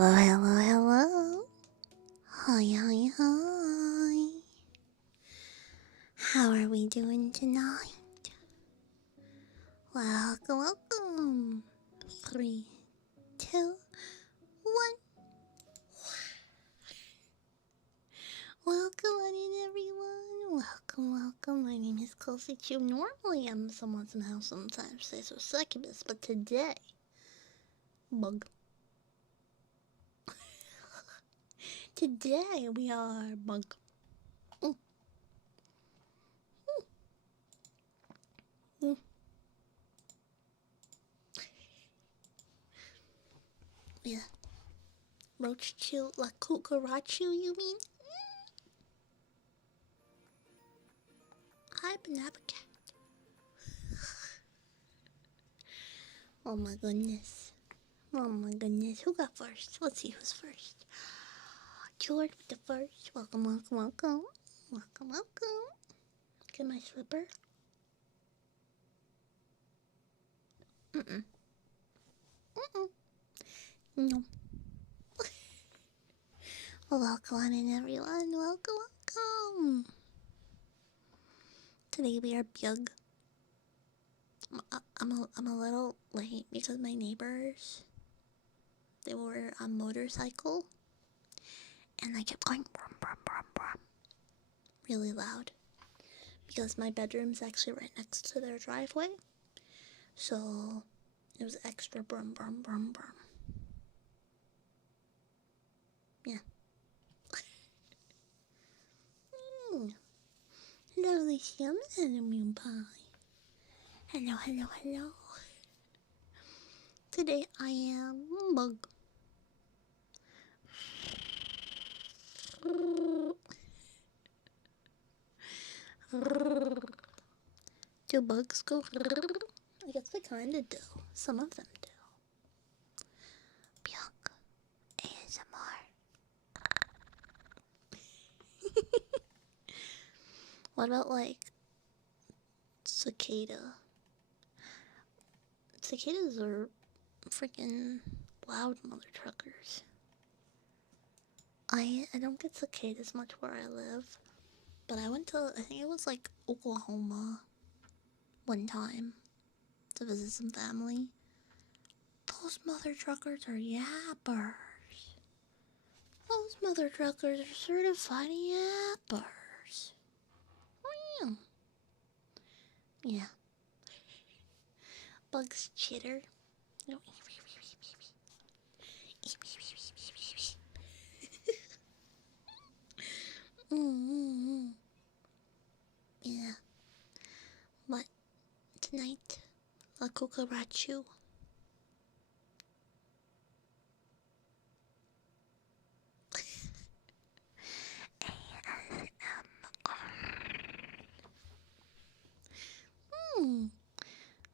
Hello, hello, hello. Hi, hi, hi. How are we doing tonight? Welcome, welcome. 3, 2, 1. Welcome on in, everyone. Welcome, welcome. My name is Kelsey Chu. Normally, I'm someone's house sometimes say so succubus, but today, bug. Today, we are bug. Mm. Mm. Yeah. Roach chew, la cucarachu, you mean? Hi, Benabacat. Oh my goodness. Oh my goodness. Who got first? Let's see who's first. George with the first. Welcome, welcome, welcome. Welcome, welcome. Get my slipper. Mm-mm. Mm-mm. No. Well, welcome on in, everyone. Welcome, welcome. Today we are bug. I'm a little late because my neighbors, they were on a motorcycle and I kept going brum, brum, brum, brum, really loud because my bedroom's actually right next to their driveway, so it was extra brum, brum, brum, brum. Yeah. Hello, Lucia. Hello, Moon Pie. Hello, hello, hello. Today I am bug. Do bugs go? I guess they kinda do. Some of them do. Bianca ASMR. What about like cicada? Cicadas are freaking loud mother truckers. I don't get cicadas much where I live, but I went to, I think it was like Oklahoma one time to visit some family. Those mother truckers are yappers. Those mother truckers are certified yappers. Oh, yeah. Yeah. Bugs chitter. No. Yeah. But tonight, a cucarachu.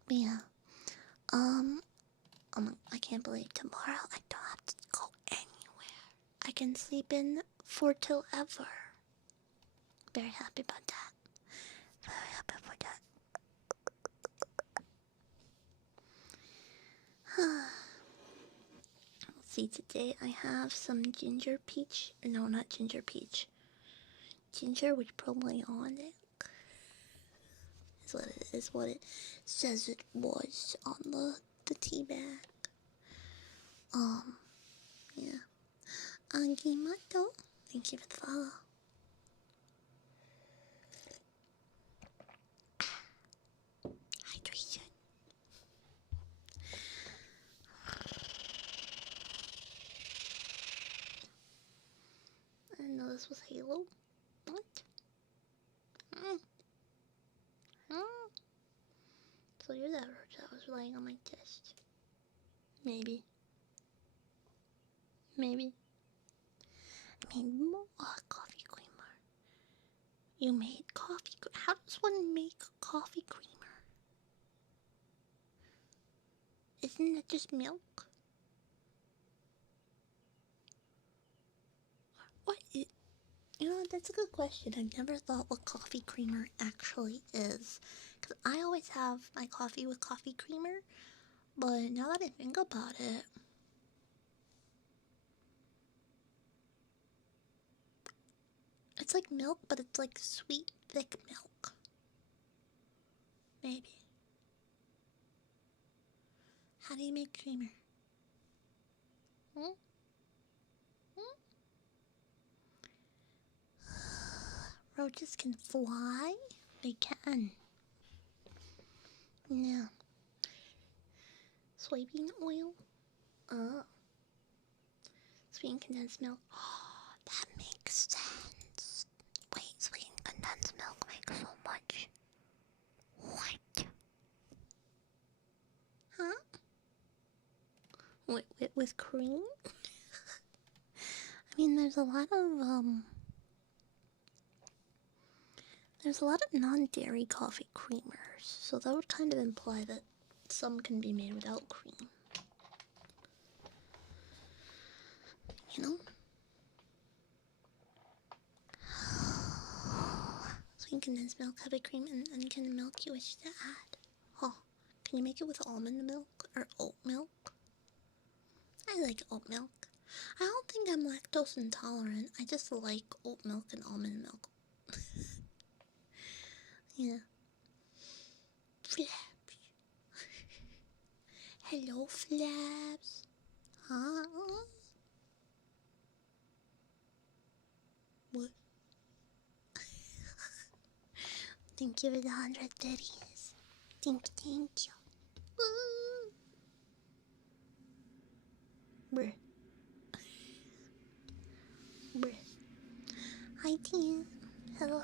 Yeah. I can't believe tomorrow I don't have to go anywhere. I can sleep in for till ever. Very happy about that. Very happy about that. See, today I have some ginger peach. No, not ginger peach. Ginger with probiotic. Is what it says it was on the tea bag. Yeah. Agimato. Thank you for the follow. Hydration. I didn't know this was Halo. What? So you're that roach that was laying on my chest. Maybe. Maybe. I made more coffee creamer. You made coffee. How does one make coffee creamer? Isn't it just milk? What is... You know, that's a good question. I've never thought what coffee creamer actually is. Because I always have my coffee with coffee creamer. But now that I think about it... It's like milk, but it's like sweet, thick milk. Maybe. How do you make creamer? Hmm? Hmm? Roaches can fly? They can. Yeah. Soybean oil? Oh. Sweetened condensed milk. Oh, that makes sense. Wait, sweetened condensed milk makes so much. What? Huh? With cream? I mean, there's a lot of non-dairy coffee creamers, so that would kind of imply that some can be made without cream. You know? Sweetened condensed milk, heavy cream, and kind of milk you wish to add. Oh, can you make it with almond milk or oat milk? I like oat milk. I don't think I'm lactose intolerant. I just like oat milk and almond milk. Yeah. Flaps. Hello, Flaps. Huh? What? Thank you for the 100 goodies. Thank you. Bruh. Bruh. Hi, Tia. Hello.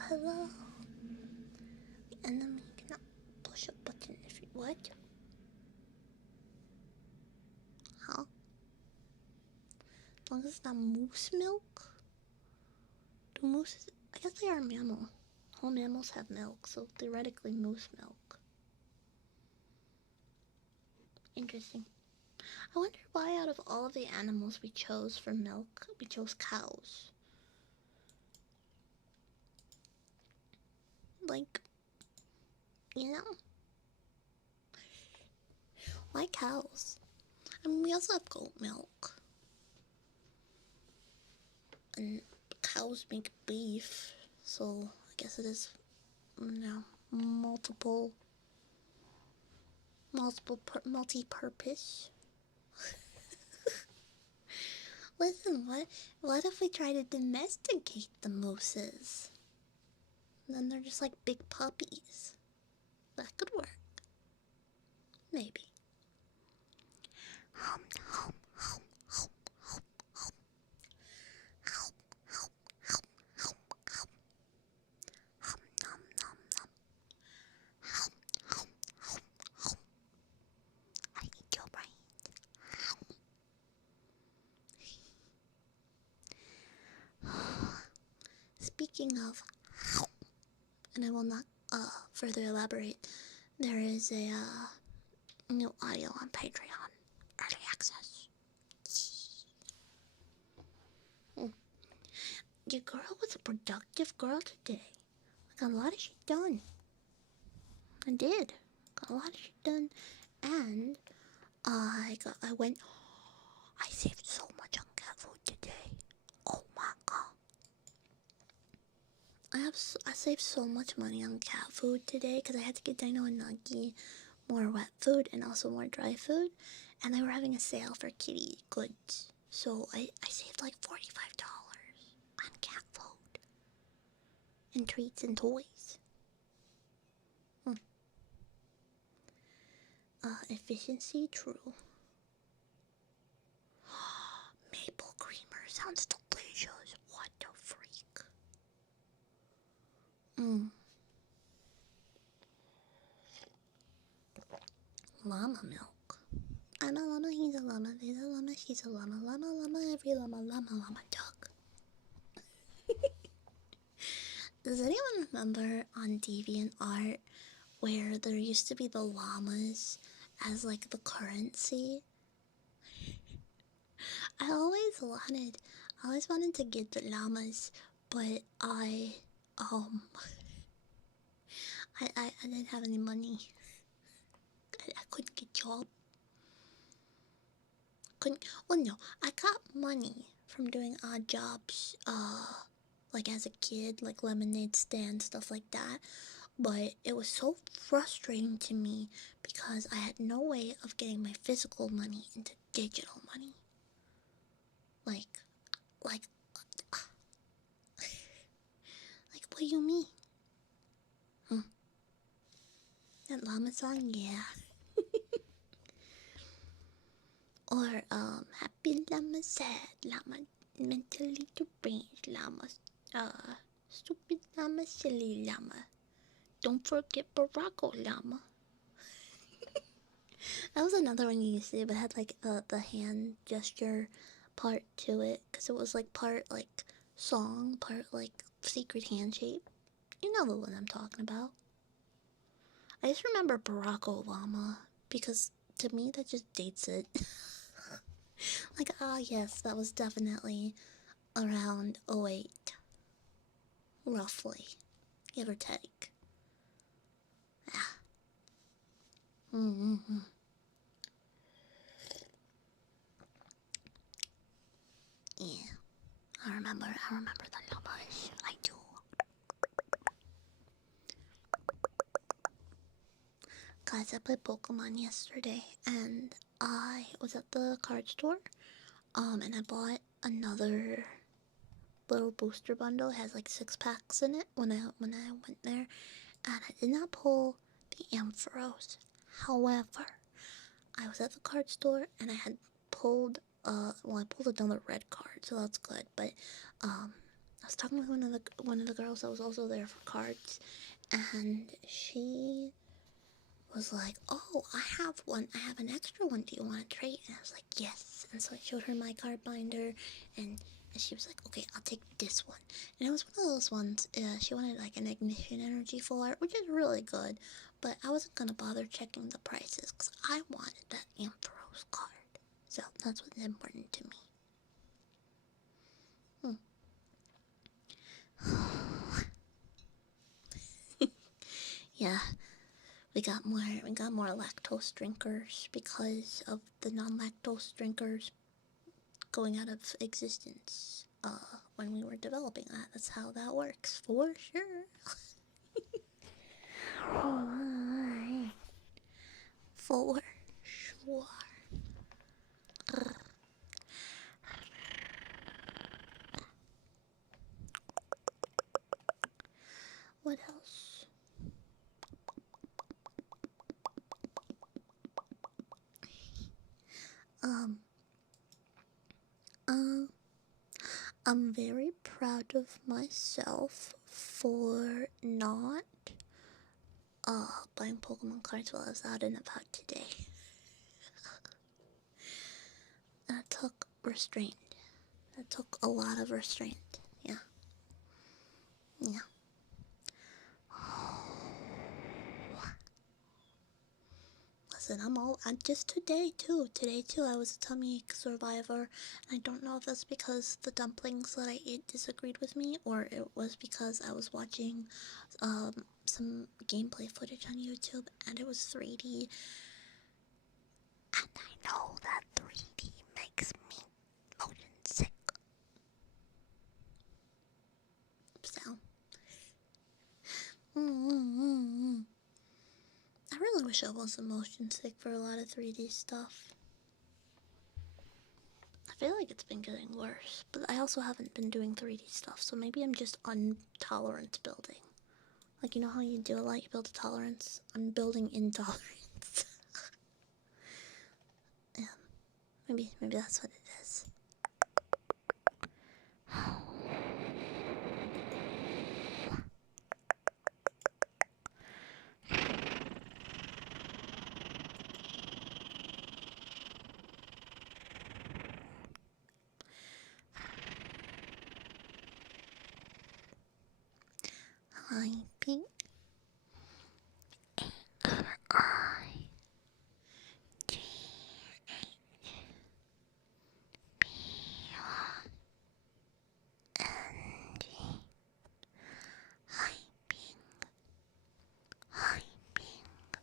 The enemy cannot push a button if you... What? Huh? As long as it's not moose milk? Do mooses... I guess they are a mammal. All mammals have milk, so theoretically moose milk. Interesting. I wonder why out of all of the animals we chose for milk, we chose cows. Like, you know? Why cows? I mean, we also have goat milk. And cows make beef, so I guess it is, multi-purpose. Listen, what if we try to domesticate the mooses? Then they're just like big puppies. That could work. Maybe. I eat your brain. Speaking of, and I will not further elaborate, there is a new audio on Patreon. Early access. Your girl was a productive girl today. I got a lot of shit done. I did. Got a lot of shit done. And I saved so much on cat food today. Oh my god. I saved so much money on cat food today because I had to get Dino and Nuggy more wet food and also more dry food. And they were having a sale for kitty goods. So I saved like $45 on cat food. And treats and toys. Efficiency, true. Maple creamer sounds delicious. What the freak? Llama milk. I'm a llama, he's a llama, there's a llama, she's a llama, every llama, duck. Does anyone remember on DeviantArt where there used to be the llamas as like the currency? I always wanted to get the llamas, but I didn't have any money. I couldn't get job. Well, no, I got money from doing odd jobs, like as a kid, like lemonade stand, stuff like that. But it was so frustrating to me because I had no way of getting my physical money into digital money. Like, like, like, what do you mean? That llama song, yeah. Or, happy llama, sad llama, mentally deranged llama, stupid llama, silly llama. Don't forget Baracko llama. That was another one you used to do, but it had like the hand gesture part to it, because it was like part like song, part like secret handshake. You know the one I'm talking about. I just remember Barack Obama because to me that just dates it. Like, ah, yes, that was definitely around '08, roughly, give or take. Ah. Mm-hmm. Yeah, I remember the numbers. I do. Guys, I played Pokemon yesterday, and I was at the card store, and I bought another little booster bundle. It has like 6 packs in it when I went there, and I did not pull the Ampharos. However, I was at the card store and I had pulled I pulled another red card, so that's good. But I was talking with one of the girls that was also there for cards, and she was like, "Oh, I have one. I have an extra one. Do you want to trade?" And I was like, "Yes." And so I showed her my card binder, and she was like, "Okay, I'll take this one." And it was one of those ones. She wanted like an ignition energy for it, which is really good. But I wasn't gonna bother checking the prices because I wanted that Ampharos card. So that's what's important to me. Yeah, we got more lactose drinkers because of the non-lactose drinkers going out of existence when we were developing that. That's how that works, for sure. For sure. What else? Um, um, I'm very proud of myself for not buying Pokemon cards while I was out and about today. That took restraint. That took a lot of restraint. Yeah. Yeah. Listen, I'm just today too, I was a tummy ache survivor, and I don't know if that's because the dumplings that I ate disagreed with me, or it was because I was watching, some gameplay footage on YouTube, and it was 3D, and I know that 3D makes me motion sick. So, I really wish I wasn't motion sick for a lot of 3D stuff. I feel like it's been getting worse, but I also haven't been doing 3D stuff, so maybe I'm just intolerance building. Like, you know how you do a lot, you build a tolerance? I'm building intolerance. Yeah, maybe that's what it is. Hi, Pink. I G B N G. Hi, Pink. Hi, Pink.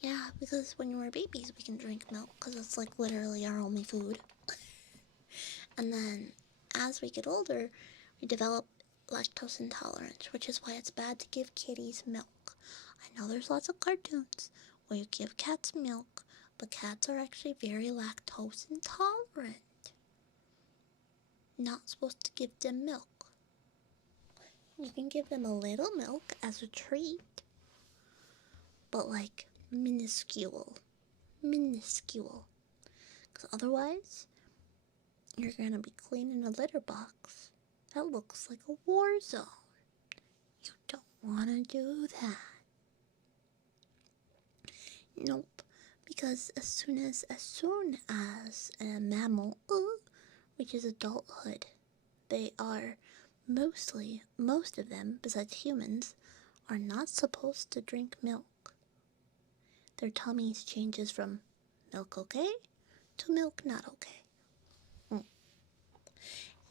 Yeah, because when we're babies, we can drink milk because it's like literally our only food. And then as we get older, We develop lactose intolerance, which is why it's bad to give kitties milk. I know there's lots of cartoons where you give cats milk, but cats are actually very lactose intolerant. Not supposed to give them milk. You can give them a little milk as a treat, but like minuscule. Because otherwise, you're gonna be cleaning a litter box that looks like a war zone. You don't wanna do that. Nope. Because as soon as a mammal reaches adulthood, they are most of them, besides humans, are not supposed to drink milk. Their tummies changes from milk okay to milk not okay.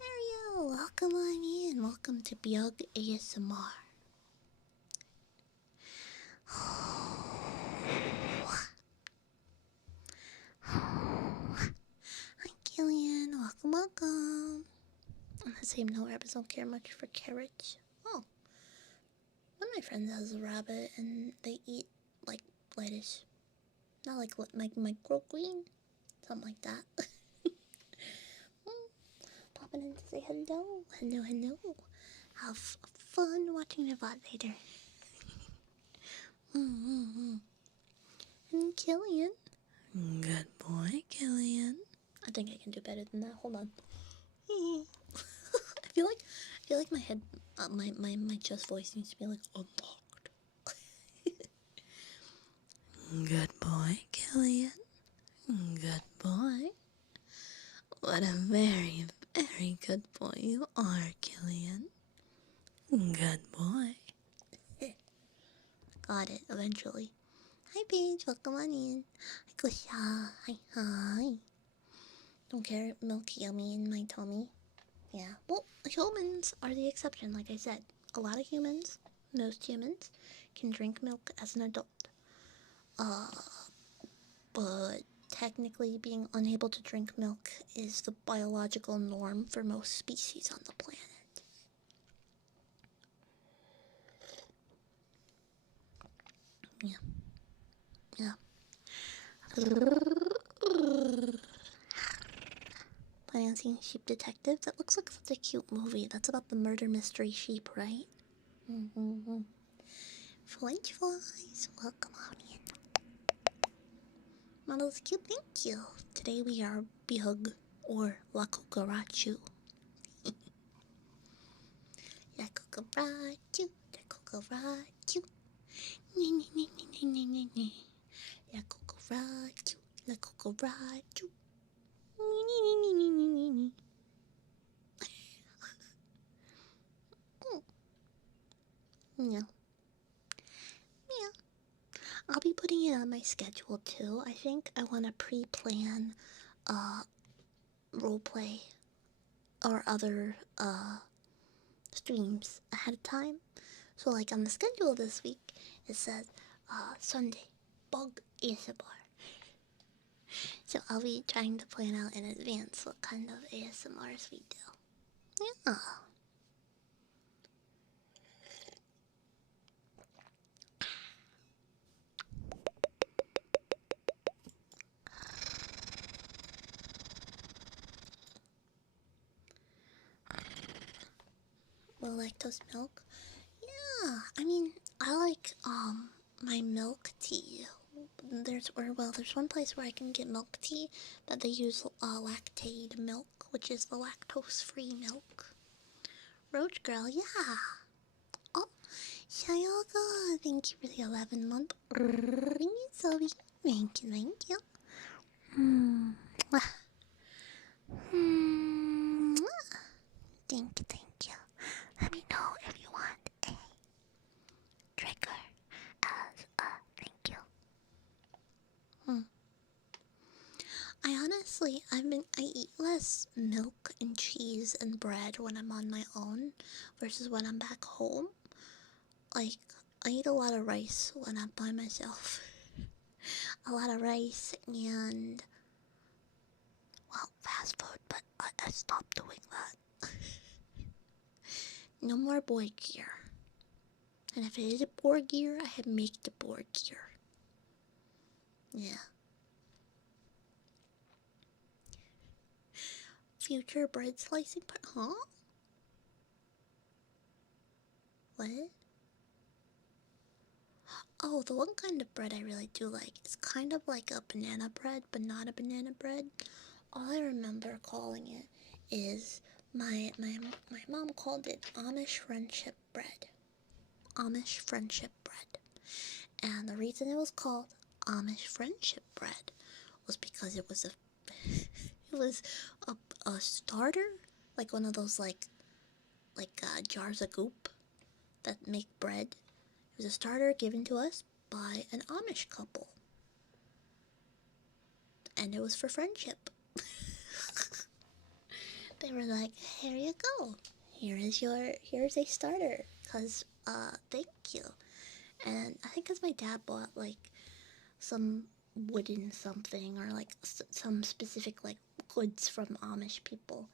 Ariel, welcome on in. Welcome to Bug ASMR. Hi, Killian. Welcome. On the same note, rabbits don't care much for carrots. Oh. One of my friends has a rabbit, and they eat, like, lettuce. Not like microgreen. Something like that. Popping in to say hello. Hello. Have fun watching the VOD later. And Killian. Good boy, Killian. I think I can do better than that. Hold on. I feel like my head, my chest voice needs to be like unlocked. Good boy, Killian. Good boy. What a very, very good boy you are, Killian. Good boy. Got it, eventually. Hi, Paige. Welcome on in. Hi, Kusha. Hi. Don't care, milk yummy in my tummy. Yeah, well, humans are the exception, like I said. A lot of humans, most humans, can drink milk as an adult. But technically being unable to drink milk is the biological norm for most species on the planet. Yeah. Planning on seeing Sheep Detective? That looks like such a cute movie. That's about the murder mystery sheep, right? French flies, welcome on in. Model's cute, thank you. Today we are Bihug or La Cucarachu. La Cucarachu, La Cucarachu. La Cucarachu, La Cucarachu. Yeah. I'll be putting it on my schedule too. I think I want to pre-plan roleplay or other streams ahead of time. So like on the schedule this week, it says Sunday, Bug ASMR. So I'll be trying to plan out in advance what kind of ASMRs we do. Yeah. Well, lactose milk? Yeah, I mean, I like my milk tea. There's one place where I can get milk tea that they use lactaid milk, which is the lactose-free milk. Roach Girl, yeah. Oh, Shayoga, thank you for the 11-month. Sorry. Thank you. Thank you. Let me know if you want a trigger as a thank you. I eat less milk and cheese and bread when I'm on my own versus when I'm back home. Like, I eat a lot of rice when I'm by myself. A lot of rice and, well, fast food, but I stopped doing that. No more boy gear. And if it is a boar gear, I had make the boar gear. Yeah. Future bread slicing part? Huh? What? Oh, the one kind of bread I really do like is kind of like a banana bread, but not a banana bread. All I remember calling it is my mom called it Amish friendship bread. Amish friendship bread. And the reason it was called Amish friendship bread was because it was it was a starter, like one of those like jars of goop that make bread. It was a starter given to us by an Amish couple. And it was for friendship. They were like, here you go. Here's a starter. Cause, thank you. And I think cause my dad bought, like, some wooden something, or, like, some specific, like, goods from Amish people.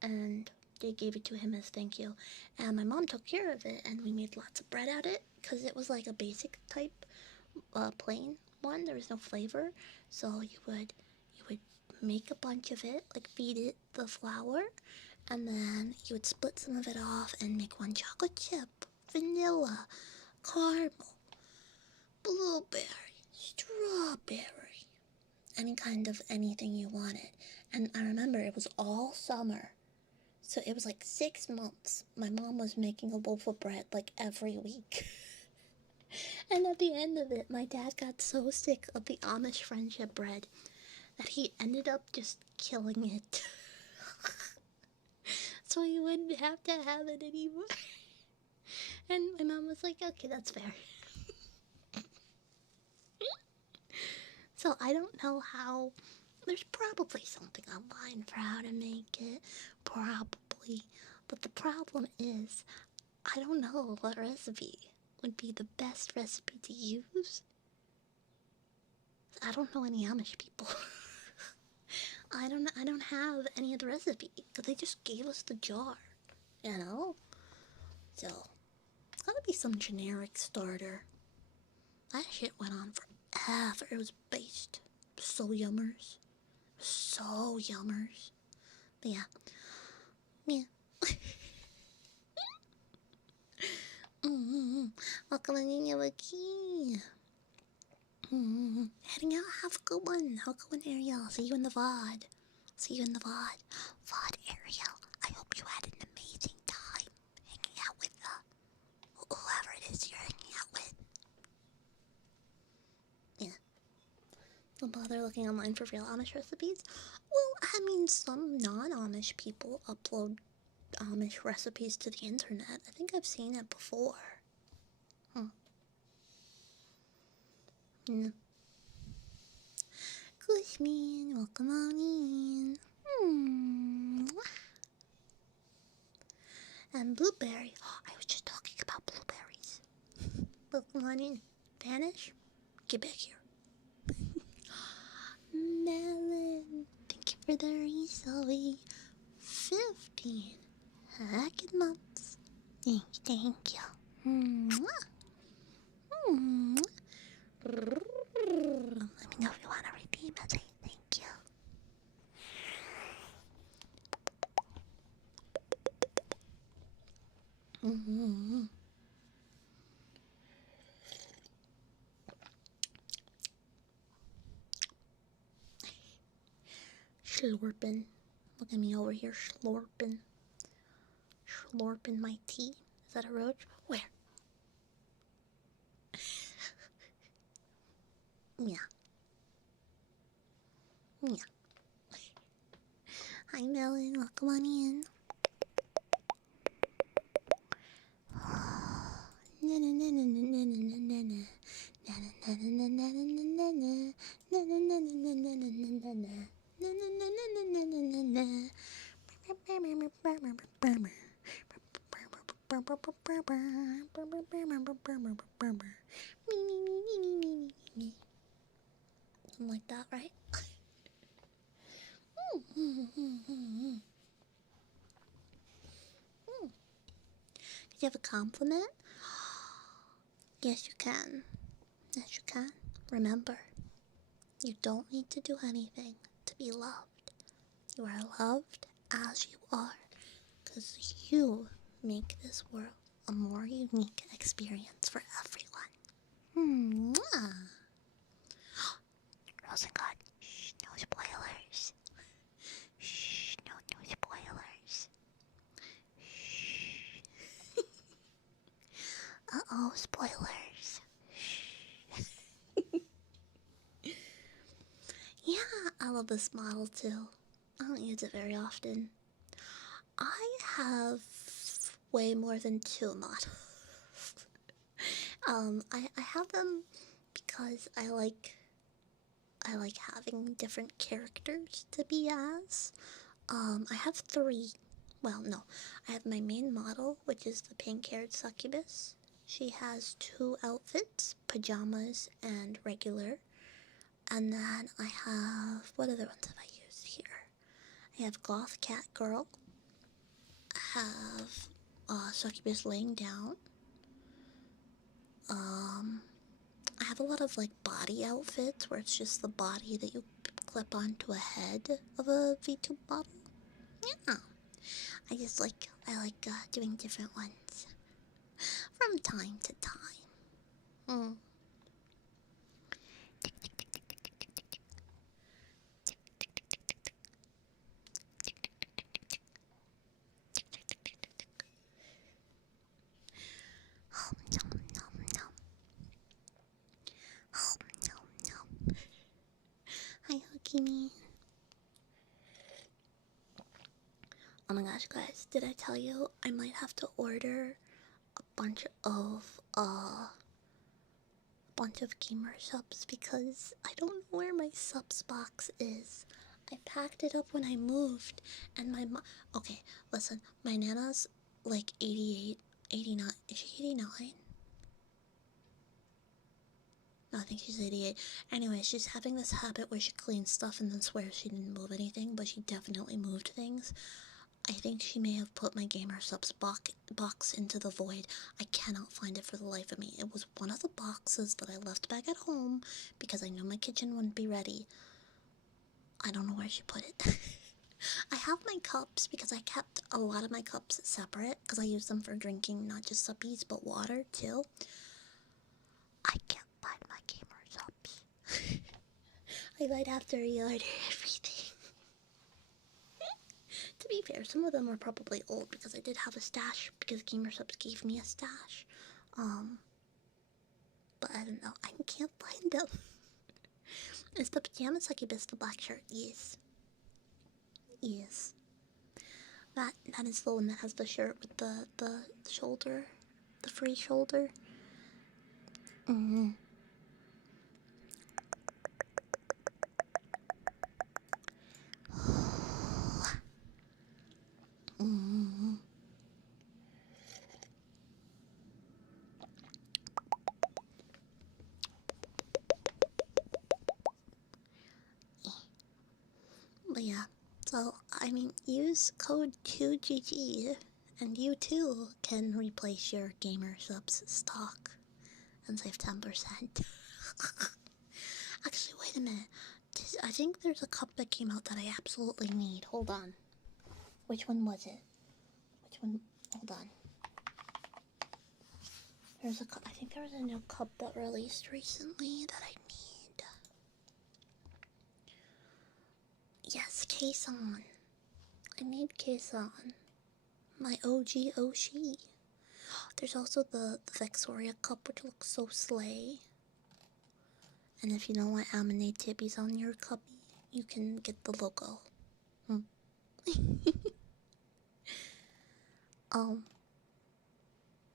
And they gave it to him as thank you. And my mom took care of it, and we made lots of bread out of it, cause it was, like, a basic type, plain one. There was no flavor. So you would make a bunch of it, like feed it the flour, and then you would split some of it off and make one chocolate chip, vanilla, caramel, blueberry, strawberry, any kind of anything you wanted. And I remember it was all summer, so it was like 6 months. My mom was making a loaf of bread like every week. And at the end of it, my dad got so sick of the Amish friendship bread that he ended up just killing it. So he wouldn't have to have it anymore. And my mom was like, okay, that's fair. So I don't know how. There's probably something online for how to make it. Probably. But the problem is, I don't know what recipe would be the best recipe to use. I don't know any Amish people. I don't have any of the recipe, because they just gave us the jar, you know? So, it's gotta be some generic starter. That shit went on forever. It was based. So yummers. So yummers. But yeah. Yeah. Welcome in your key. Heading out, have a good one. Have a good one, Ariel. See you in the VOD. See you in the VOD. VOD, Ariel. I hope you had an amazing time hanging out with whoever it is you're hanging out with. Yeah. Don't bother looking online for real Amish recipes. Well, I mean, some non-Amish people upload Amish recipes to the internet. I think I've seen it before. Yeah. Kushmin, welcome on in. And blueberry. Oh, I was just talking about blueberries. Welcome on in. Vanish? Get back here. Melon. Thank you for the resale. 15 happy months. Thank you. Let me know if you want to redeem it. Thank you. Slurping. Look at me over here slurping. Slurping my tea. Is that a roach? Where? Yeah. Yeah. Hi, Melon. Welcome on in. Something like that, right? Give a compliment? Yes, you can. Yes, you can. Remember, you don't need to do anything to be loved. You are loved as you are, because you make this world a more unique experience for everyone. Mwah. Rosengard, shh, no spoilers. Shh, no spoilers. Shh. Uh-oh, spoilers. Yeah, I love this model too. I don't use it very often. I have way more than 2 models. I have them because I like having different characters to be as. I have 3. Well, no. I have my main model, which is the pink-haired succubus. She has 2 outfits, pajamas and regular. And then I have, what other ones have I used here? I have goth cat girl. I have succubus laying down. I have a lot of like body outfits where it's just the body that you clip onto a head of a VTube model. Yeah, I like doing different ones from time to time. Hi, Hooky Me. Oh my gosh, guys, did I tell you I might have to order a bunch of gamer subs because I don't know where my subs box is. I packed it up when I moved, and my okay, listen, my nana's like 88, 89. Is she 89? No, I think she's 88. Anyway, she's having this habit where she cleans stuff and then swears she didn't move anything, but she definitely moved things. I think she may have put my gamer subs box into the void. I cannot find it for the life of me. It was one of the boxes that I left back at home because I knew my kitchen wouldn't be ready. I don't know where she put it. I have my cups because I kept a lot of my cups separate because I use them for drinking not just suppies but water too. I can't find my gamer subs. I might have to reorder everything. To be fair, some of them are probably old because I did have a stash because Gamer Subs gave me a stash. But I don't know. I can't find them. Is the pajama succubus the black shirt? Yes. Yes. That is the one that has the shirt with the shoulder, the free shoulder. Mm-hmm. Mm-hmm. But yeah, so I mean, use code 2GG and you too can replace your gamer subs stock and save 10%. Actually, wait a minute. I think there's a cup that came out that I absolutely need. Hold on. Which one was it? Which one? Hold on. I think there was a new cup that released recently that I need. Yes, Kason. I need Kason. My OG Oshi. There's also the Vexoria cup, which looks so slay. And if you don't want anime tibbies on your cup, you can get the logo.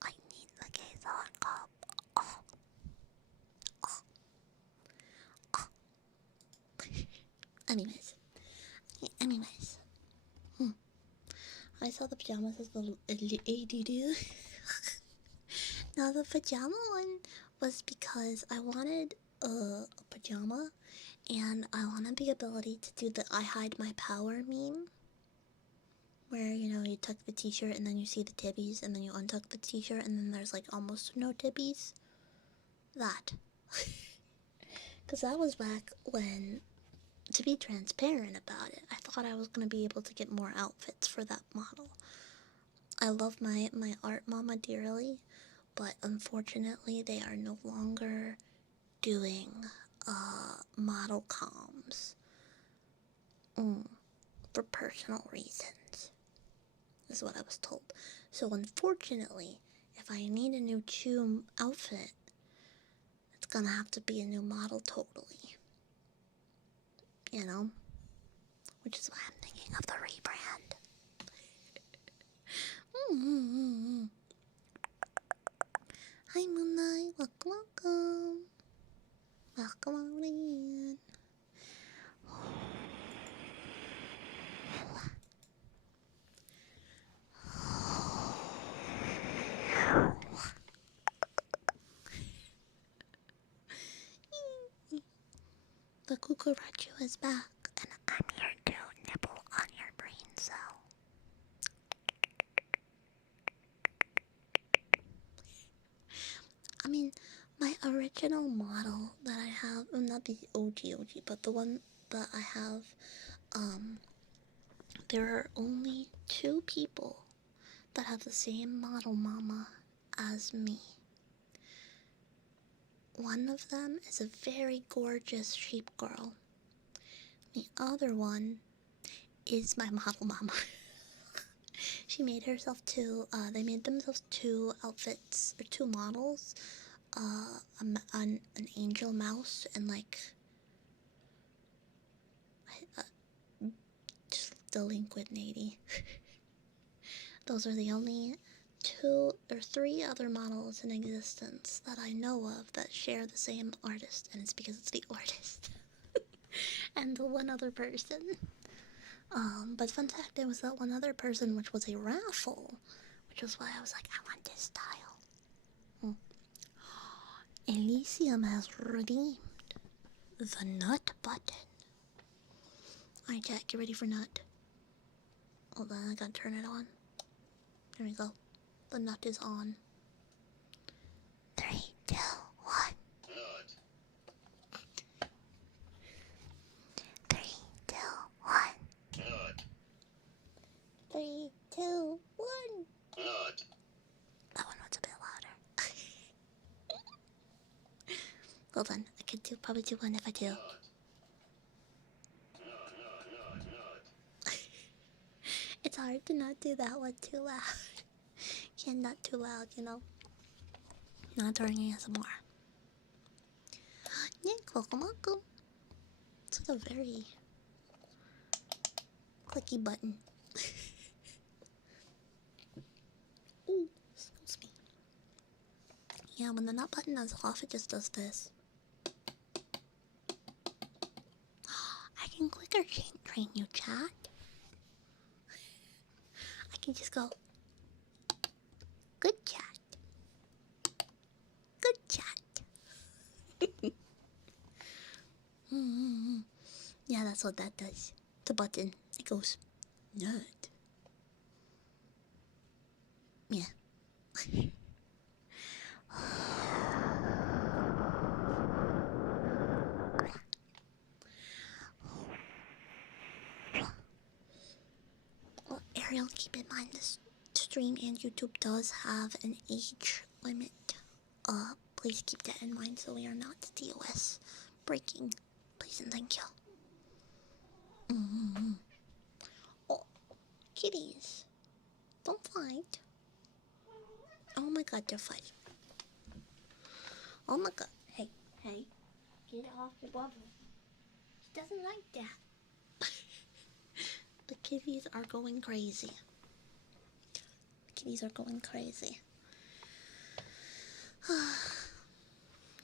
I need the Kason cup. Anyways. I saw the pajamas as the ADD. Now the pajama one was because I wanted a pajama and I wanted the ability to do the I hide my power meme. where, you know, you tuck the t-shirt and then you see the tibbies, and then you untuck the t-shirt and then there's like almost no tibbies. That. Because that was back when, to be transparent about it, I thought I was going to be able to get more outfits for that model. I love my art mama dearly, but unfortunately they are no longer doing model comms for personal reasons, is what I was told. So unfortunately, if I need a new Chew outfit, it's gonna have to be a new model totally. You know? Which is why I'm thinking of the rebrand. Hi Moonlight, welcome. Welcome on in. The cucaracho is back, and I'm here to nibble on your brain cell. I mean, my original model that I have, well, not the OG, but the one that I have, there are only 2 people that have the same model mama as me. One of them is a very gorgeous sheep girl. The other one is my model mama. She made herself 2, they made themselves 2 outfits, or 2 models. An angel mouse and like just delinquent lady. Those are the only 2 or 3 other models in existence that I know of that share the same artist, and it's because it's the artist and the one other person. But fun fact, there was that one other person, which was a raffle, which was why I was like, I want this style. Elysium has redeemed the nut button. Alright, chat, get ready for nut. Hold on, I gotta turn it on. There we go. The nut is on. 3, 2, 1. Nut. 3, 2, 1. Nut. 3, 2, 1. Nut. That one was a bit louder. Hold on, I could probably do one if I do. It's hard to not do that one too loud. Can't not too loud, you know. Not during ASMR. Nick, welcome. It's like a very clicky button. Ooh, excuse me. Yeah, when the nut button is off, it just does this. I can clicker train you, chat. I can just go, good chat. Good chat. Yeah, that's what that does. The button. It goes, nut. Yeah. Well, Ariel, keep in mind this stream and YouTube does have an age limit. Please keep that in mind so we are not DOS breaking. Please and thank you. Oh, kitties. Don't fight. Oh my god, they're fighting. Oh my god. Hey. Get off the bubble. She doesn't like that. The kitties are going crazy. Kitties are going crazy.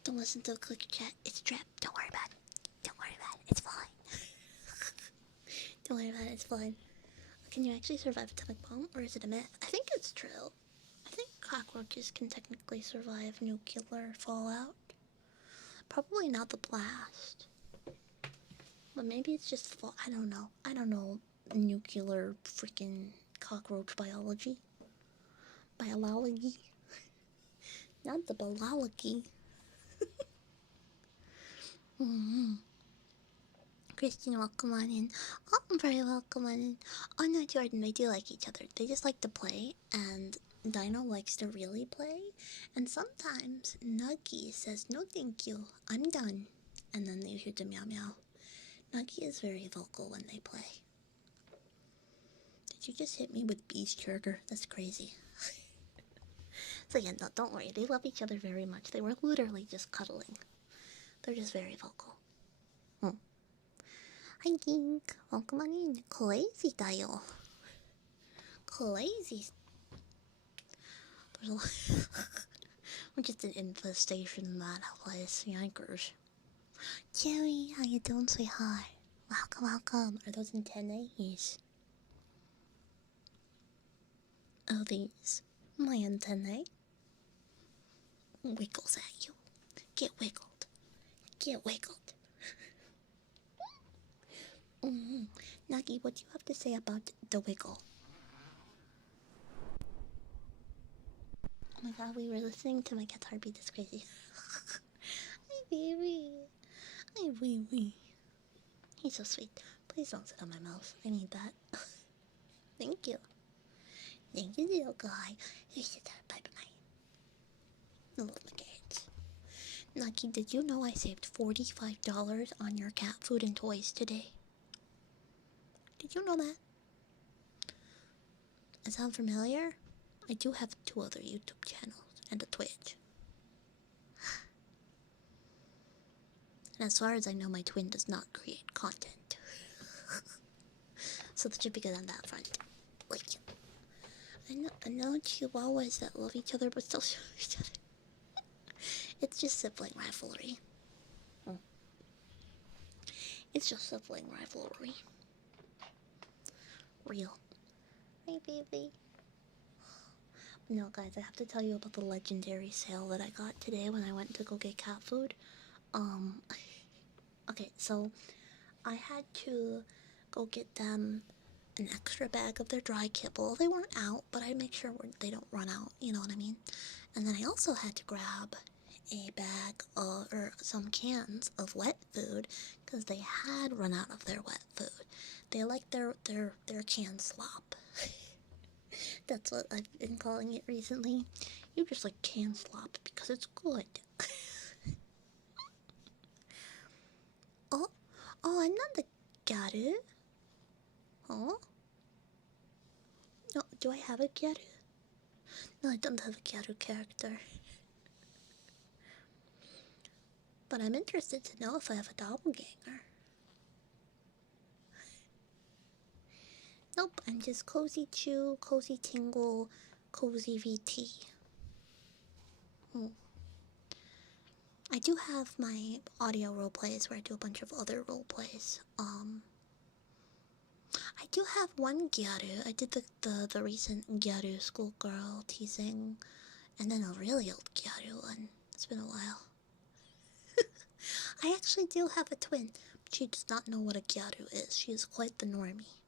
Don't listen to the click chat. It's a trap. Don't worry about it. Don't worry about it. It's fine. Don't worry about it. It's fine. Can you actually survive atomic bomb, or is it a myth? I think it's true. I think cockroaches can technically survive nuclear fallout. Probably not the blast. But maybe it's just I don't know. I don't know nuclear freaking cockroach biology. Biology. Not the biology. Christian, welcome on in. Oh, I'm very welcome on in. Oh no, Jordan, they do like each other. They just like to play, and Dino likes to really play. And sometimes Nuggy says, "No, thank you, I'm done." And then you hear the meow meow. Nuggy is very vocal when they play. Did you just hit me with beast sugar? That's crazy. So yeah, no, don't worry. They love each other very much. They were literally just cuddling. They're just very vocal. Hi, King. Welcome on in. Crazy dial. Crazy. We're just an infestation in that place. Yankers. Jerry, how you doing, sweetheart? Welcome, welcome. Are those antennae? Oh, these. My antennae. Wiggles at you. Get wiggled. Get wiggled. Nuggy, what do you have to say about the wiggle? Oh my god, we were listening to my cat's heartbeat. That's crazy. Hi, baby. Hi, wee wee. He's so sweet. Please don't sit on my mouth. I need that. Thank you. Thank you, little guy. You sit there, bye-bye. Little cat. Nuggy, did you know I saved $45 on your cat food and toys today? Did you know that? Does that sound familiar? I do have 2 other YouTube channels and a Twitch. And as far as I know, my twin does not create content. So that should be good on that front. Like, I know chihuahuas that love each other but still show each other. It's just sibling rivalry. It's just sibling rivalry. Real. Hey, baby. No, guys, I have to tell you about the legendary sale that I got today when I went to go get cat food. Okay, so I had to go get them an extra bag of their dry kibble. They weren't out, but I make sure they don't run out, you know what I mean? And then I also had to grab a bag of, or some cans of wet food, because they had run out of their wet food. They like their can slop. That's what I've been calling it recently. You just like can slop because it's good. Oh, I'm not the Garu. Oh? No, do I have a Garu? No, I don't have a Garu character. But I'm interested to know if I have a doppelganger. Nope, I'm just Cozy Chew, Cozy Tingle, Cozy VT. I do have my audio roleplays where I do a bunch of other roleplays. I do have one Gyaru. I did the recent Gyaru schoolgirl teasing, and then a really old Gyaru one. It's been a while. I actually do have a twin. She does not know what a Gyaru is. She is quite the normie.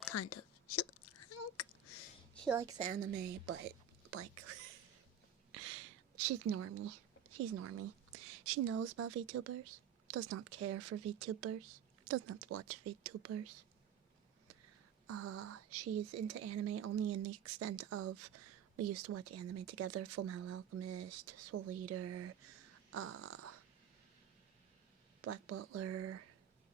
Kind of. She likes anime, but, like, she's normie. She's normie. She knows about VTubers. Does not care for VTubers. Does not watch VTubers. She's into anime only in the extent of we used to watch anime together, Full Metal Alchemist, Soul Eater, Black Butler,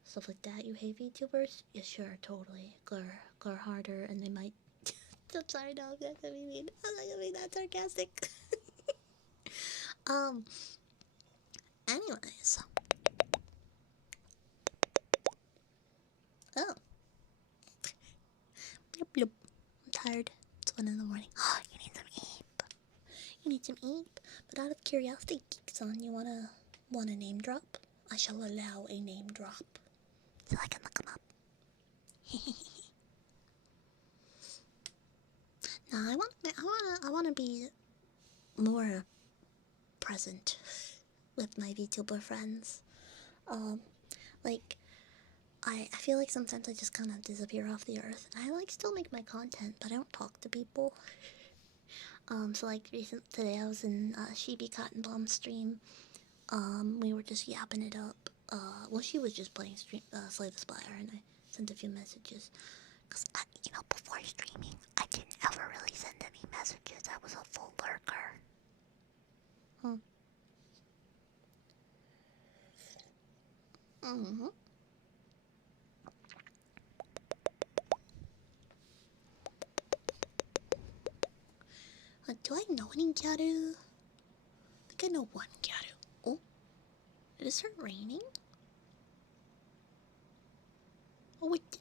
stuff like that. You hate VTubers? Yeah, sure, totally. Glur harder, and they might. I'm sorry, no, I'm not gonna be mean. I'm not gonna be that sarcastic. Anyways. Oh. Bloop, bloop. I'm tired. It's 1 in the morning. You need some eep. You need some eep. But out of curiosity, Geek-san, you wanna name drop? I shall allow a name drop. So I can look them up. No, I wanna be more present with my VTuber friends. Like, I feel like sometimes I just kind of disappear off the earth. And I like still make my content, but I don't talk to people. So like today I was in Sheeby Cotton Bomb stream. We were just yapping it up. Well, she was just playing Slay the Spire, and I sent a few messages. Cause before streaming, I didn't ever really send any messages. I was a full lurker. Mm-hmm. Do I know any Gyaru? I think I know one Gyaru. Oh, did it start raining? Oh, it did.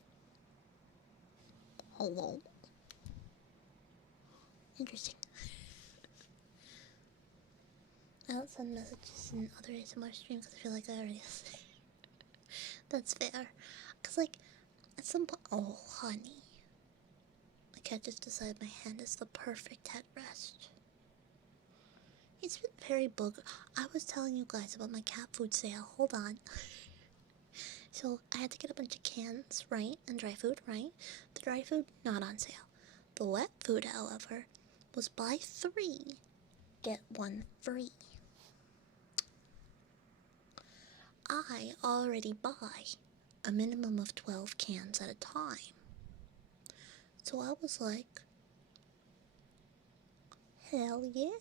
Hello? Interesting. I don't send messages in other ASMR streams because I feel like I already That's fair. Because, like, at some point. Oh, honey. My cat just decided my hand is the perfect headrest. It's been very booger. I was telling you guys about my cat food sale. Hold on. So, I had to get a bunch of cans, right? And dry food, right? The dry food, not on sale. The wet food, however, was buy 3, get 1 free. I already buy a minimum of 12 cans at a time. So I was like, hell yeah.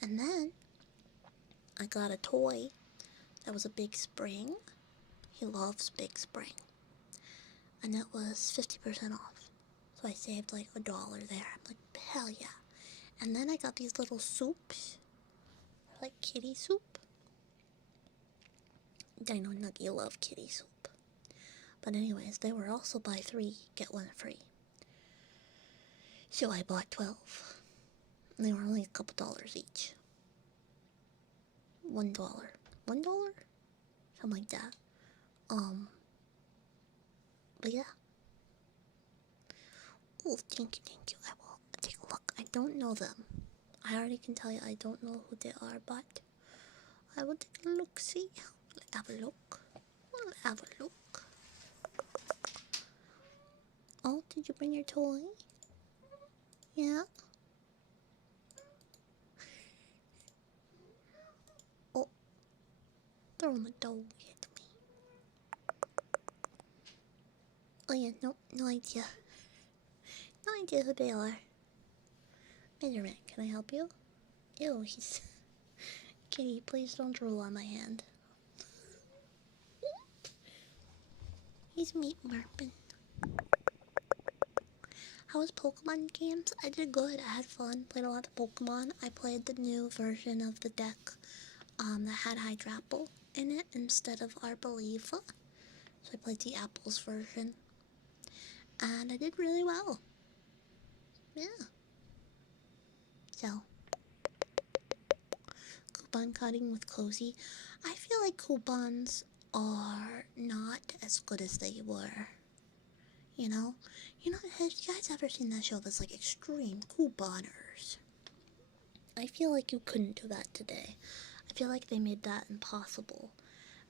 And then I got a toy that was a big spring. He loves big spring. And it was 50% off. So I saved like $1 there. I'm like, hell yeah. And then I got these little soups. Like kitty soup. I know Nuggy love kitty soup. But anyways, they were also buy 3, get 1 free. So I bought 12. And they were only a couple dollars each. $1. $1? Something like that. But yeah. Oh, thank you. I will take a look. I don't know them. I already can tell you I don't know who they are, but I will take a look, see? Have a look. We'll have a look. Oh, did you bring your toy? Yeah? Oh, throwing the dog at me. Oh yeah, no idea. No idea who they are. Benjamin, can I help you? Ew, he's... Kitty, please don't drool on my hand. He's meat marpin'. How was Pokemon games? I did good. I had fun. Played a lot of Pokemon. I played the new version of the deck that had Hydrapple in it instead of Arboliva. So I played the Apples version. And I did really well. Yeah. So, coupon cutting with Cozy. I feel like coupons are not as good as they were. You know, have you guys ever seen that show that's like Extreme Couponers? I feel like you couldn't do that today. I feel like they made that impossible.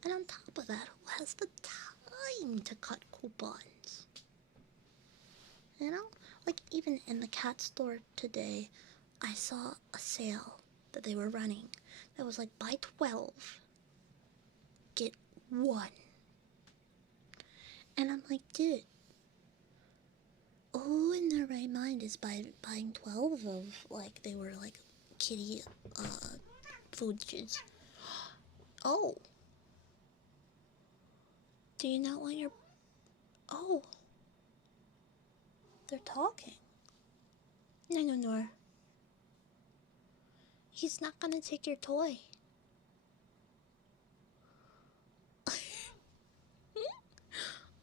And on top of that, who has the time to cut coupons? You know? Like, even in the cat store today, I saw a sale that they were running that was like, buy 12, get 1. And I'm like, dude, who in their right mind is buying 12 of, like, they were like kitty foods? Oh. Do you not want your... Oh. They're talking. No. He's not gonna take your toy.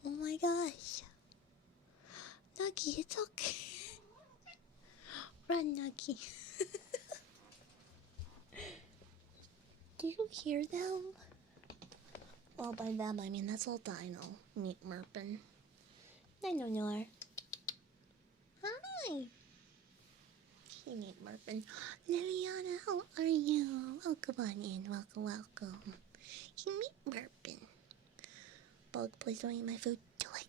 Oh my gosh. Nuggy, it's okay. Run, Nuggy. Do you hear them? Well, by them, I mean that's all Dino. Meat Merpin. No. Hi. Hey, Meat Merpin. Liliana, how are you? Welcome on in. Welcome. Hey, Meat Merpin. bug. Please don't eat my food. Do it.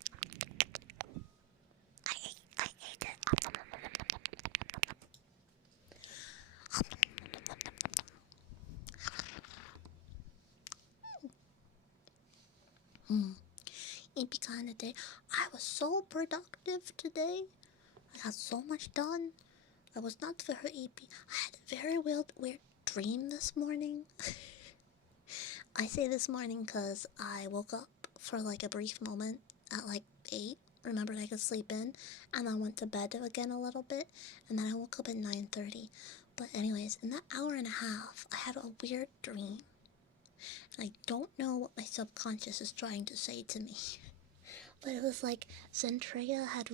I ate it. It'd be kind of day. I was so productive today. I got so much done. I was not very EP. I had a very weird dream this morning. I say this morning because I woke up for like a brief moment at like 8. Remembered I could sleep in, and then went to bed again a little bit, and then I woke up at 9:30. But anyways, in that hour and a half, I had a weird dream. And I don't know what my subconscious is trying to say to me. But it was like Zendaya had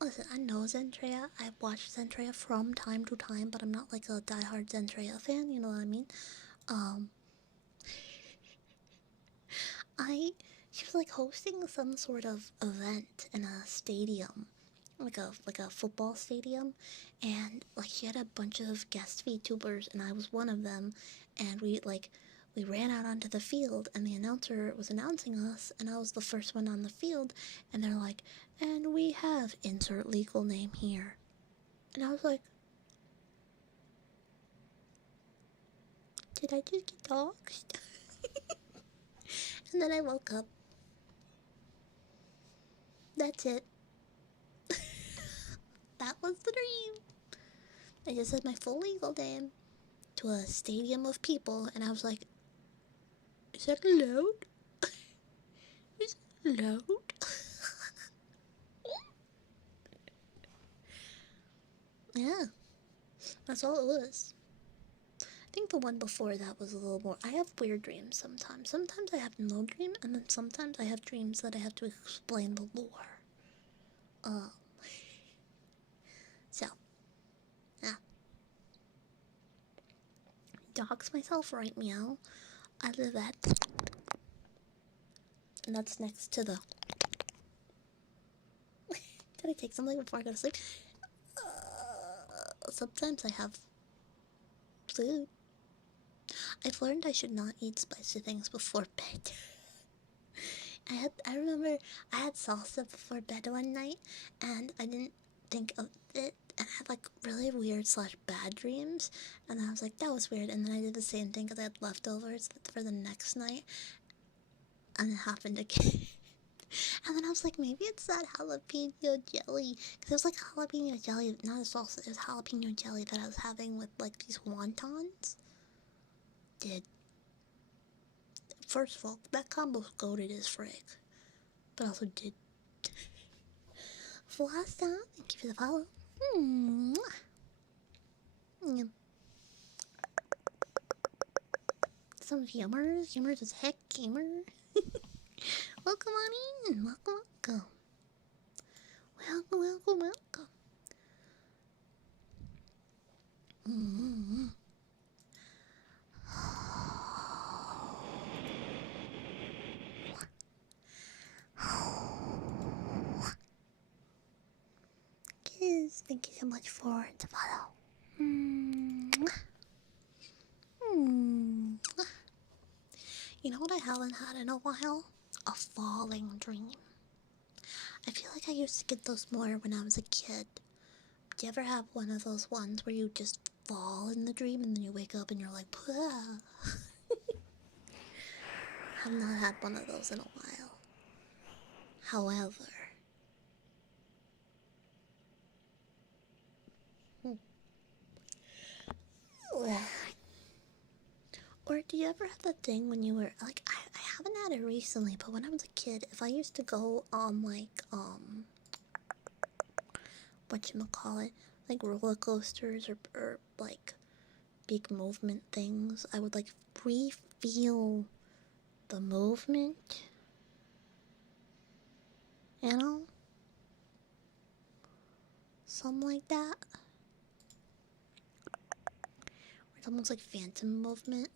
listen, I know Zendaya. I watch Zendaya from time to time, but I'm not like a diehard Zendaya fan, you know what I mean? She was like hosting some sort of event in a stadium, like a football stadium, and like she had a bunch of guest VTubers, and I was one of them, and we ran out onto the field, and the announcer was announcing us, and I was the first one on the field, and they're like, and we have insert legal name here, and I was like, did I just get doxxed? And then I woke up. That's it. That was the dream. I just said my full legal name to a stadium of people, and I was like, is that loud? Is it loud? Yeah, that's all it was. I think the one before that was a little more. I have weird dreams sometimes. Sometimes I have no dream, and then sometimes I have dreams that I have to explain the lore. So, yeah. Dox myself right meow. I live at. And that's next to the. Did I take something before I go to sleep? Sometimes I have food. I've learned I should not eat spicy things before bed. I remember I had salsa before bed one night, and I didn't think of it, and I had like really weird / bad dreams, and I was like, that was weird, and then I did the same thing because I had leftovers for the next night, and it happened again. And then I was like, maybe it's that jalapeno jelly, because it was like jalapeno jelly, not a salsa, it was jalapeno jelly that I was having with like these wontons. First of all, that combo's goated as frick. But also did. For last time, thank you for the follow. Yeah. Some gamers. Gamers is heck gamer. Welcome on in. Welcome. Welcome. Kiss. Thank you so much for the follow. You know what I haven't had in a while? A falling dream. I feel like I used to get those more when I was a kid. Do you ever have one of those ones where you just fall in the dream and then you wake up and you're like, Pah. I've not had one of those in a while. However, or do you ever have the thing when you were like, I haven't had it recently, but when I was a kid, if I used to go on like whatchamacallit, like roller coasters or like big movement things, I would like re-feel the movement, you know? Something like that. It's almost like phantom movement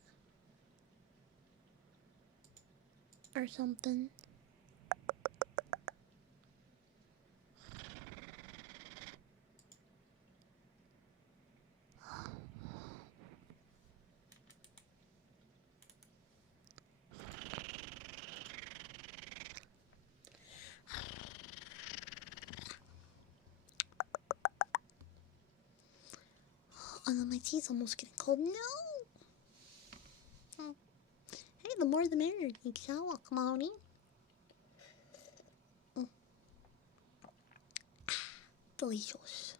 or something. Oh no, my tea's almost getting cold. No! Hey, the more the merrier. You can come on in. Delicious.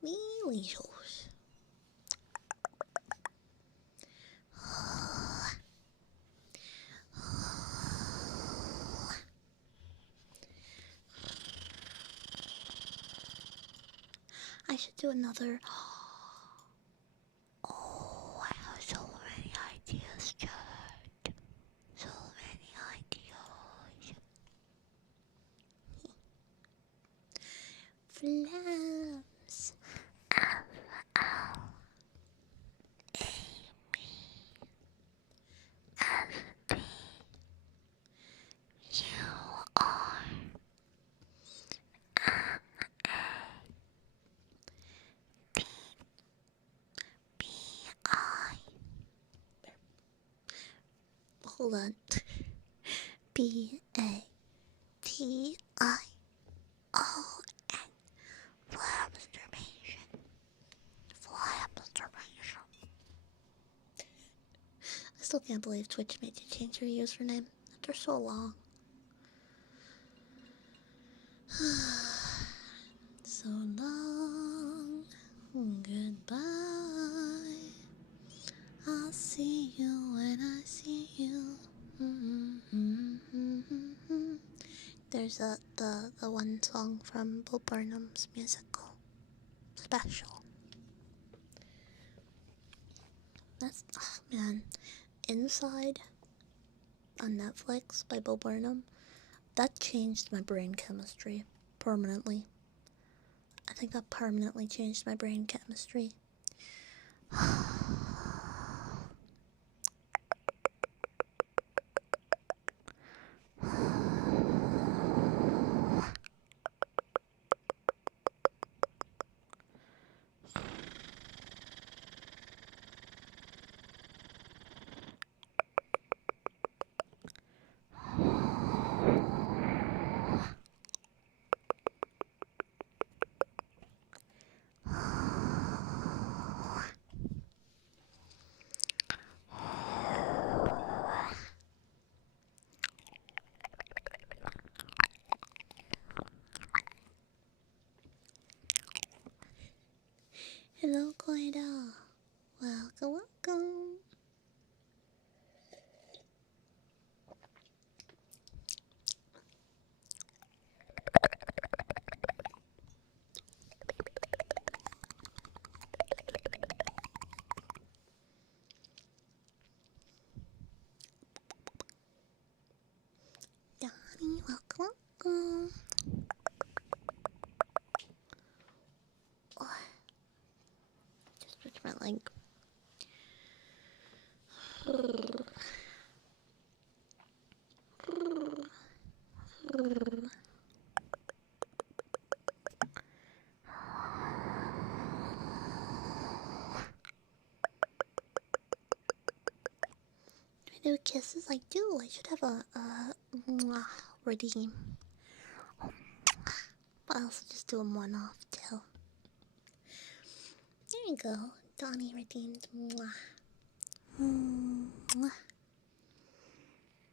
Delicious. I should do another. Oh, I have so many ideas, Chad. So many ideas. Flams. Hold on. BATION. Flabmasturbation. Flabmasturbation. I still can't believe Twitch made you change your username after so long. So long. Goodbye. I'll see you when I see you. There's the one song from Bo Burnham's musical special. That's man, Inside on Netflix by Bo Burnham. That changed my brain chemistry permanently. I think that permanently changed my brain chemistry. Hello, Koida. Welcome, welcome. Donnie, welcome, welcome. Oh, just switch my leg. Do I do kisses? I do. I should have a redeem. But I also just do them one off too. There you go. Donnie redeemed. Mwah. Mwah.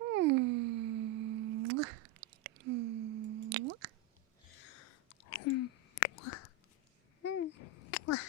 Mwah. Mwah. Mwah.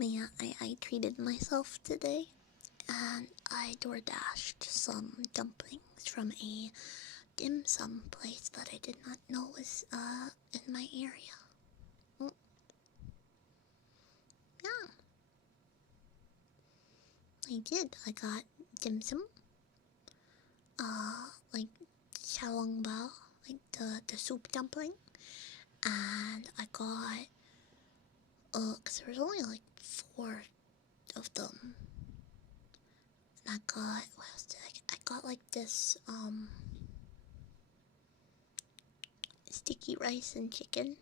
Yeah, I treated myself today, and I door dashed some dumplings from a dim sum place that I did not know was in my area. Yeah, I did. I got dim sum, like xiaolongbao like the soup dumpling, and I got cause there was only like 4 of them, and I got what else did I get? I got like this sticky rice and chicken,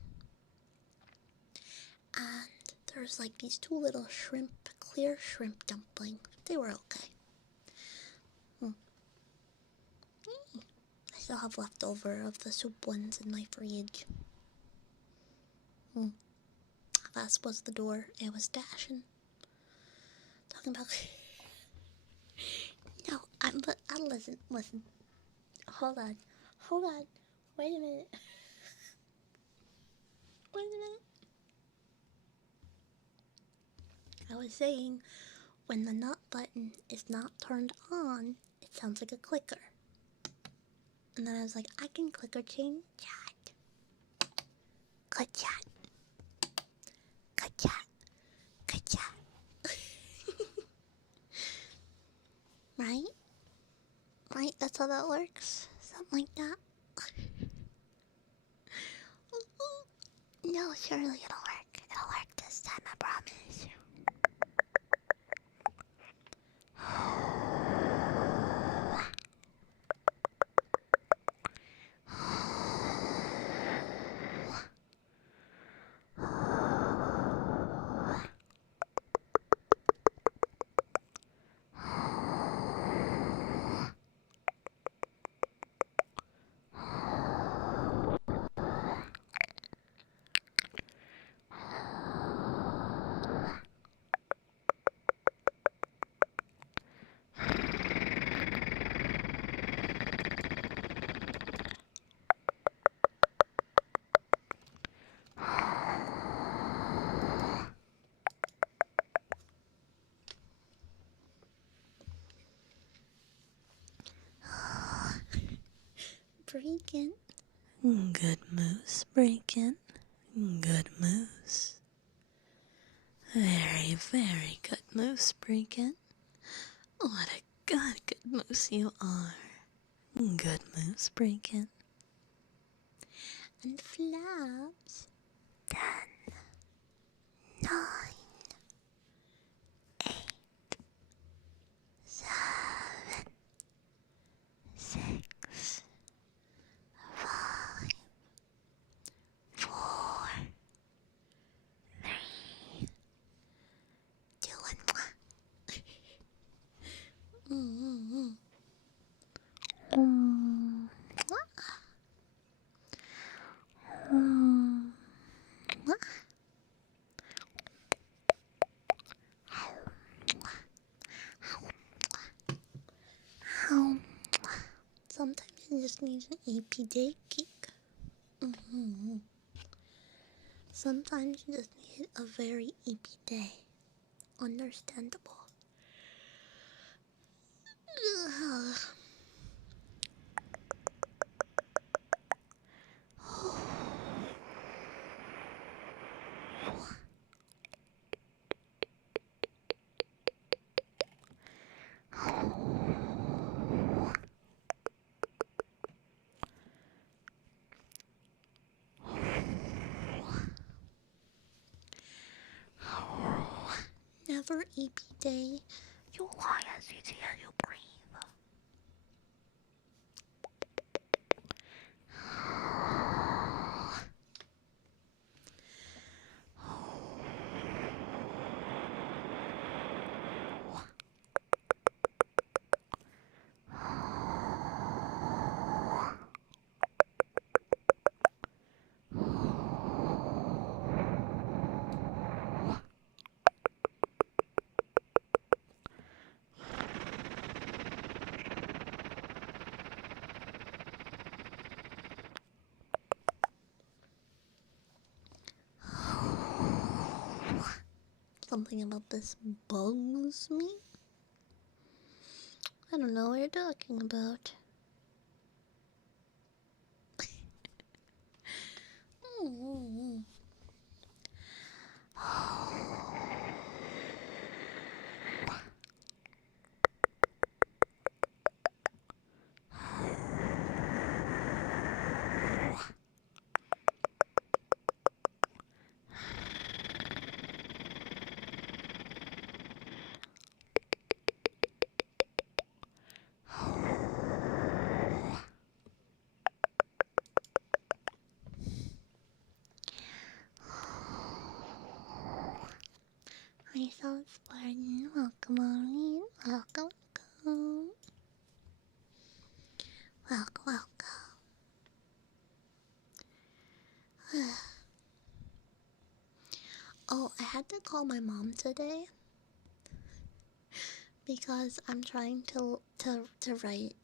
and there's like these 2 little clear shrimp dumplings. They were okay. I still have leftover of the soup ones in my fridge. How fast was the door? It was dashing. Talking about. No, listen. Hold on. Wait a minute. I was saying, when the not button is not turned on, it sounds like a clicker. And then I was like, I can clicker change chat. Click chat. Click chat. Click chat. Right? Right? That's how that works? Something like that? No, surely it'll work. It'll work this time, I promise. Breaking. Good moose, Breaking. Good moose. Very, very good moose, Breaking. What a good moose you are. Good moose, Breaking. And Flaps. 10, 9, 8, 7, 6, 5, 4, 3, 2, and 1. Sometimes you just need an AP day kick. Sometimes you just need a very AP day. Understandable. Never EP day. You lie as easy as you breathe. Something about this bugs me. I don't know what you're talking about. so Spartan. Welcome, Maureen. Welcome, welcome. Welcome, welcome. Oh, I had to call my mom today because I'm trying to write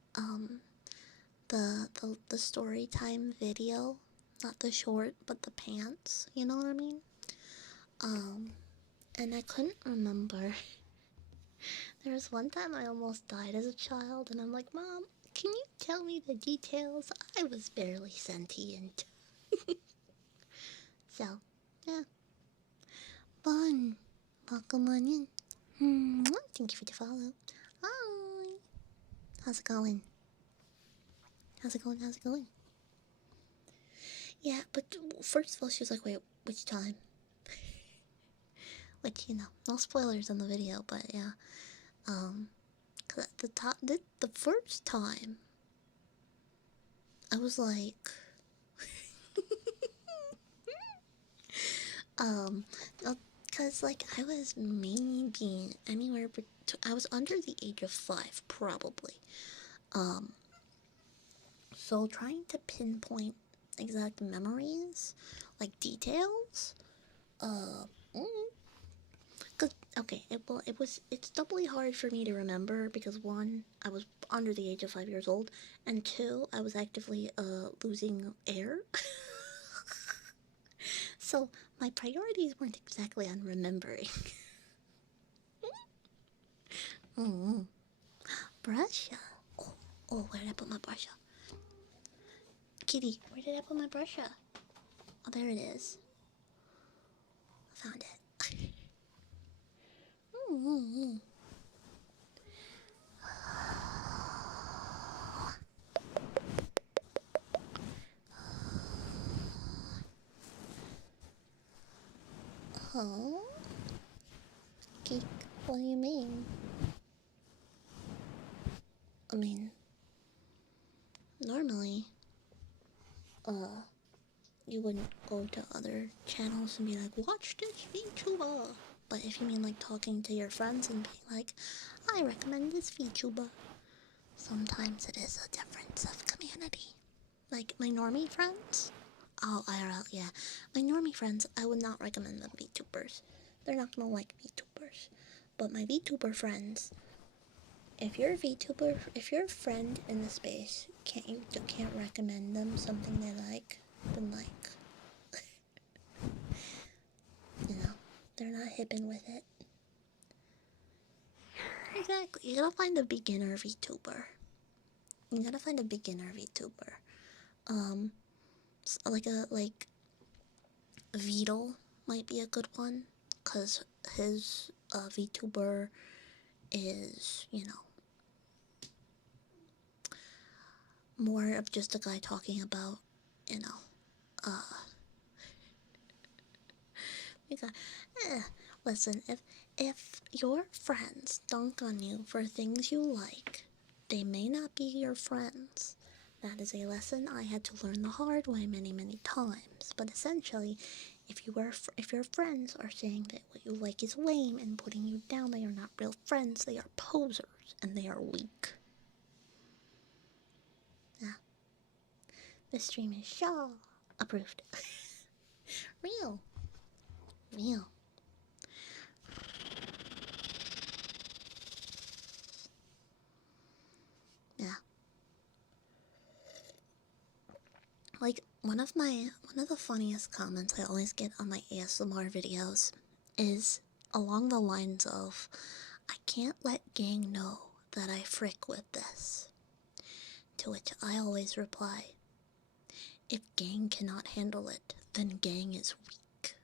the story time video, not the short, but the pants. You know what I mean? And I couldn't remember. There was one time I almost died as a child, and I'm like, Mom, can you tell me the details? I was barely sentient. So, yeah. Fun. Welcome on in. Thank you for the follow. Hi. How's it going? How's it going? How's it going? Yeah, but first of all, she was like, wait, which time? Which, you know, no spoilers in the video, but yeah. Cause at the first time, I was like, um, cause like I was maybe anywhere, but I was under the age of 5, probably. So trying to pinpoint exact memories, like details, uh, mm, cause okay, it's doubly hard for me to remember because one, I was under the age of 5 years old, and two, I was actively losing air. So my priorities weren't exactly on remembering. mm Brusha. Oh, where did I put my brusha? Kitty, where did I put my brusha? Oh, there it is. I found it. mm Oh, geek. What do you mean? I mean, normally, you wouldn't go to other channels and be like, watch this VTuber. But if you mean like talking to your friends and being like, I recommend this VTuber, sometimes it is a difference of community. Like my normie friends, oh, IRL, yeah. My normie friends, I would not recommend them VTubers. They're not gonna like VTubers. But my VTuber friends, if you're a VTuber, if you're a friend in the space, can't recommend them something they like, then like, you know, they're not hipping with it. Exactly. You gotta find a beginner VTuber. You gotta find a beginner VTuber. Like Beetle might be a good one, cause his VTuber is, you know, more of just a guy talking about, you know, because, listen, if your friends dunk on you for things you like, they may not be your friends. That is a lesson I had to learn the hard way many, many times. But essentially, if your friends are saying that what you like is lame and putting you down, they are not real friends. They are posers and they are weak. Yeah. This stream is Shaw approved. Real. Real. Yeah. Like one of the funniest comments I always get on my ASMR videos is along the lines of, I can't let gang know that I frick with this. To which I always reply, if gang cannot handle it, then gang is weak.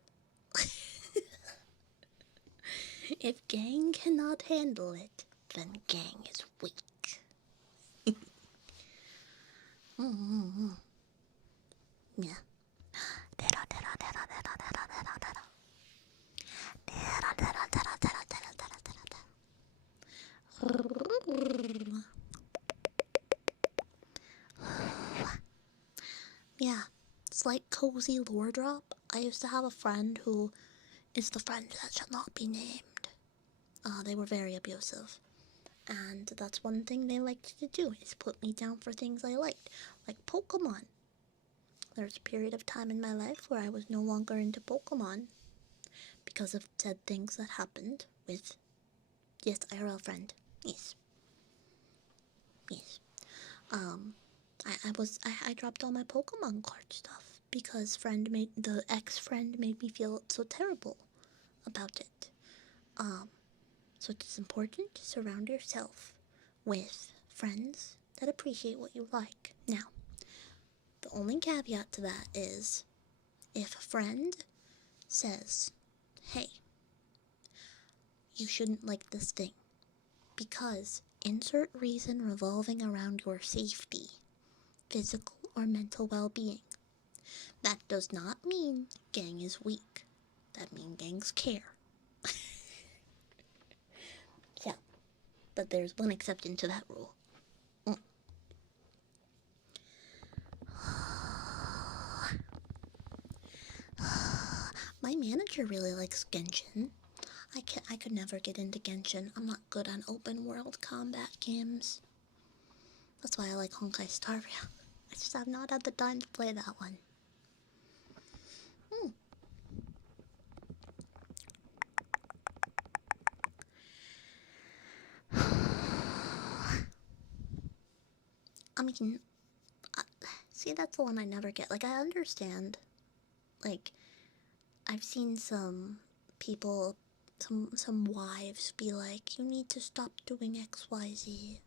If gang cannot handle it, then gang is weak. Yeah. Yeah, it's like cozy lore drop. I used to have a friend who is the friend that shall not be named. They were very abusive. And that's one thing they liked to do, is put me down for things I liked, like Pokemon. There's a period of time in my life where I was no longer into Pokemon because of said things that happened with, yes, IRL friend. Yes. Yes. I dropped all my Pokemon card stuff because the ex-friend made me feel so terrible about it. So it's important to surround yourself with friends that appreciate what you like. Now, the only caveat to that is if a friend says, hey, you shouldn't like this thing because insert reason revolving around your safety, physical or mental well-being. That does not mean gang is weak. That means gangs care. Yeah, but there's one exception to that rule. My manager really likes Genshin. I could never get into Genshin. I'm not good on open world combat games. That's why I like Honkai Star Rail. I just have not had the time to play that one. I mean, see, that's the one I never get. Like, I understand. Like, I've seen some people, some wives be like, you need to stop doing XYZ.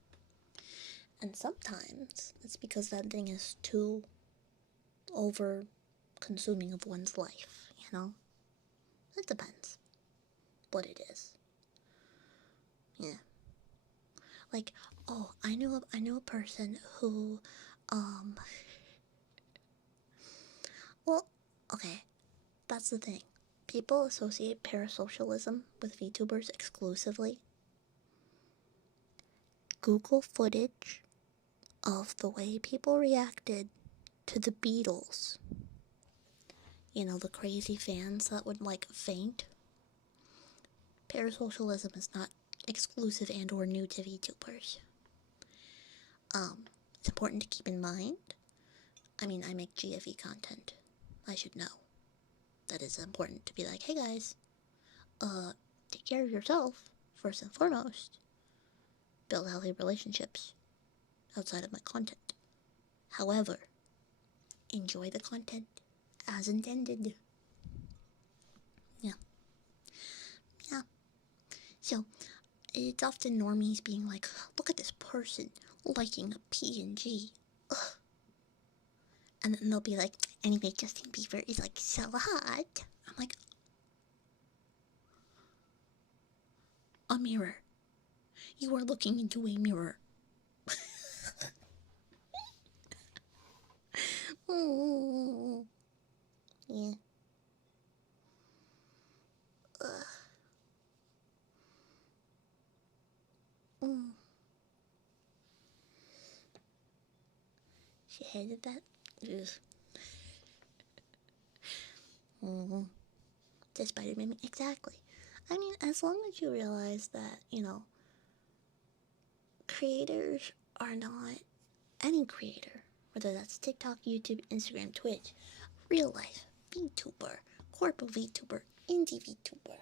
And sometimes it's because that thing is too over consuming of one's life, you know? It depends what it is. Yeah. Like, oh, I knew a person who, well, okay, that's the thing. People associate parasocialism with VTubers exclusively. Google footage of the way people reacted to the Beatles. You know, the crazy fans that would, like, faint. Parasocialism is not exclusive and or new to VTubers. It's important to keep in mind. I mean, I make GFE content. I should know. That is important to be like, hey guys, take care of yourself, first and foremost. Build healthy relationships outside of my content. However, enjoy the content as intended. Yeah. Yeah. So, it's often normies being like, look at this person liking a PNG. Ugh. And then they'll be like, anyway, Justin Bieber is like so hot. I'm like, a mirror. You are looking into a mirror. Oh, yeah. Ugh. Mm. She hated that. Ugh. Mm-hmm. Despite it, maybe exactly. I mean, as long as you realize that, you know, creators are not any creator, whether that's TikTok, YouTube, Instagram, Twitch, real life VTuber, corporate VTuber, indie VTuber.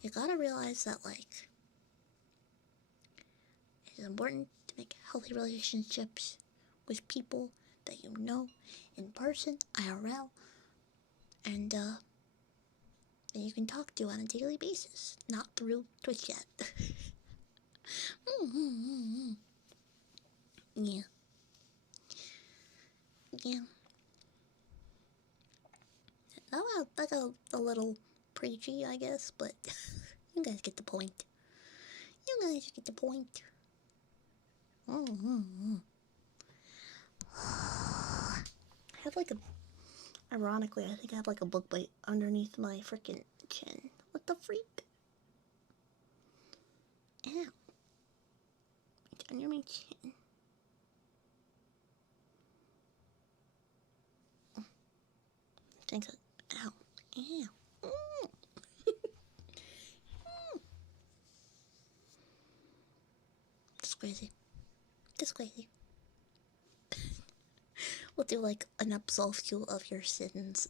You gotta realize that, like, it's important to make healthy relationships with people that you know in person, IRL, and that you can talk to on a daily basis, not through Twitch yet. Yeah. Yeah. That got a little preachy, I guess, but you guys get the point. You guys get the point. I have like a. Ironically, I think I have like a bug bite underneath my freaking chin. What the freak? Ow. It's under my chin. Thanks. Ow. Ow. Just crazy. Just crazy. We'll do like an absolve you of your sins,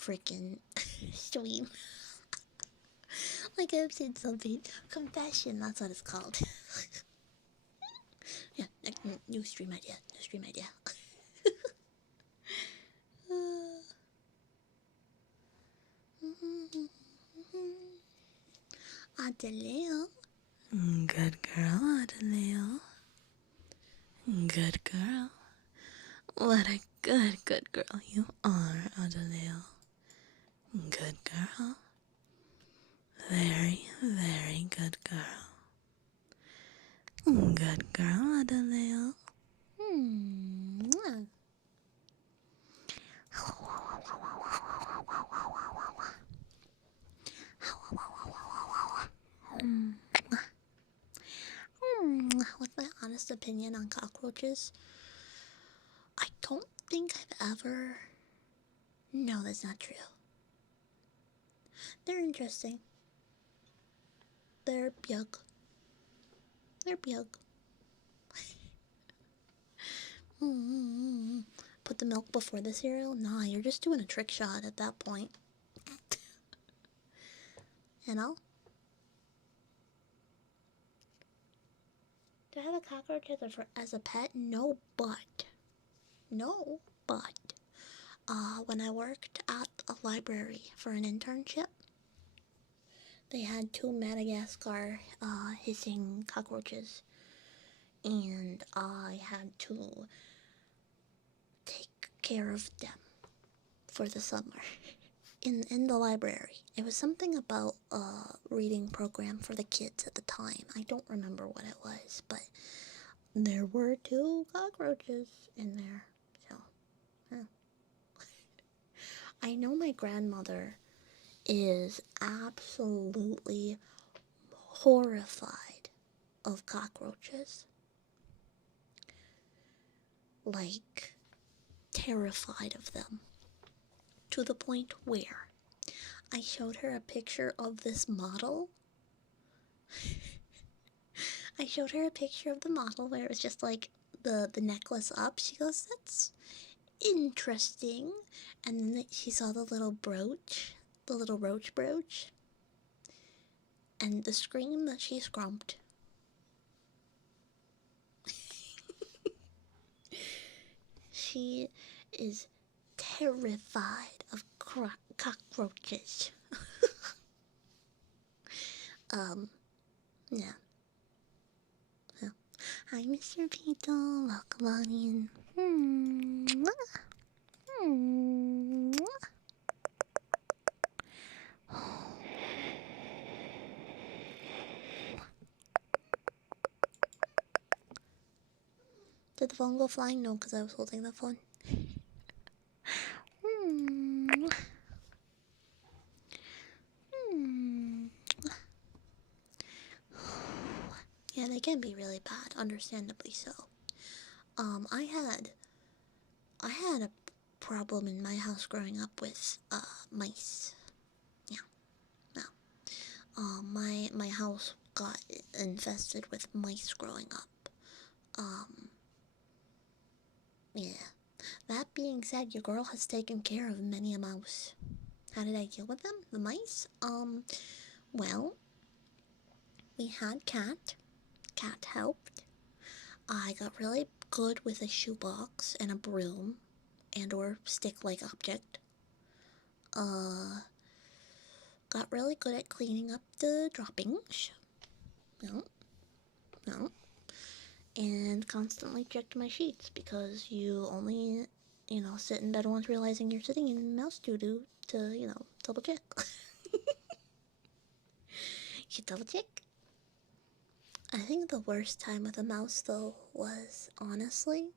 freaking stream. Like I've seen something. Confession, that's what it's called. Yeah, new stream idea. New stream idea. Adeleo. Good girl, Adeleo. Good girl. What a good girl you are, Adeleo. Good girl. Very, very good girl. Good girl, Adeleo. What's my honest opinion on cockroaches? I don't think I've ever... No, that's not true. They're interesting. They're bug. They're bug. Put the milk before the cereal? Nah, you're just doing a trick shot at that point. You know? Do I have a cockroach as a pet? No, but... when I worked at a library for an internship, they had 2 Madagascar hissing cockroaches, and I had to take care of them for the summer in the library. It was something about a reading program for the kids at the time. I don't remember what it was, but there were 2 cockroaches in there, so yeah. I know my grandmother is absolutely horrified of cockroaches. Like, terrified of them. To the point where I showed her a picture of this model. I showed her a picture of the model where it was just like the necklace up. She goes, that's interesting. And then she saw the little brooch, the little roach brooch, and the scream that she scrumped. She is terrified of cockroaches. Yeah. So, hi, Mr. Beetle. Welcome on in. Did the phone go flying? No, because I was holding the phone. Yeah, they can be really bad, understandably so. I had a problem in my house growing up with mice. Yeah, no. My house got infested with mice growing up. Yeah. That being said, your girl has taken care of many a mouse. How did I deal with them? The mice? Well, we had cat. Cat helped. I got really good with a shoebox and a broom and or stick-like object. Got really good at cleaning up the droppings. No. And constantly checked my sheets because you only, sit in bed once realizing you're sitting in mouse doo-doo to, double check. You double check. I think the worst time with a mouse, though, was, honestly,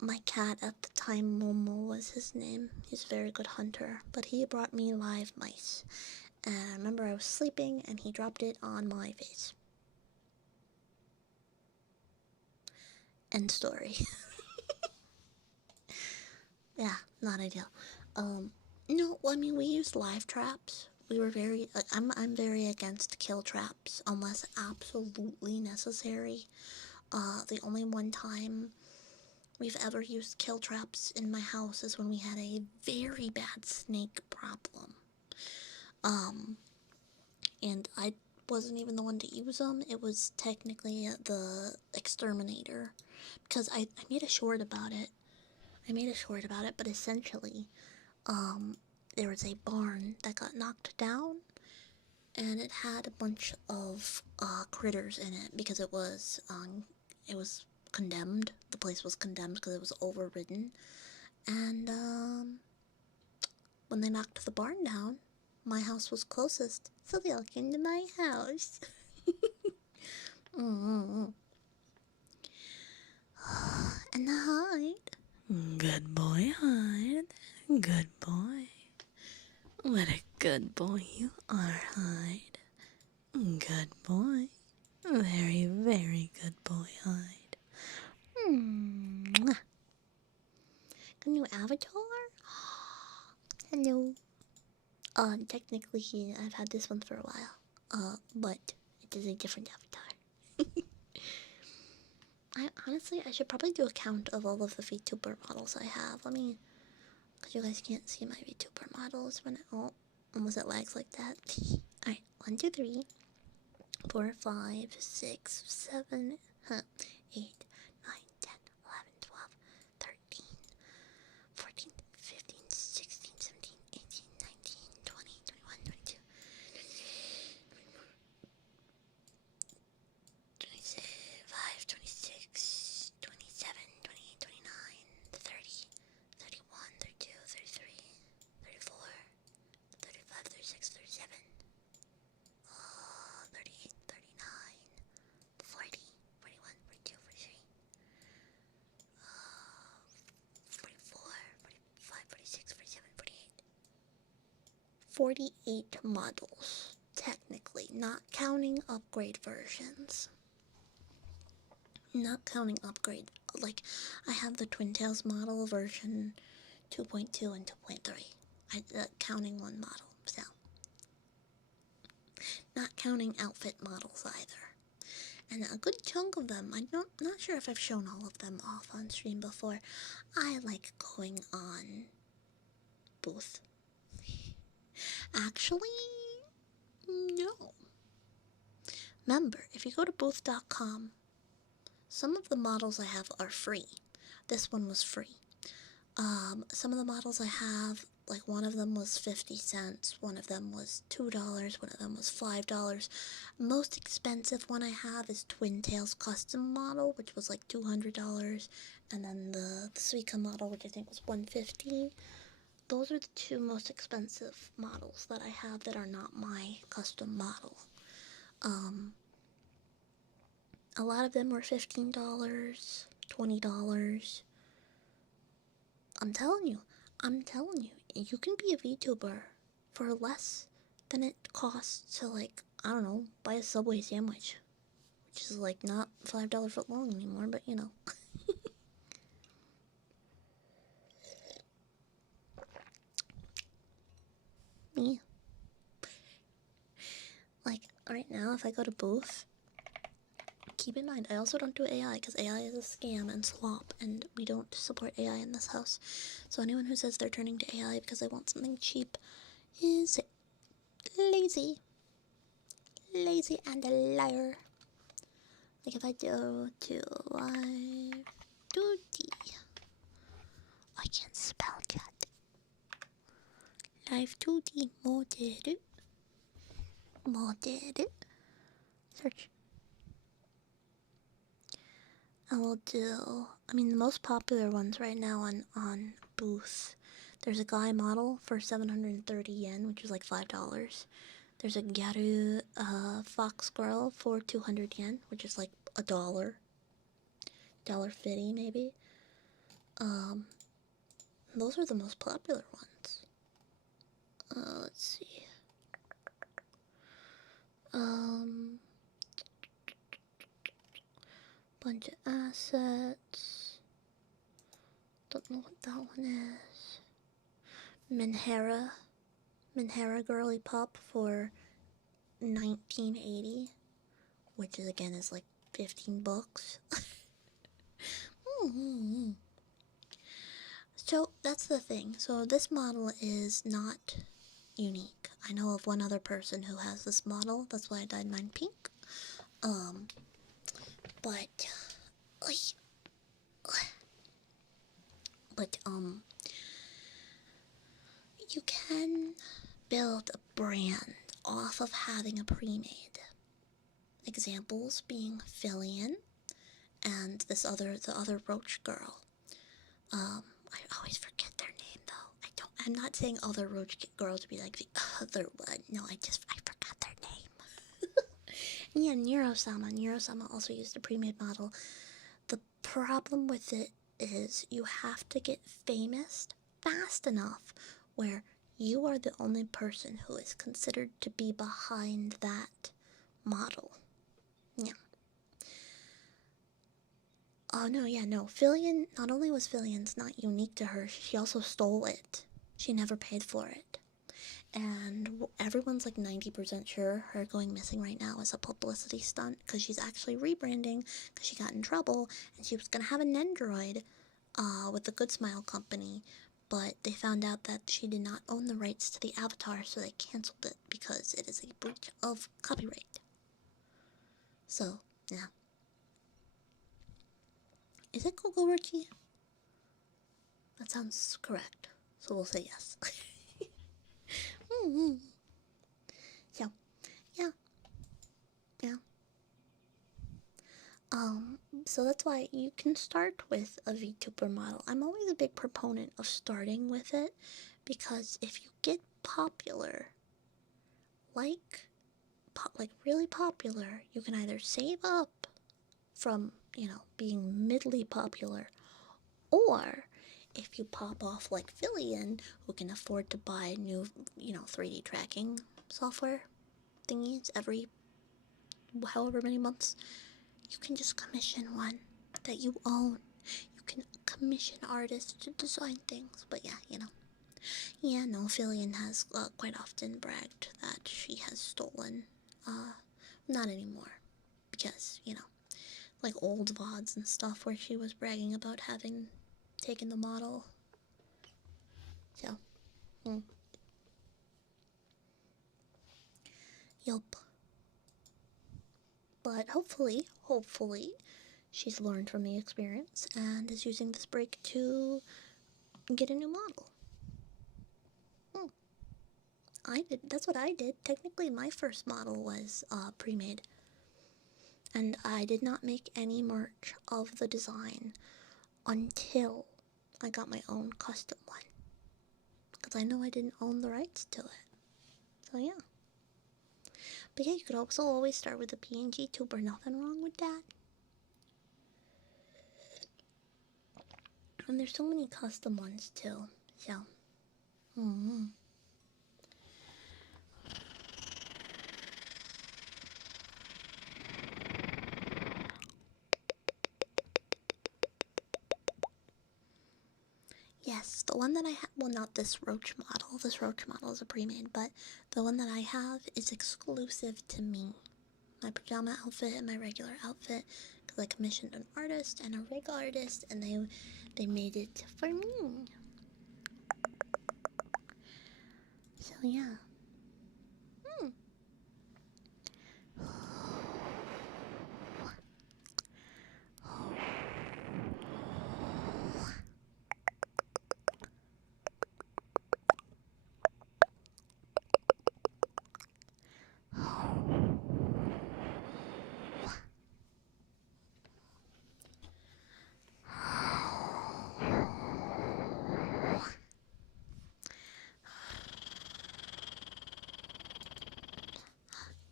my cat at the time, Momo was his name. He's a very good hunter, but he brought me live mice. And I remember I was sleeping, and he dropped it on my face. End story. Yeah, not ideal. No, I mean, we used live traps, we were very, I'm very against kill traps unless absolutely necessary. The only one time we've ever used kill traps in my house is when we had a very bad snake problem. And I wasn't even the one to use them. It was technically the exterminator, because I made a short about it. But essentially, there was a barn that got knocked down, and it had a bunch of critters in it because it was condemned. The place was condemned because it was overridden, and when they knocked the barn down, my house was closest, so they all came to my house. And the hide. Good boy, Hyde. Good boy. What a good boy you are, Hyde. Good boy. Very, very good boy, Hyde. Got a new avatar? Hello. Technically, I've had this one for a while. But it is a different avatar. I should probably do a count of all of the VTuber models I have. Let me, because you guys can't see my VTuber models when almost it lags like that. Alright, 1, 2, 3, 4, 5, 6, 7, 8, 9, 10, 11, 12, 13, 14, 15, 16, 17, 18, 19, 20, 21, 22, 25, 26, 27, 28, 29, 30, 31, 32, 33, 34, 35, 36, 37, 38, 39, 40, 41, 42, 43, 44, 45, 46, 47, 48. 48 models, technically, not counting upgrade versions. Not counting upgrade. Like, I have the Twin Tails model version 2.2 and 2.3. Counting one model, so. Not counting outfit models either. And a good chunk of them, I'm not sure if I've shown all of them off on stream before. I like going on Booth. Actually, no. Remember, if you go to booth.com, some of the models I have are free. This one was free. Some of the models I have, like one of them was 50 cents, one of them was $2, one of them was $5. Most expensive one I have is Twin Tails custom model, which was like $200, and then the Suica model, which I think was $150. Those are the two most expensive models that I have that are not my custom model. A lot of them were $15, $20. I'm telling you, you can be a VTuber for less than it costs to, like, I don't know, buy a Subway sandwich. Which is, like, not $5 foot long anymore, but, you know. Me. Like, right now, if I go to Booth, keep in mind, I also don't do AI, because AI is a scam and slop, and we don't support AI in this house. So anyone who says they're turning to AI because they want something cheap is lazy. Lazy and a liar. Like if I go to live 2D, I can't spell chat. Live 2D modded. Search. I will do, the most popular ones right now on Booth. There's a guy model for 730 yen, which is like $5. There's a Gyaru fox girl for 200 yen, which is like $1. $1.50 maybe. Those are the most popular ones. Let's see. Bunch of assets. Don't know what that one is. Minhera. Minhara Girly Pop for 1980, which is again is like 15 bucks. So that's the thing. So this model is not unique. I know of one other person who has this model. That's why I dyed mine pink. But you can build a brand off of having a pre-made. Examples being Fillion and the other roach girl. I always forget their name though. I'm not saying other roach girl to be like the other one. No, I forgot their name. Yeah, Neurosama. Neurosama also used a pre-made model. The problem with it is you have to get famous fast enough where you are the only person who is considered to be behind that model. Yeah. Oh, no, yeah, no. Fillion, not only was Fillion's not unique to her, she also stole it. She never paid for it. And everyone's like 90% sure her going missing right now is a publicity stunt because she's actually rebranding because she got in trouble and she was going to have an Android with the Good Smile company, but they found out that she did not own the rights to the avatar, so they canceled it because it is a breach of copyright. So, yeah. Is it Kogorochi? That sounds correct. So we'll say yes. So, yeah. Yeah. So that's why you can start with a VTuber model. I'm always a big proponent of starting with it because if you get popular, like really popular, you can either save up from, being middly popular, or if you pop off like Fillion, who can afford to buy new, 3D tracking software thingies every however many months, you can just commission one that you own. You can commission artists to design things, but yeah, Yeah, no, Fillion has quite often bragged that she has stolen. Not anymore. Because, like old VODs and stuff where she was bragging about having taken the model. So, yup. But hopefully, she's learned from the experience and is using this break to get a new model. That's what I did. Technically, my first model was pre-made. And I did not make any merch of the design until I got my own custom one. Because I know I didn't own the rights to it. So yeah. But yeah, you could also always start with a PNG tuber. Nothing wrong with that. And there's so many custom ones too. So. Yes, the one that I have, well, not this roach model. This roach model is a pre-made, but the one that I have is exclusive to me. My pajama outfit and my regular outfit, because I commissioned an artist and a rig artist, and they made it for me. So yeah.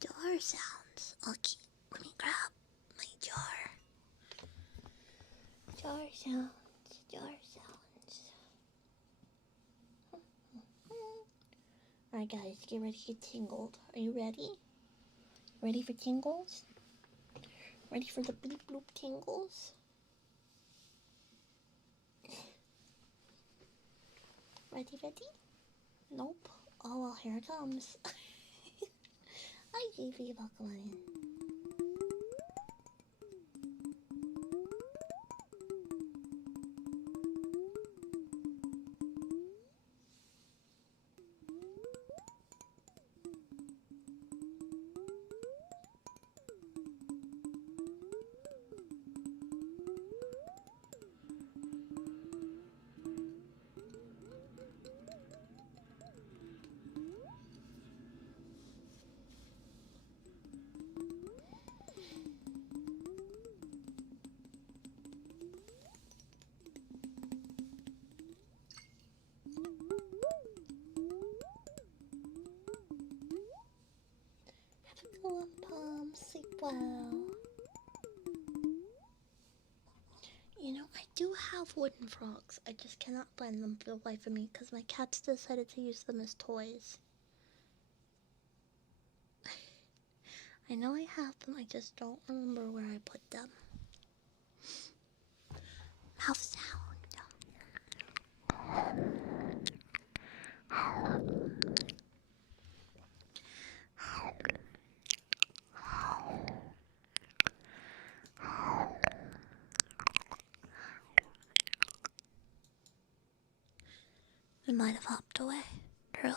Jar sounds. Okay, let me grab my jar. Jar sounds. Alright guys, get ready to get tingled. Are you ready? Ready for tingles? Ready for the bleep bloop tingles? Ready? Nope. Oh well, here it comes. Hi, JV, welcome in. Have a good one, Palm. Sleep well. You know, I do have wooden frogs. I just cannot find them for the life of me because my cats decided to use them as toys. I know I have them, I just don't remember where I put them. Mouth sound. It might have hopped away. Drill.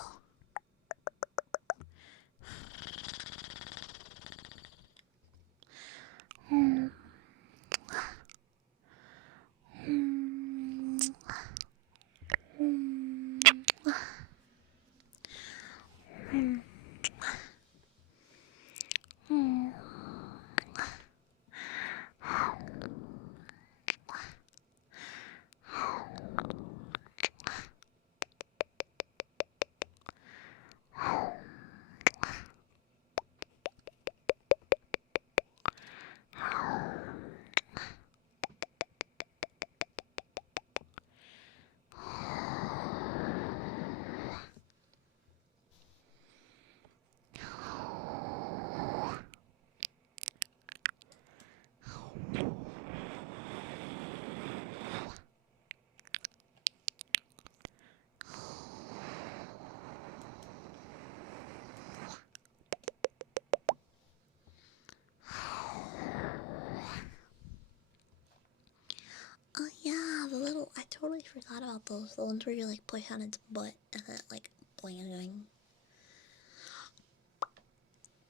Oh yeah, the little, I totally forgot about those. The ones where you like push on its butt and then like boing.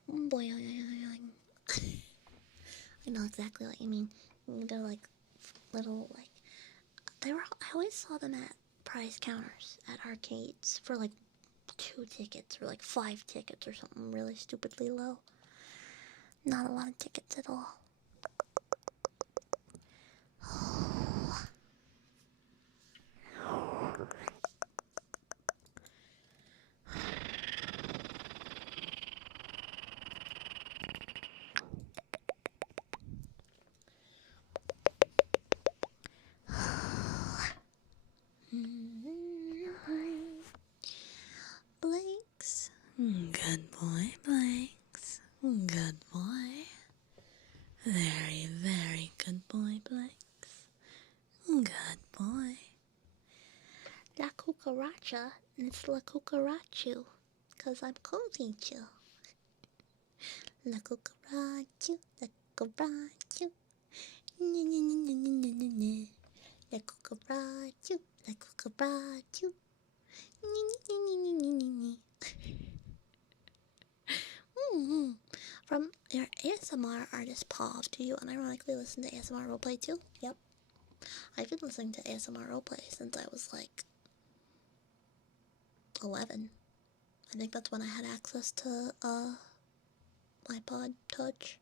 Boing. I know exactly what you mean. They're like little like, I always saw them at prize counters at arcades for like 2 tickets or like 5 tickets or something really stupidly low. Not a lot of tickets at all. Blanks. Good boy, Blanks. Good boy. Very, very good boy, Blanks. Good boy. La cucaracha, it's la cucarachu, 'cause I'm cozy too. La cucarachu, la cucarachu. La cucarachu, la cucarachu. From your ASMR artist Pav, do you unironically listen to ASMR roleplay too? Yep. I've been listening to ASMR roleplay since I was like 11. I think that's when I had access to iPod Touch.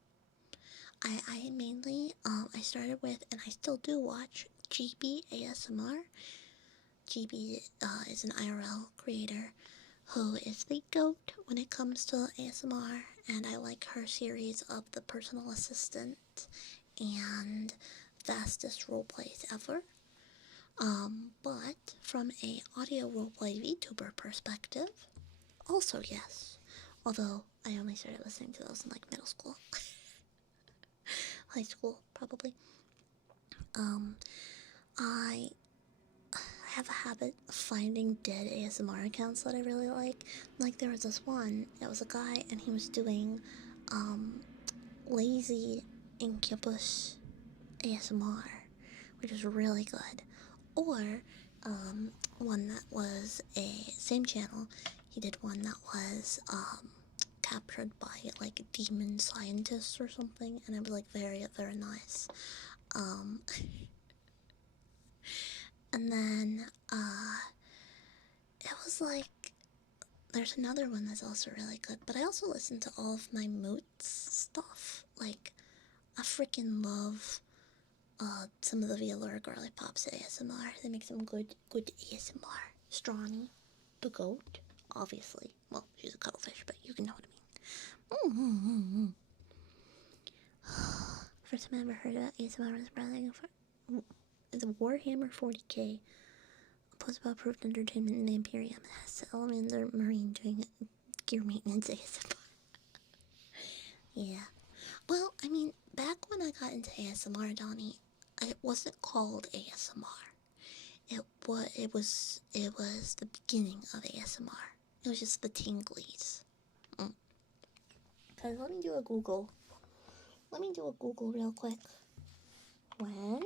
I mainly I started with, and I still do watch, GB ASMR. GB is an IRL creator who is the GOAT when it comes to ASMR, and I like her series of The Personal Assistant and Fastest Roleplays Ever. But from a audio roleplay VTuber perspective, also yes. Although I only started listening to those in like middle school. High school, probably. I have a habit of finding dead ASMR accounts that I really like. Like, there was this one, it was a guy, and he was doing, lazy incubus ASMR, which was really good. Or, one that was same channel, he did one that was, captured by, like, demon scientists or something, and it was, like, very, very nice. And then, it was like, there's another one that's also really good, but I also listen to all of my moots stuff. Like, I freaking love, some of the Velour Girly Pops ASMR. They make some good ASMR. Strawny, the goat, obviously. Well, she's a cuttlefish, but you can know what I mean. First time I ever heard about ASMR was browsing for the Warhammer 40k. Post-approved entertainment in the Imperium. It has Salamander Marine doing gear maintenance ASMR. Yeah. Well, I mean, back when I got into ASMR, Donnie, it wasn't called ASMR. It was the beginning of ASMR. It was just the tinglies. Cause let me do a Google. Let me do a Google real quick. When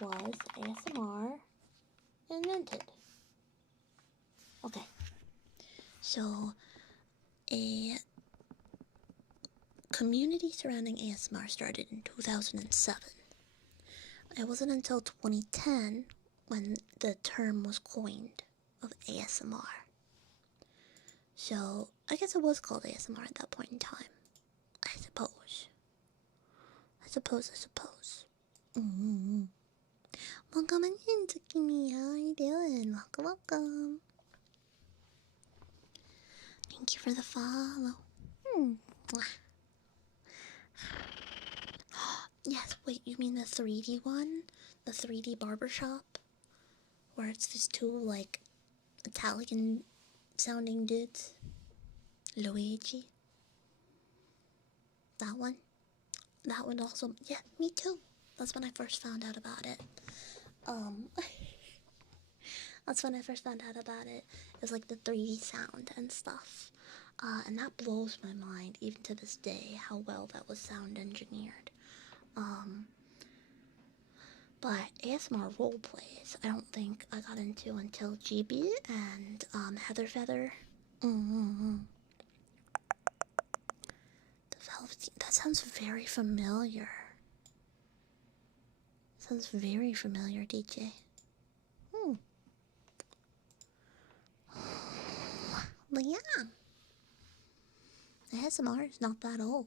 was ASMR invented? Okay. So, a community surrounding ASMR started in 2007. It wasn't until 2010 when the term was coined of ASMR. So, I guess it was called ASMR at that point in time. I suppose. Welcome in, Tsukimi. How are you doing? Welcome. Thank you for the follow. Yes, wait, you mean the 3D one? The 3D barbershop? Where it's just two, like, Italian sounding dudes? Luigi? That one? That one also? Yeah, me too. That's when I first found out about it. That's when I first found out about it. It was like the 3D sound and stuff. And that blows my mind, even to this day, how well that was sound engineered. But ASMR roleplays, I don't think I got into until GB and Heather Feather. The Velveteen, that sounds very familiar. Sounds very familiar, DJ. But yeah, ASMR is not that old.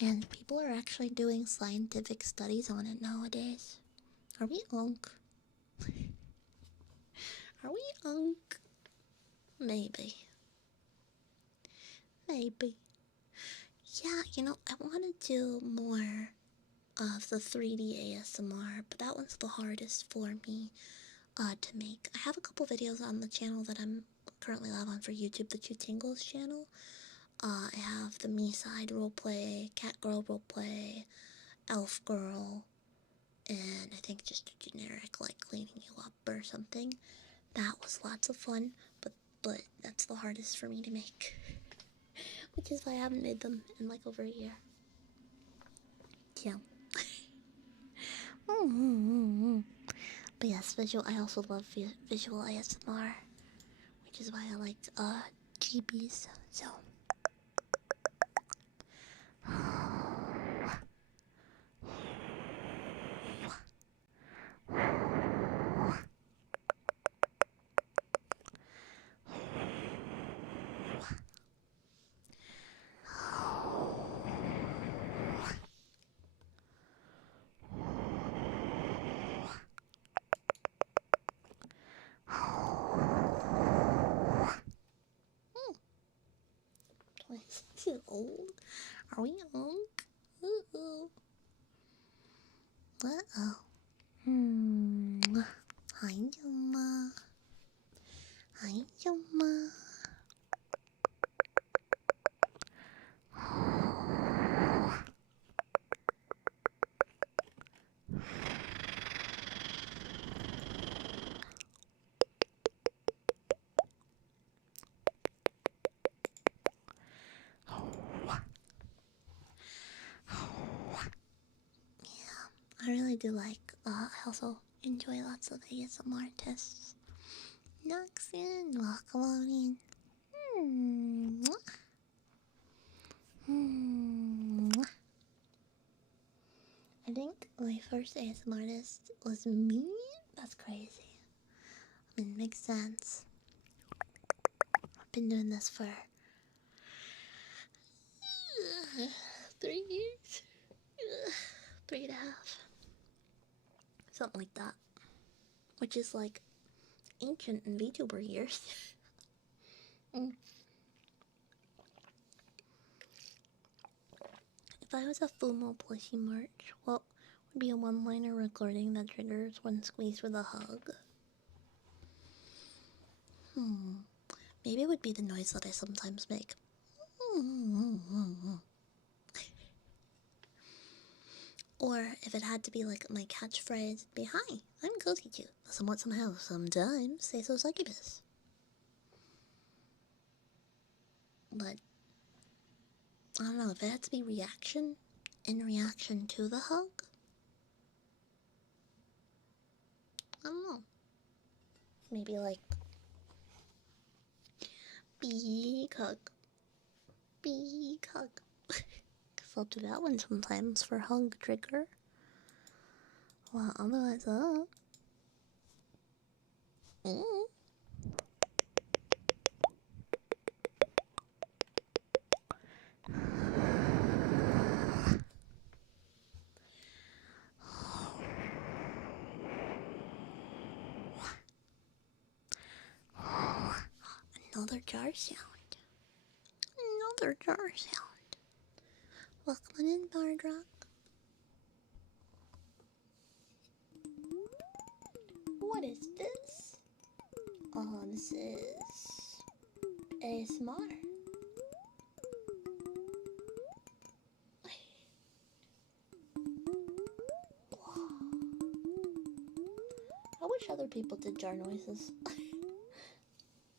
And people are actually doing scientific studies on it nowadays. Are we unk? Are we unk? Maybe. Yeah, you know, I want to do more of the 3D ASMR, but that one's the hardest for me to make. I have a couple videos on the channel that I'm currently live on for YouTube, the Girl Tingles channel. I have the Me Side roleplay, Cat Girl roleplay, Elf Girl, and I think just a generic, like, cleaning you up or something. That was lots of fun, but that's the hardest for me to make. Which is why I haven't made them in, like, over a year. Yeah. But yes, I also love visual ASMR, which is why I liked, GBs, so. Too old? Are we old? Uh-oh. Uh-oh. Hi, Yuma. Hi, Yuma. I do like, I also enjoy lots of ASMR artists. Noxian, welcome on in. I think my first ASMR artist was me. That's crazy. I mean, it makes sense. I've been doing this for 3 years, 3.5, something like that. Which is like ancient in VTuber years. If I was a Fumo plushie merch, what would be a one-liner recording that triggers when squeezed with a hug? Maybe it would be the noise that I sometimes make. Or if it had to be like my catchphrase, it'd be, "Hi, I'm Cozy Chew. Somewhat somehow, sometimes say so succubus." But I don't know, if it had to be reaction, in reaction to the hug, I don't know. Maybe like, big hug. Big hug. Cause I'll do that one sometimes for hug trigger. Well, otherwise, Another jar sound. Another jar sound. Welcome in, Bardrock. What is this? Oh, this is ASMR. I wish other people did jar noises.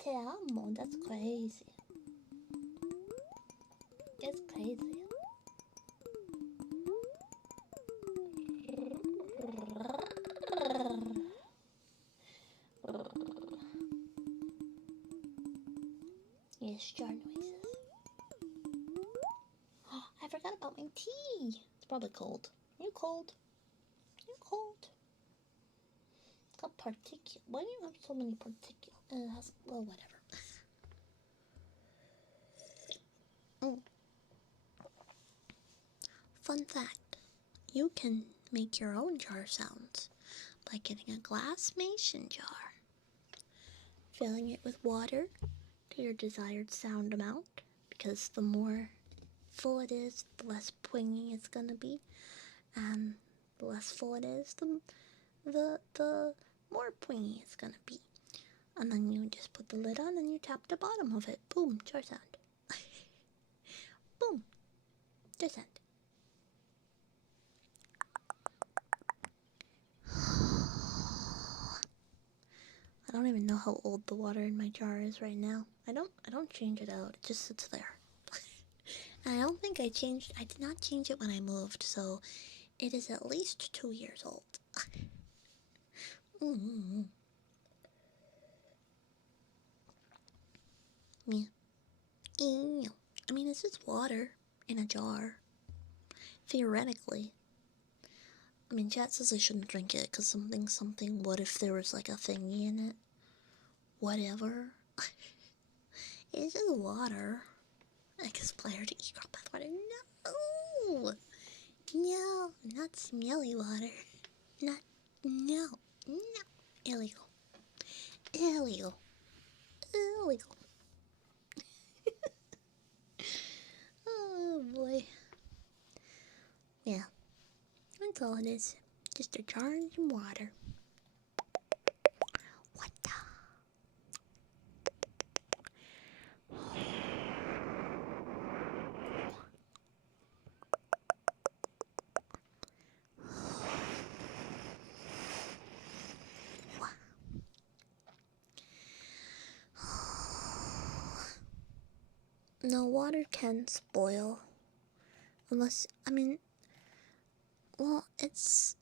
Te amo, that's crazy. It's crazy. Yes, jar noises. Oh, I forgot about my tea. It's probably cold. You cold? You cold? It's got particulate. Why do you have so many particulate? It has, well, whatever. Fun fact, you can make your own jar sounds by getting a glass mason jar, filling it with water to your desired sound amount, because the more full it is, the less poingy it's gonna be, and the less full it is, the more poingy it's gonna be. And then you just put the lid on and you tap the bottom of it. Boom, jar sound. Boom, jar sound. I don't even know how old the water in my jar is right now. I don't change it out. It just sits there. And I don't think I did not change it when I moved, so it is at least 2 years old. Yeah. I mean, it's just water in a jar. Theoretically. I mean, chat says I shouldn't drink it because something, what if there was like a thingy in it? Whatever. It's just water. I aspire to eat crop bath water. No! No, not smelly water. No. Illegal. Oh boy. Yeah. That's all it is. Just a jar and some water. What the? No, water can spoil. Unless, I mean, well, it's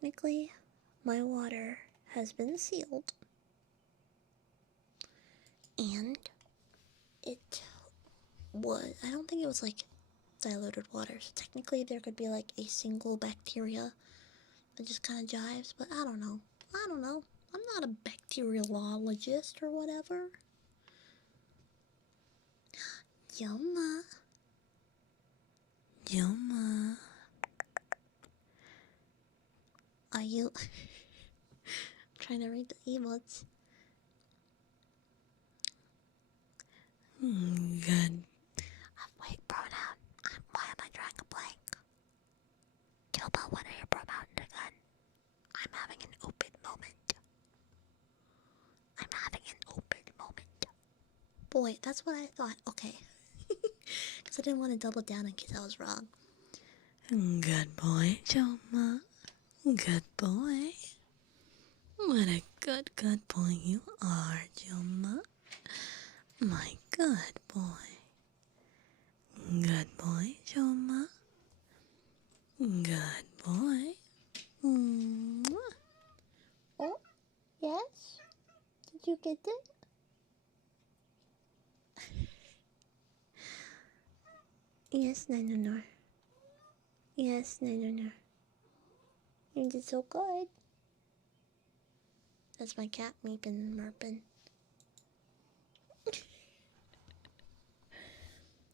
technically, my water has been sealed. And it was, I don't think it was like diluted water. So technically there could be like a single bacteria that just kind of jives, but I don't know. I don't know. I'm not a bacteriologist or whatever. Yumma. Yumma. Are you trying to read the emotes? Good. Wait, pronoun. Why am I drawing a blank? Gilba, what are your pronouns again? I'm having an open moment. I'm having an open moment. Boy, that's what I thought. Okay. Because I didn't want to double down in case I was wrong. Good boy, Joma. Good boy. What a good boy you are, Joma. My good boy. Good boy, Joma. Good boy. Mwah. Oh, yes? Did you get it? Yes, no. Yes, no. You did so good. That's my cat meeping and merping.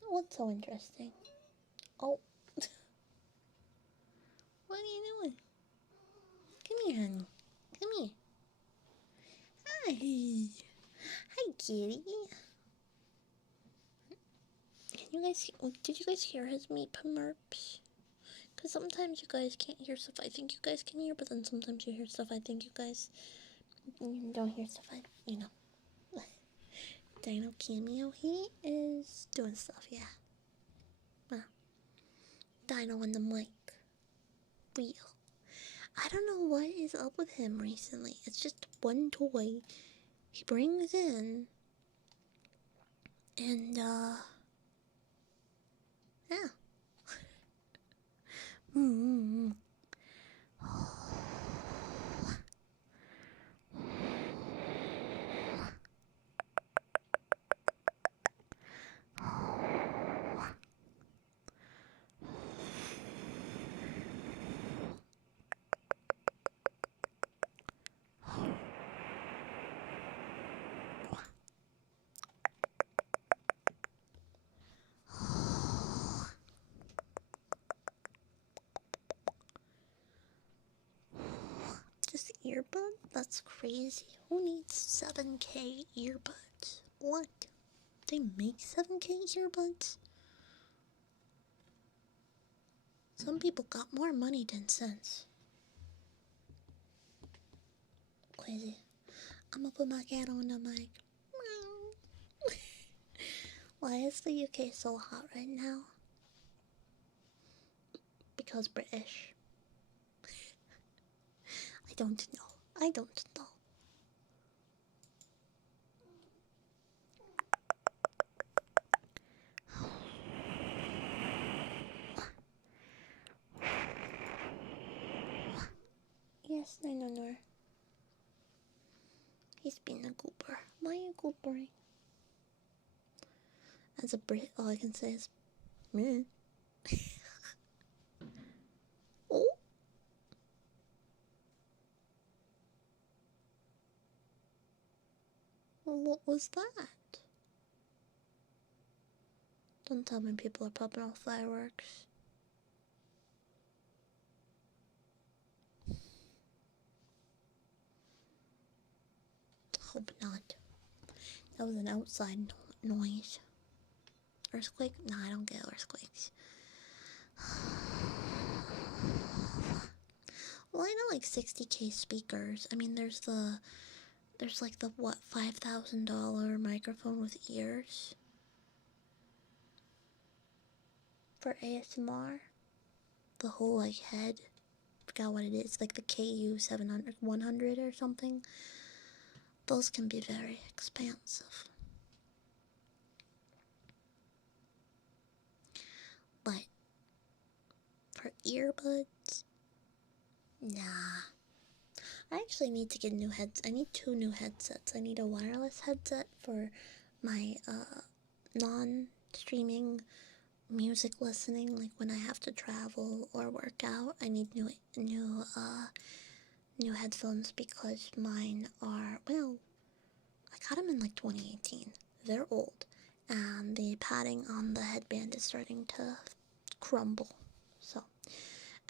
What's so interesting? Oh. What are you doing? Come here, honey. Come here. Hi. Hi, kitty. Did you guys hear his meep merps? Because sometimes you guys can't hear stuff I think you guys can hear, but then sometimes you hear stuff I think you guys don't hear stuff you know. Dino Cameo, he is doing stuff, yeah. Dino on the mic. Real. I don't know what is up with him recently. It's just one toy he brings in. And, yeah. Just earbud? That's crazy. Who needs 7K earbuds? What? They make 7K earbuds? Some people got more money than sense. Crazy. I'm gonna put my cat on the mic. Why is the UK so hot right now? Because British. I don't know. Yes, no. He's being a goober. Why are you goobering? As a Brit, all I can say is, meh. Oh. What was that? Don't tell me people are popping off fireworks. Hope not. That was an outside noise. Earthquake? No, I don't get earthquakes. Well, I know like 60K speakers. I mean, there's like the what, $5,000 microphone with ears for ASMR. The whole like head. Forgot what it is. Like the KU 700, 100 or something. Those can be very expensive. But for earbuds, Nah. I actually need to get new heads. I need 2 new headsets. I need a wireless headset for my non-streaming music listening, like when I have to travel or work out. I need new headphones because mine are, well, I got them in like 2018. They're old, and the padding on the headband is starting to crumble. So,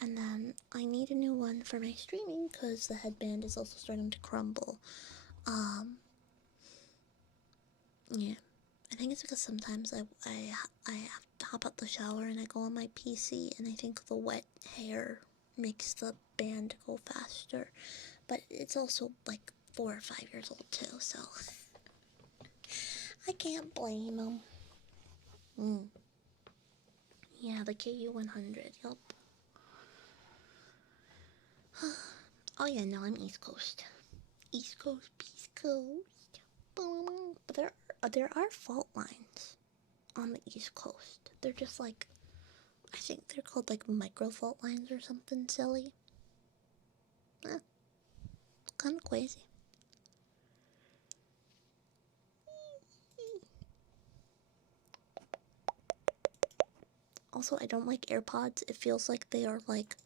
and then I need a new one for my streaming because the headband is also starting to crumble. Yeah. I think it's because sometimes I have to hop out the shower and I go on my PC, and I think the wet hair makes the band go faster. But it's also like 4 or 5 years old too, so I can't blame them. Yeah, the KU100, yup. Oh yeah, no, I'm East Coast. East Coast, East Coast. But there are fault lines on the East Coast. They're just like, I think they're called like micro fault lines or something silly. Eh, kind of crazy. Also, I don't like AirPods. It feels like they are like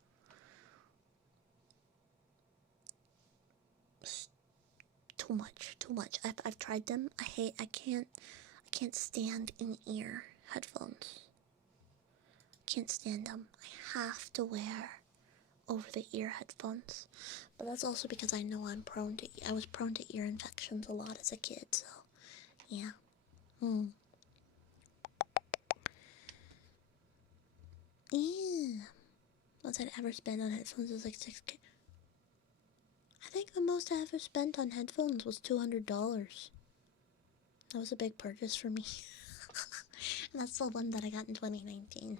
too much, too much. I've tried them. I can't stand in-ear headphones. Can't stand them. I have to wear over-the-ear headphones. But that's also because I know I was prone to ear infections a lot as a kid, so yeah. Yeah. Most I'd ever spend on headphones was like 6K. I think the most I ever spent on headphones was $200. That was a big purchase for me. And that's the one that I got in 2019.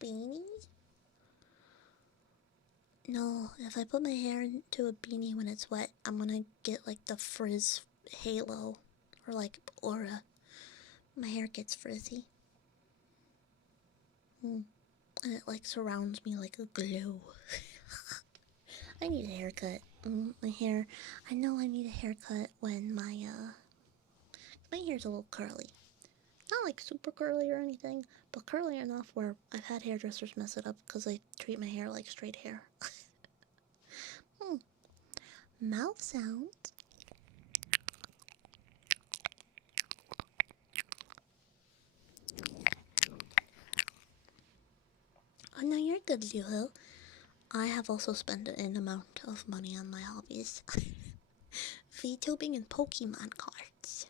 Beanie? No, if I put my hair into a beanie when it's wet, I'm gonna get like the frizz halo or like aura. My hair gets frizzy. And it like surrounds me like a glow. I need a haircut. My hair. I know I need a haircut when my hair's a little curly. Not like super curly or anything, but curly enough where I've had hairdressers mess it up because they treat my hair like straight hair. Mouth sounds. Oh no, you're good, Lulu. I have also spent an amount of money on my hobbies. VTubing and Pokemon cards.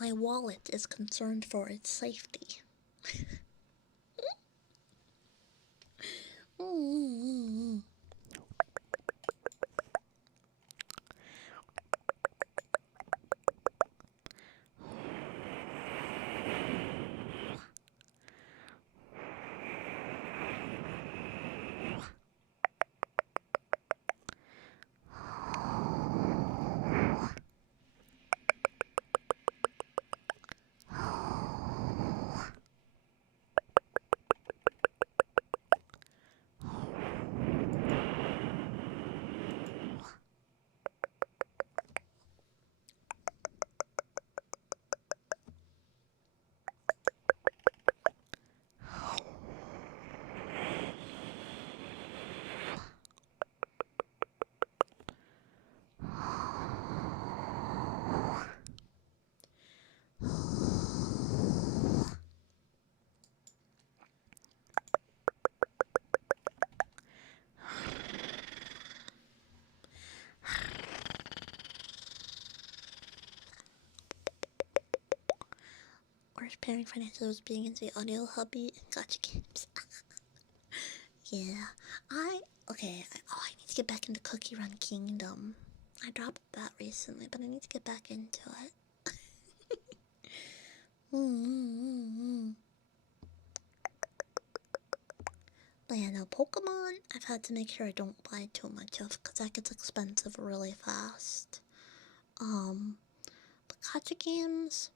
My wallet is concerned for its safety. Worst pairing financially was being into the audio hobby and gotcha games. Yeah, I need to get back into Cookie Run Kingdom. I dropped that recently, but I need to get back into it. But yeah, no, Pokemon, I've had to make sure I don't buy too much of because that gets expensive really fast. the gacha games,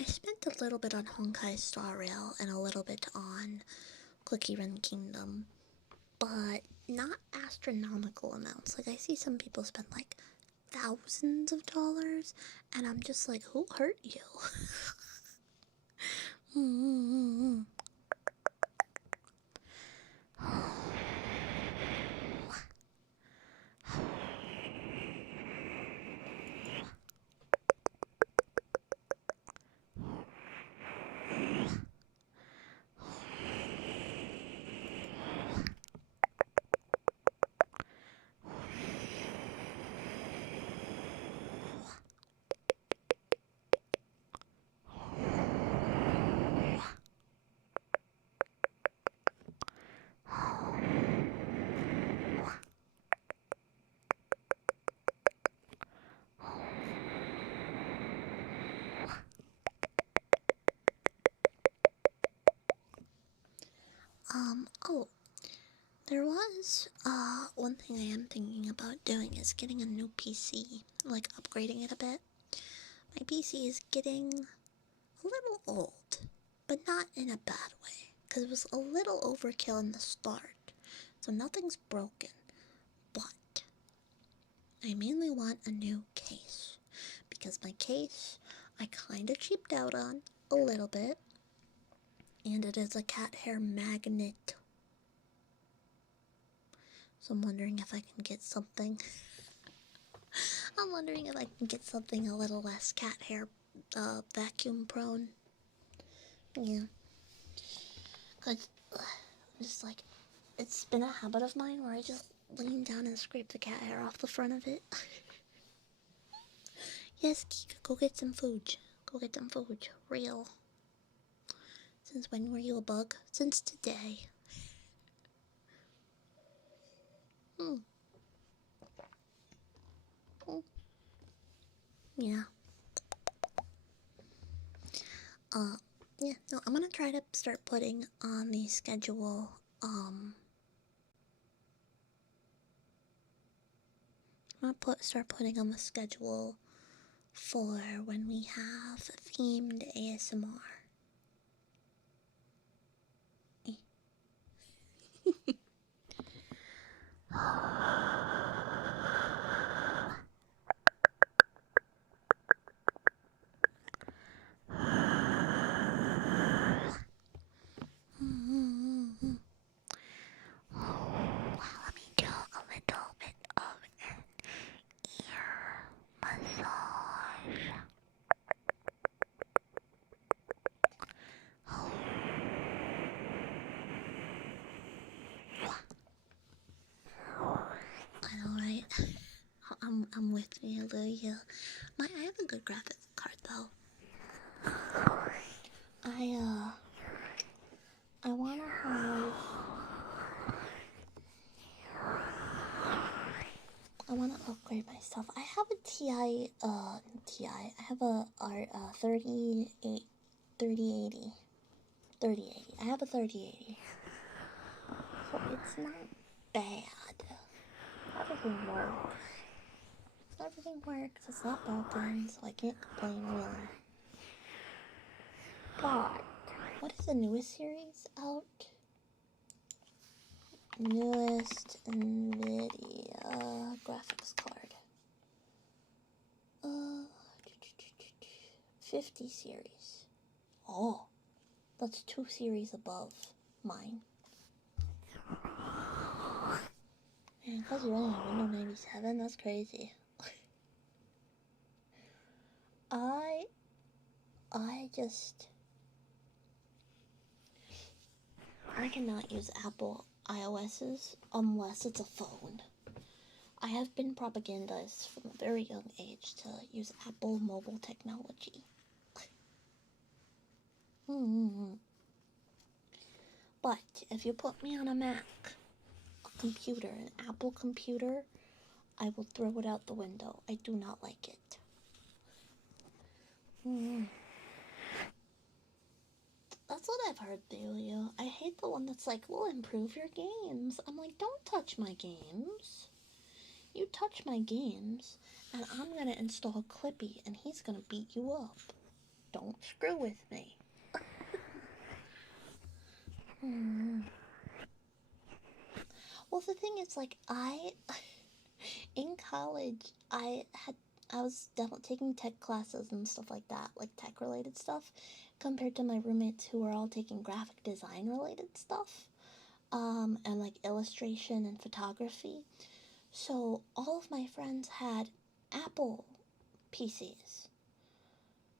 I spent a little bit on Honkai Star Rail and a little bit on Cookie Run Kingdom, but not astronomical amounts. Like, I see some people spend like thousands of dollars, and I'm just like, who hurt you? Oh, there was, one thing I am thinking about doing is getting a new PC, like upgrading it a bit. My PC is getting a little old, but not in a bad way, because it was a little overkill in the start, so nothing's broken, but I mainly want a new case, because my case I kind of cheaped out on a little bit, and it is a cat hair magnet. So I'm wondering if I can get something. I'm wondering if I can get something a little less cat hair vacuum prone. Yeah. Because just like, it's been a habit of mine where I just lean down and scrape the cat hair off the front of it. Yes, Kika, go get some food. Go get some food. Real. Since when were you a bug? Since today. Yeah. Yeah, no, I'm gonna try to start putting on the schedule, I'm gonna start putting on the schedule for when we have themed ASMR. Let me do a little bit of an ear massage. I know, right? I'm with you, Luya. I have a good graphics card though. I wanna have. I wanna upgrade my stuff. I have a TI. I have a 3080. 3080. I have a 3080. So it's not bad. Everything works. Everything works. It's not broken, so I can't complain really. But what is the newest series out? Newest NVIDIA graphics card. 50 series. Oh, that's 2 series above mine. Man, because you're running on Windows 97, that's crazy. I cannot use Apple iOS's unless it's a phone. I have been propagandized from a very young age to use Apple mobile technology. But if you put me on a Mac, a computer, an Apple computer, I will throw it out the window. I do not like it. That's what I've heard, Thelio. I hate the one that's like, we'll improve your games. I'm like, don't touch my games. You touch my games, and I'm gonna install Clippy, and he's gonna beat you up. Don't screw with me. Well, the thing is, like, in college, I was definitely taking tech classes and stuff like that, like tech related stuff, compared to my roommates who were all taking graphic design related stuff, and like illustration and photography. So all of my friends had Apple PCs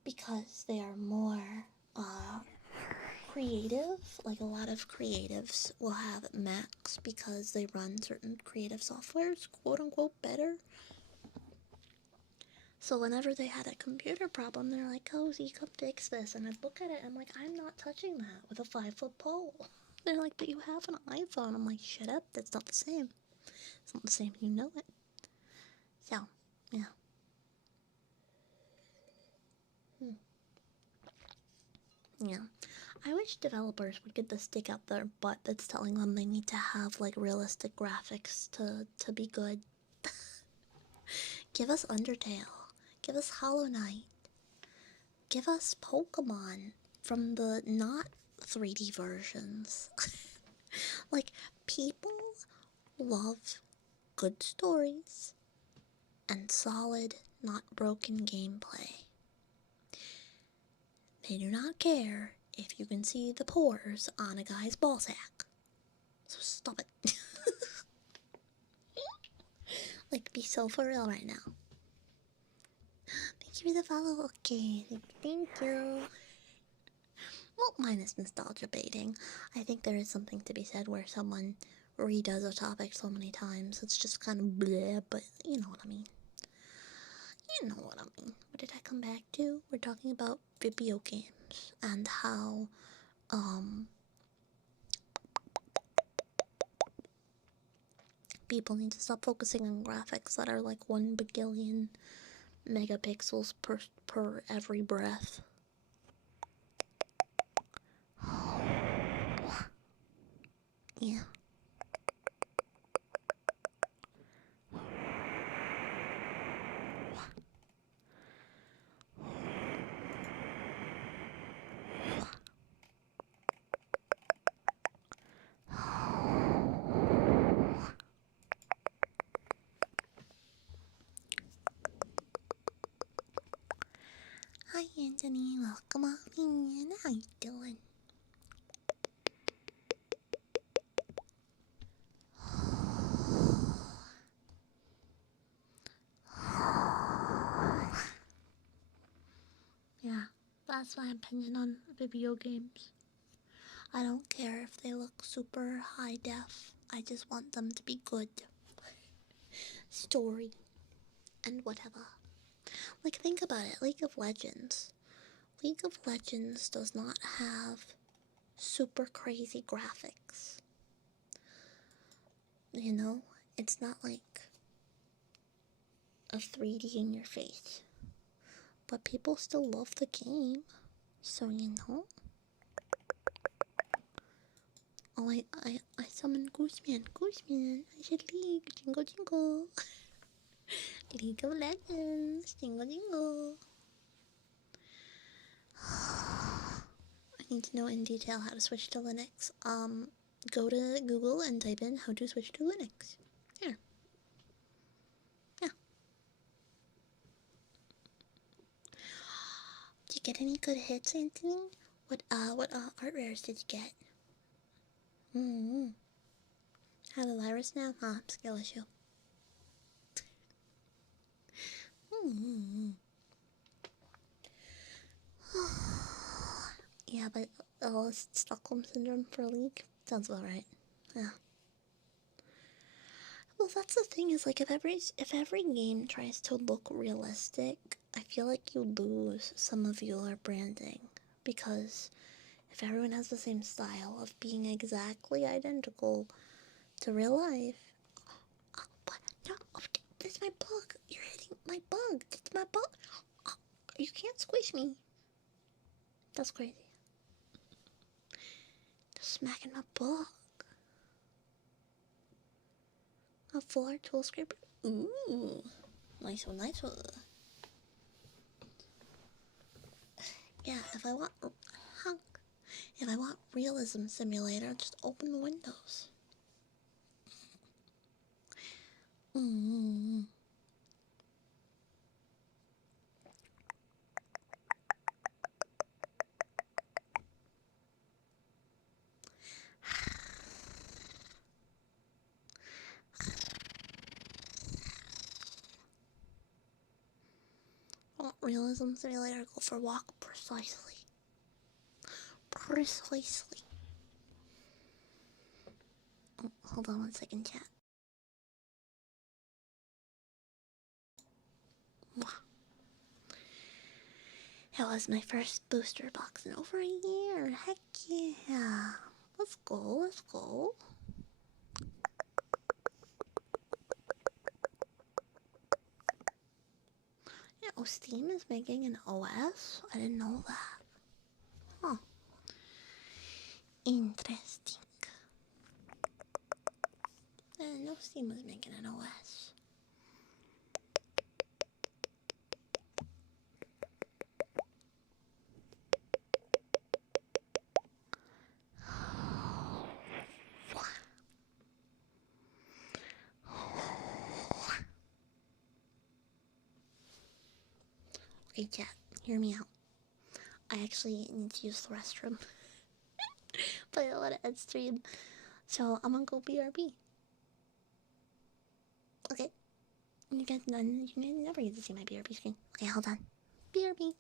because they are more creative. Like a lot of creatives will have Macs because they run certain creative softwares, quote unquote, better. So whenever they had a computer problem, they're like, Cozy, come fix this. And I'd look at it and I'm like, I'm not touching that with a 5-foot pole. They're like, but you have an iPhone. I'm like, shut up, that's not the same. It's not the same, you know it. So, yeah. Yeah. I wish developers would get the stick out their butt that's telling them they need to have, like, realistic graphics to be good. Give us Undertale. Give us Hollow Knight. Give us Pokemon from the not 3D versions. Like, people love good stories and solid, not broken gameplay. They do not care if you can see the pores on a guy's ballsack. So stop it. Like, be so for real right now. Thank you for the follow. Okay, thank you. Well, minus nostalgia baiting. I think there is something to be said where someone redoes a topic so many times. It's just kind of bleh, but you know what I mean. You know what I mean. What did I come back to? We're talking about video games and how, people need to stop focusing on graphics that are like 1 bagillion megapixels per every breath. Yeah. Hi Anthony, welcome on in. How you doing? Yeah, that's my opinion on video games. I don't care if they look super high def. I just want them to be good. Story and whatever. Like, think about it. League of Legends. League of Legends does not have super crazy graphics. You know? It's not like a 3D in your face. But people still love the game. So, you know? Oh, I summoned Gooseman. Gooseman, I said League. Jingle, jingle. League of Legends. Jingle, jingle. I need to know in detail how to switch to Linux. Go to Google and type in how to switch to Linux. Here. Yeah. Did you get any good hits, Anthony? What art rares did you get? Have a virus now? Huh, skill issue. Yeah, but Stockholm Syndrome for League? Sounds about right. Yeah. Well, that's the thing, is like, if every game tries to look realistic, I feel like you lose some of your branding. Because if everyone has the same style of being exactly identical to real life... Oh, but no, that's my bug. You're hitting my bug. That's my bug. Oh, you can't squish me. That's crazy. Just smacking my bug. A fuller tool scraper? Ooh, nice one, nice one. Yeah, if I want realism simulator, just open the windows. Mm. Want realism simulator? Go for a walk. Precisely. Precisely. Oh, hold on 1 second, chat. It was my first booster box in over a year. Heck yeah. Let's go, let's go. Yeah, oh, Steam is making an OS? I didn't know that. Huh. Interesting. I didn't know Steam was making an OS. Okay, chat, hear me out. I actually need to use the restroom. But I don't want to end stream. So I'm gonna go BRB. Okay. You never get to see my BRB screen. Okay, hold on. BRB.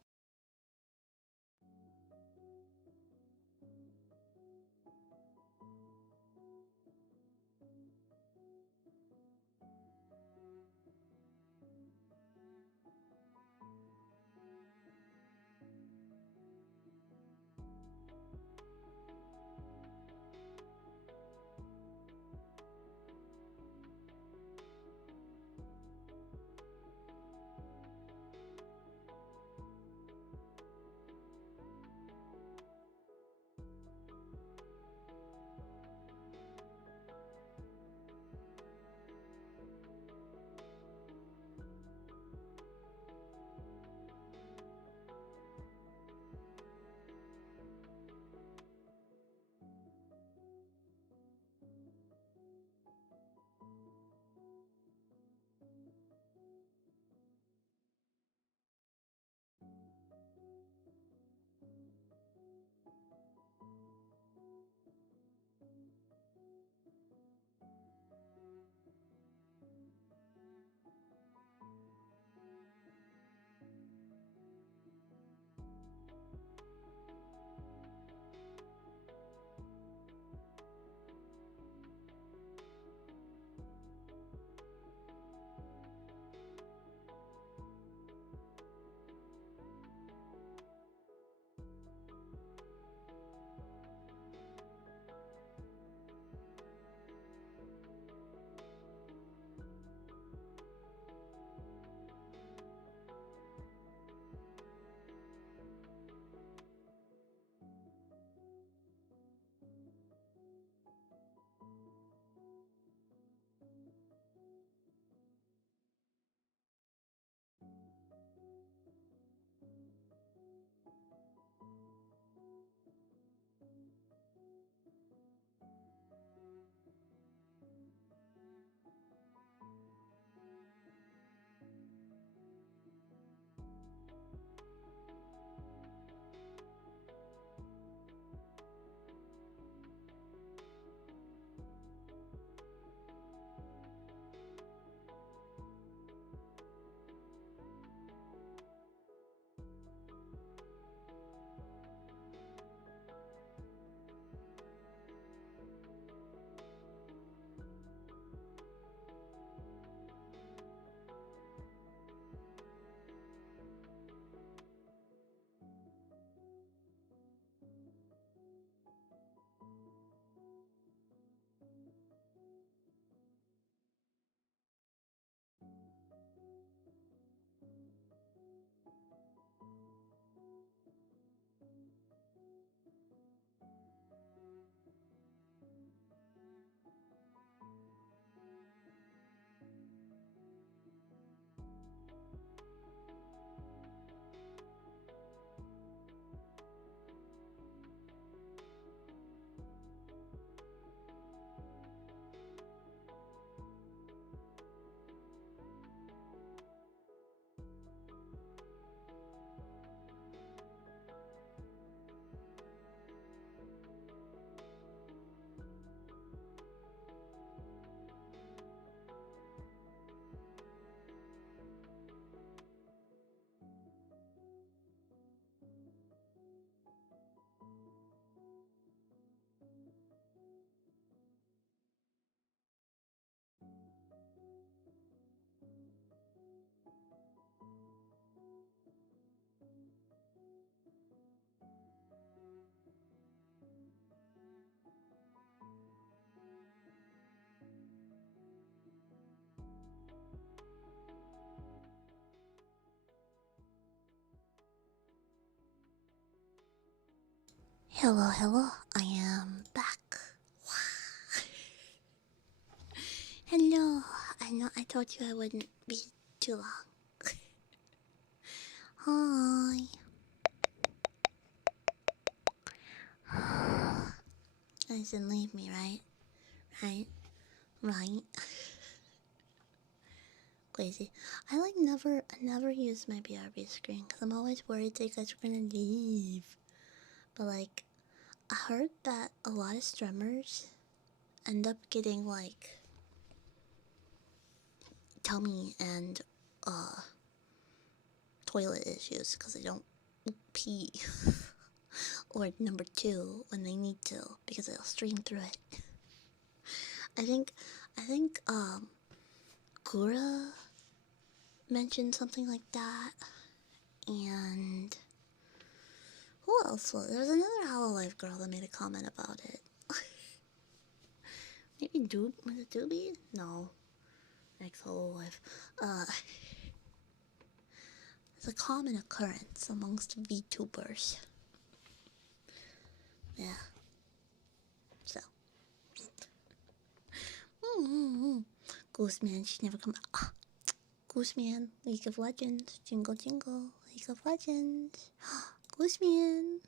Hello, hello, I am back. Hello, I know I told you I wouldn't be too long. Hi. You didn't leave me, right? Right? Crazy. I never use my BRB screen because I'm always worried that you guys are gonna leave. But like, I heard that a lot of streamers end up getting like tummy and toilet issues because they don't pee. Or number 2 when they need to because they'll stream through it. I think Gura mentioned something like that, and who else was there? Was another Hololive girl that made a comment about it. Maybe was it Doobie? No, ex Hololive. It's a common occurrence amongst VTubers. Yeah. So. Ghostman, she's never come back. Ghostman, League of Legends, Jingle Jingle, League of Legends. Ghostman.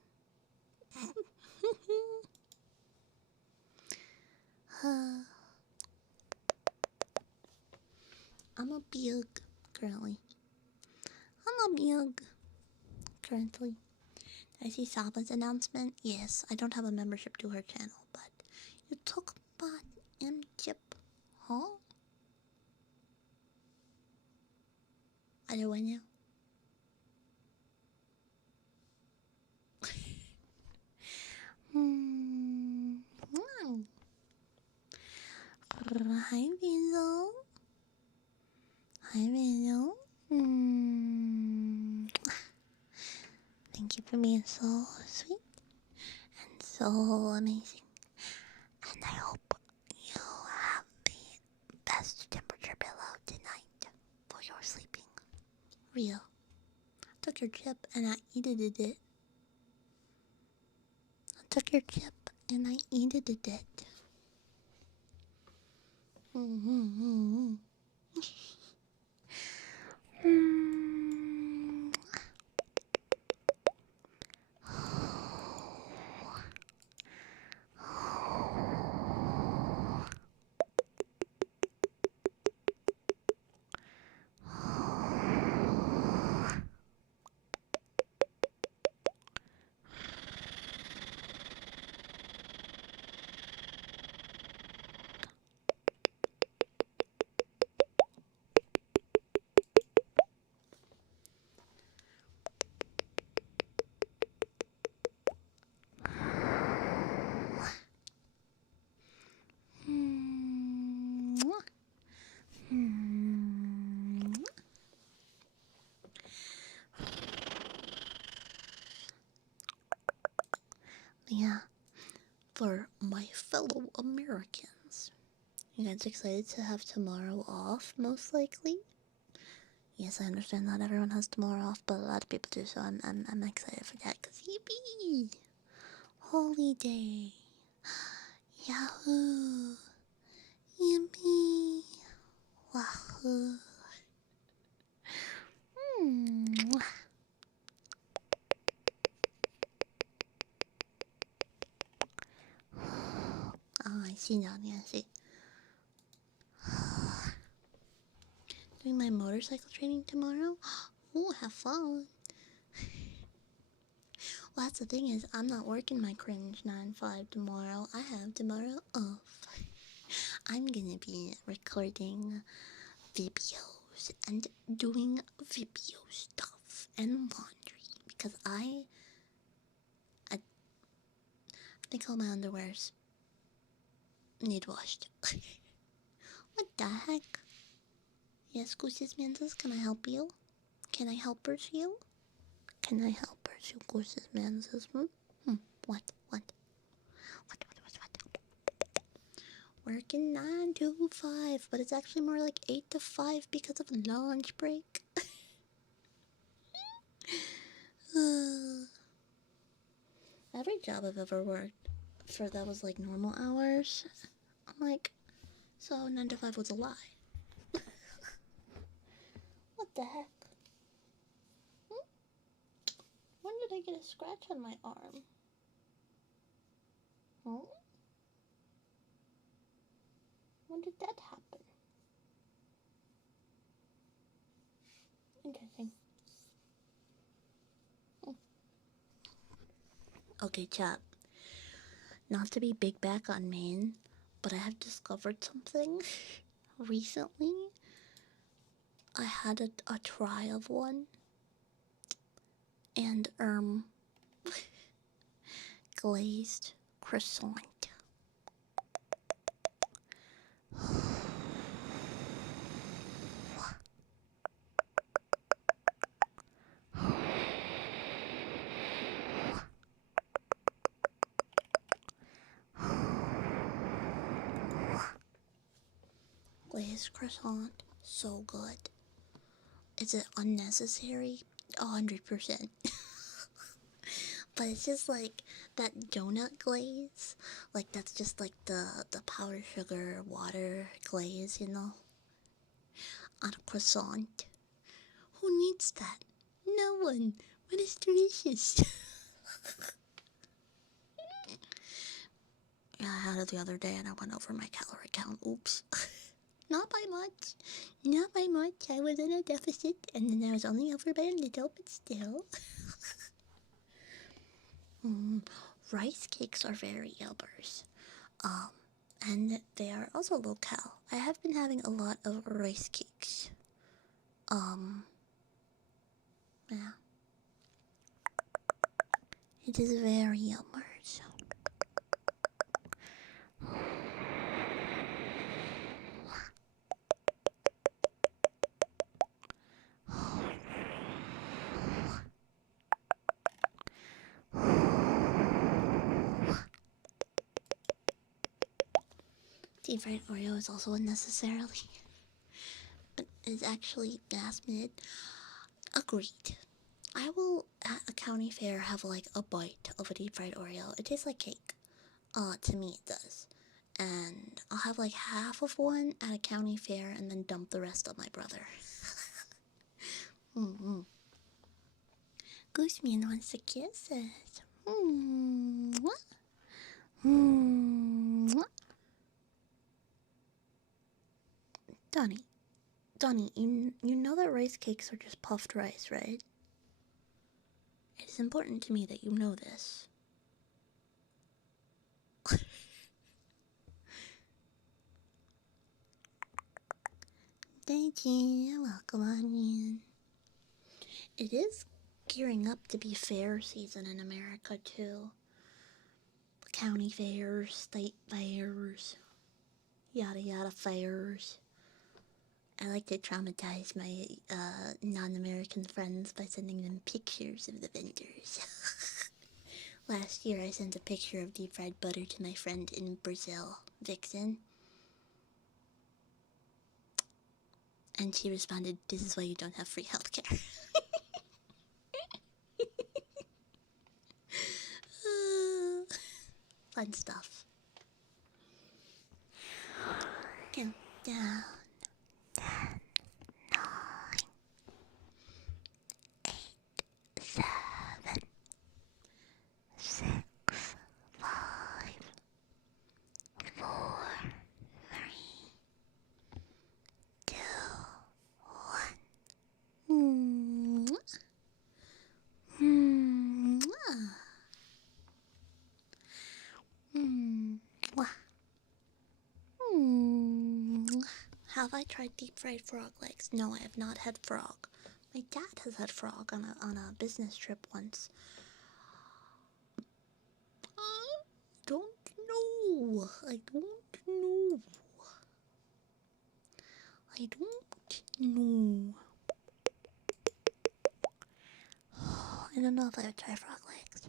I'm a big currently. I'm a big currently. Did I see Saba's announcement? Yes, I don't have a membership to her channel, but you talk about M-Chip, huh? I don't know. Hi, Basil. Hi, Basil. Thank you for being so sweet and so amazing. And I hope you have the best temperature pillow tonight for your sleeping. Real. I took your chip and I edited it. I took your chip and I edited it. Yeah, for my fellow Americans, you guys excited to have tomorrow off, most likely? Yes, I understand not everyone has tomorrow off, but a lot of people do, so I'm excited for that, because yippee! Holiday! Yahoo! Yippee! Wahoo! Oh, I see now, yeah, I see. Doing my motorcycle training tomorrow? Oh, have fun! Well, that's the thing is, I'm not working my cringe 9-5 tomorrow. I have tomorrow off. I'm gonna be recording videos and doing video stuff and laundry because I think all my underwears need washed. What the heck? Yes, Gooses Mantis, can I help you? Can I help you? Can I help you, Gooses Mantis? What? Working 9 to 5, but it's actually more like 8 to 5 because of lunch break. Every job I've ever worked for that was like normal hours. I'm like, so 9 to 5 was a lie. What the heck? When did I get a scratch on my arm? Huh? When did that happen? Interesting. Okay, chat. Not to be big back on Maine, but I have discovered something recently. I had a try of one, and glazed croissant. Glazed croissant, so good. Is it unnecessary? 100%. But it's just like that donut glaze. Like that's just like the powdered sugar water glaze, you know? On a croissant. Who needs that? No one. But it's delicious. Yeah, I had it the other day and I went over my calorie count. Oops. Not by much. Not by much. I was in a deficit and then I was only over by a little, but still. Rice cakes are very yubbers. And they are also low-cal. I have been having a lot of rice cakes. Yeah. It is very yummers. Deep fried Oreo is also unnecessarily, but it's actually last minute. Agreed. I will at a county fair have like a bite of a deep fried Oreo. It tastes like cake. To me it does. And I'll have like half of one at a county fair and then dump the rest on my brother. Gooseman wants to kiss us. Donnie, you know that rice cakes are just puffed rice, right? It is important to me that you know this. Thank you. Welcome on in. It is gearing up to be fair season in America, too. County fairs, state fairs, yada yada fairs. I like to traumatize my non-American friends by sending them pictures of the vendors. Last year I sent a picture of deep fried butter to my friend in Brazil, Vixen. And she responded, "This is why you don't have free healthcare." Fun stuff. Countdown. 10, 9, 8, 7, 6, 5, 4, 3, 2, 1. Have I tried deep fried frog legs? No, I have not had frog. My dad has had frog on a business trip once. I don't know. I don't know. I don't know if I would try frog legs.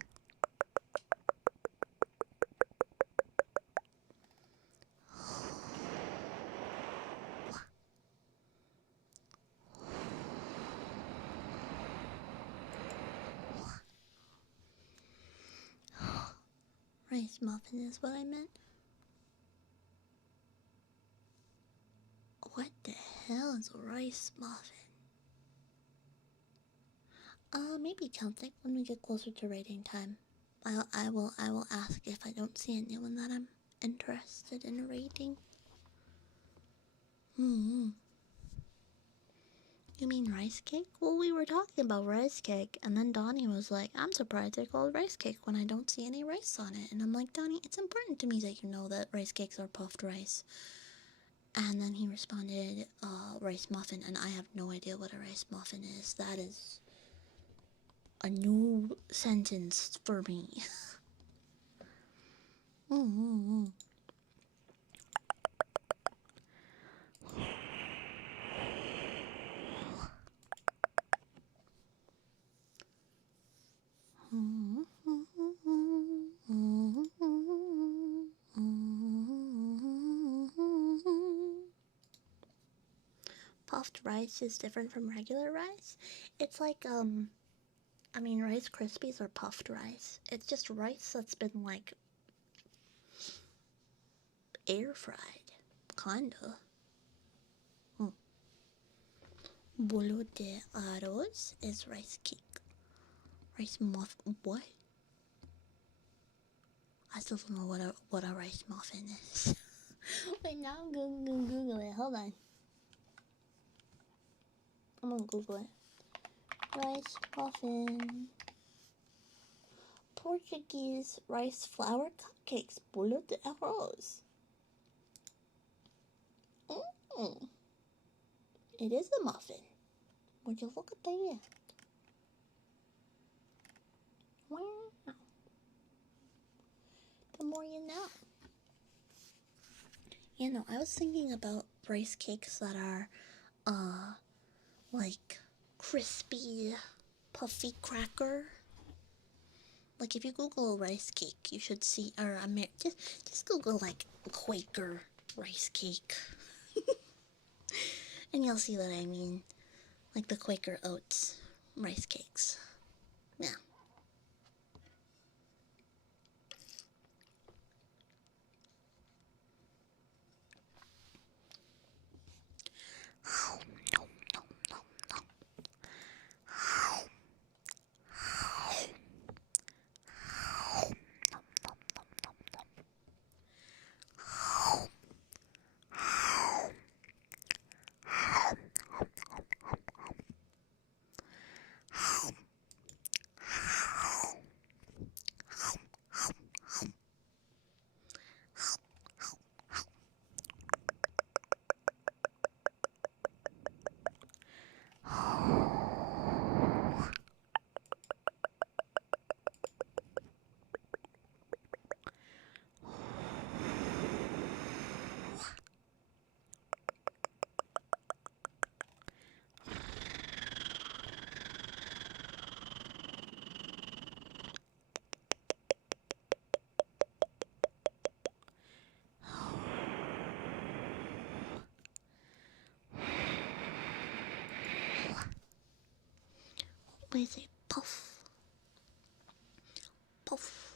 Rice muffin is what I meant. What the hell is a rice muffin? Maybe Celtic when we get closer to rating time. I will ask if I don't see anyone that I'm interested in rating. You mean rice cake? Well, we were talking about rice cake, and then Donnie was like, I'm surprised they're called rice cake when I don't see any rice on it. And I'm like, Donnie, it's important to me that you know that rice cakes are puffed rice. And then he responded, rice muffin, and I have no idea what a rice muffin is. That is a new sentence for me. Puffed rice is different from regular rice. It's like, I mean, Rice Krispies are puffed rice. It's just rice that's been, like, air fried. Kinda. Bolo de arroz is rice cake. Rice muffin. What? I still don't know what a rice muffin is. Wait, now I'm gonna Google it. Hold on. I'm gonna Google it. Rice muffin. Portuguese rice flour cupcakes. Bolo de arroz. It is a muffin. Would you look at that? Wow. The more you know. You know, I was thinking about rice cakes that are, like, crispy, puffy cracker. Like, if you Google rice cake, you should see, or just Google, like, Quaker rice cake. And you'll see what I mean. Like the Quaker Oats rice cakes. Yeah. What is it? Puff. Puff.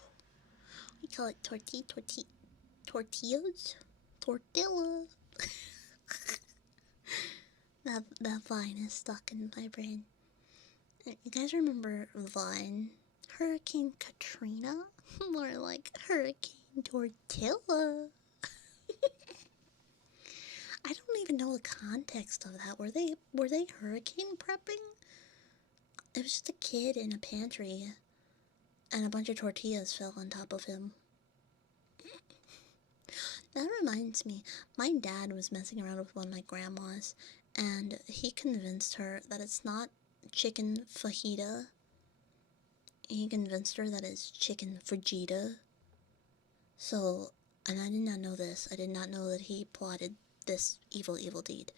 We call it tortillas? Tortilla. That line is stuck in my brain. You guys remember Vine? Hurricane Katrina? More like Hurricane Tortilla. I don't even know the context of that. Were they hurricane prepping? It was just a kid in a pantry, and a bunch of tortillas fell on top of him. That reminds me, my dad was messing around with one of my grandmas, and he convinced her that it's not chicken fajita. He convinced her that it's chicken fajita. So, and I did not know this. I did not know that he plotted this evil deed.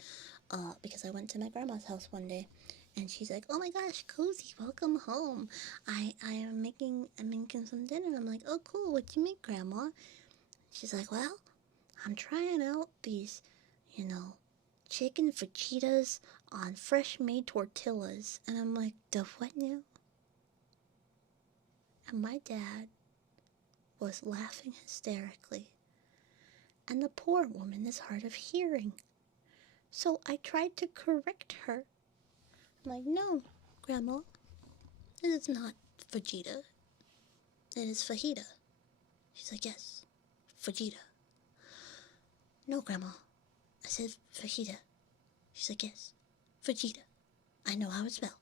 Because I went to my grandma's house one day, and she's like, "Oh my gosh, Cozy, welcome home. I'm making some dinner." And I'm like, "Oh cool, what'd you make, Grandma?" She's like, "Well, I'm trying out these, chicken fajitas on fresh made tortillas." And I'm like, "The what now?" And my dad was laughing hysterically, and the poor woman is hard of hearing. So I tried to correct her. I'm like, no, Grandma, it is not Vegeta. It is fajita. She's like, yes, fajita. No, Grandma, I said fajita. She's like, yes, fajita. I know how it's spelled.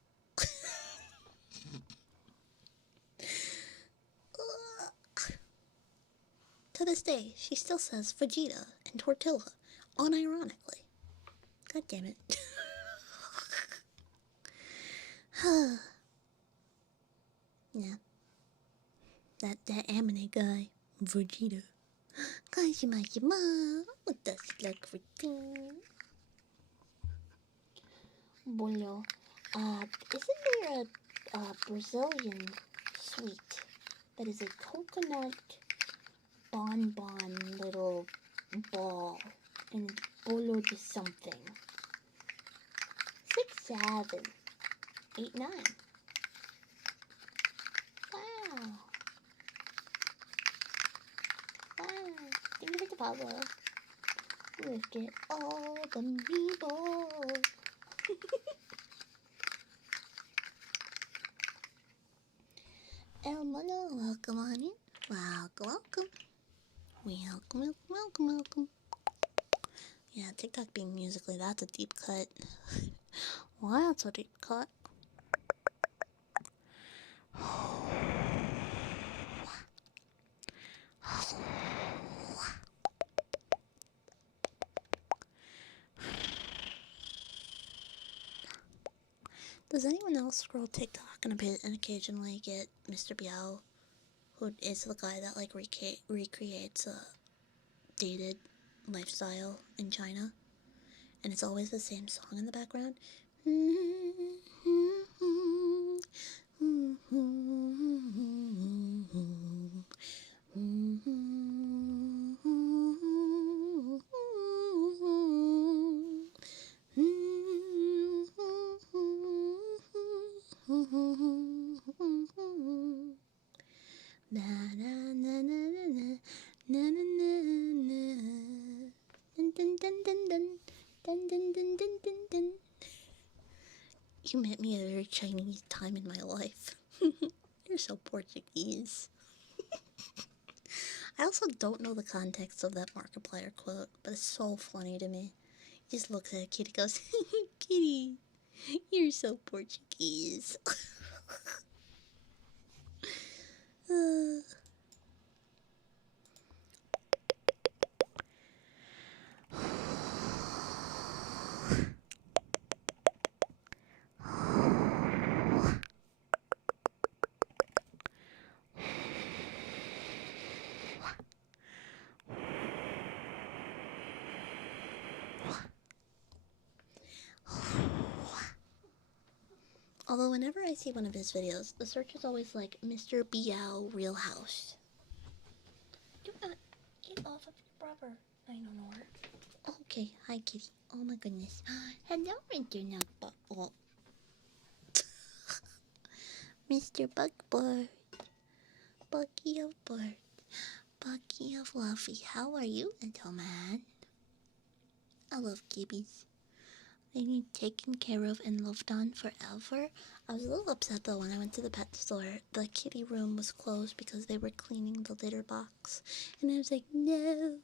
To this day, she still says Vegeta and Tortilla, unironically. God damn it. Yeah. That anime guy, Vegeta. Kashimashima. What does it look for teen? Bolo. Isn't there a Brazilian sweet that is a coconut bonbon little ball and bolo to something? 6, 7, 8, 9. Wow. Wow. Thank you for the follow. Look at all the meatballs. Elmona, welcome on in. Welcome. Welcome. Yeah, TikTok being musically, that's a deep cut. Wow, that's a deep cut. Does anyone else scroll TikTok and occasionally get Mr. Biao, who is the guy that like recreates a dated lifestyle in China, and it's always the same song in the background? You met me at a very Chinese time in my life. You're so Portuguese. I also don't know the context of that Markiplier quote, but it's so funny to me. He just looks at a kid and goes, Kitty, you're so Portuguese. Although whenever I see one of his videos, the search is always like Mr. Biao Real House. Do not get off of your rubber. I don't know her. Okay, hi kitty. Oh my goodness. Hello, internet. Oh. Mr. Bugbird. Bucky of Bird. Bucky of Fluffy. How are you, little man? I love kibbies. They need taken care of and loved on forever. I was a little upset though when I went to the pet store. The kitty room was closed because they were cleaning the litter box. And I was like, no,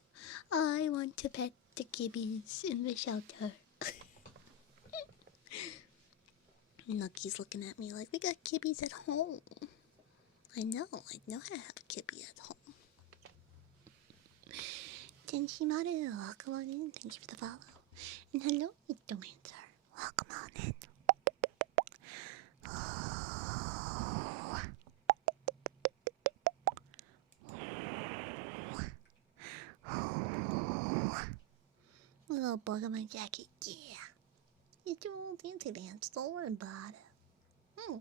I want to pet the kibbies in the shelter. Nucky's looking at me like, we got kibbies at home. I know I have a kibby at home. Tenshimaru, welcome on in. Thank you for the follow. And hello, little answer. Welcome on in. Little bug on my jacket, yeah. You do a little dancey dance, don't worry about it.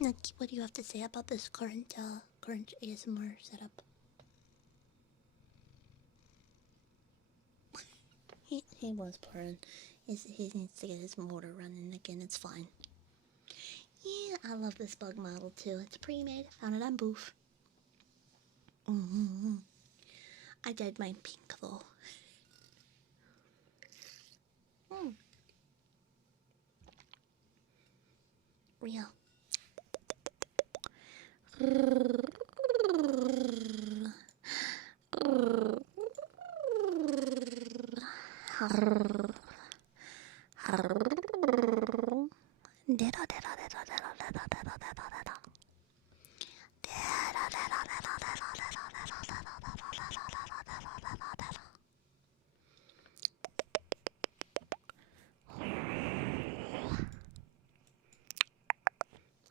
Nucky, what do you have to say about this current ASMR setup? He was purring. He needs to get his motor running again, it's fine. Yeah, I love this bug model too. It's pre-made. Found it on Boof. I dyed mine pink though. Real.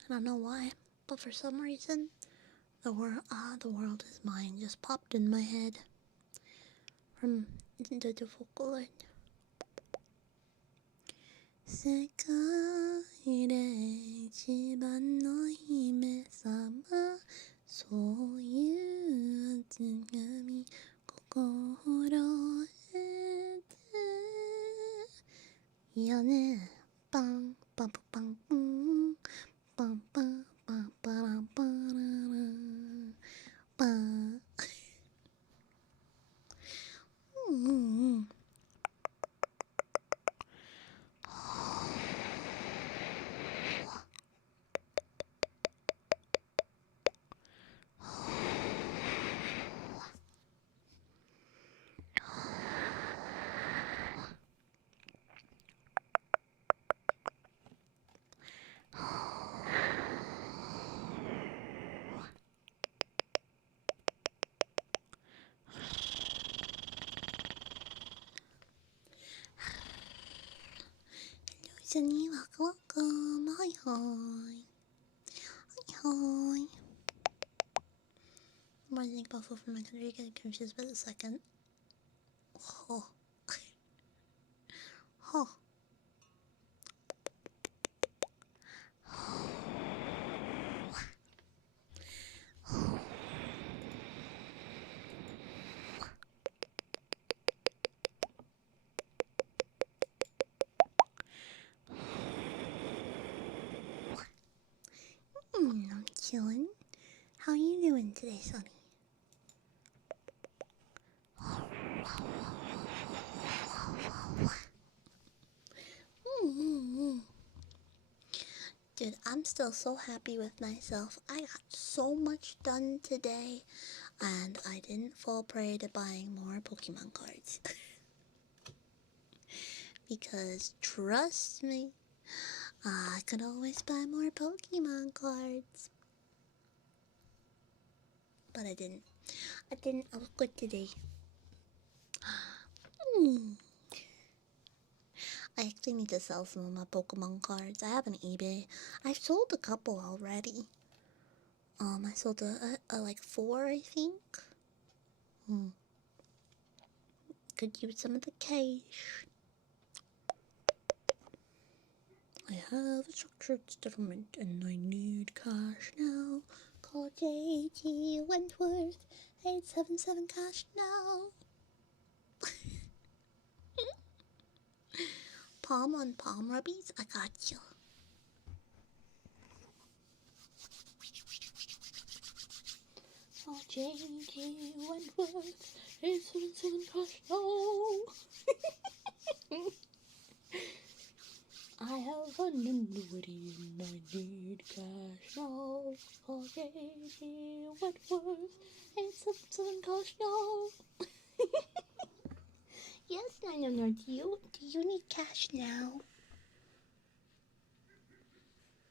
I don't know why, but for some reason, the world is mine just popped in my head from the Vocaloid. 世界で一番の姫様そういう厚み心得てよねパンパンパンパンパンパンパンパランパララパン一緒にワクワクはいはいはいはい More than think about food from my country, getting confused by the second. Oh. Oh. I'm chilling. How are you doing today, Sonny? Dude, I'm still so happy with myself. I got so much done today, and I didn't fall prey to buying more Pokemon cards. Because, trust me, I could always buy more Pokemon cards. But I didn't. I was good today. I actually need to sell some of my Pokemon cards. I have an eBay. I've sold a couple already. I sold like 4, I think. Could use some of the cash. I have a structured settlement and I need cash now. Call JT Wentworth 877 cash now. Palm on palm rubbies, I got you. Call JT Wentworth 877 cash now. I have an annuity and I need cash now. Call JT Wentworth 877 cash now. Yes, 909, do you need cash now?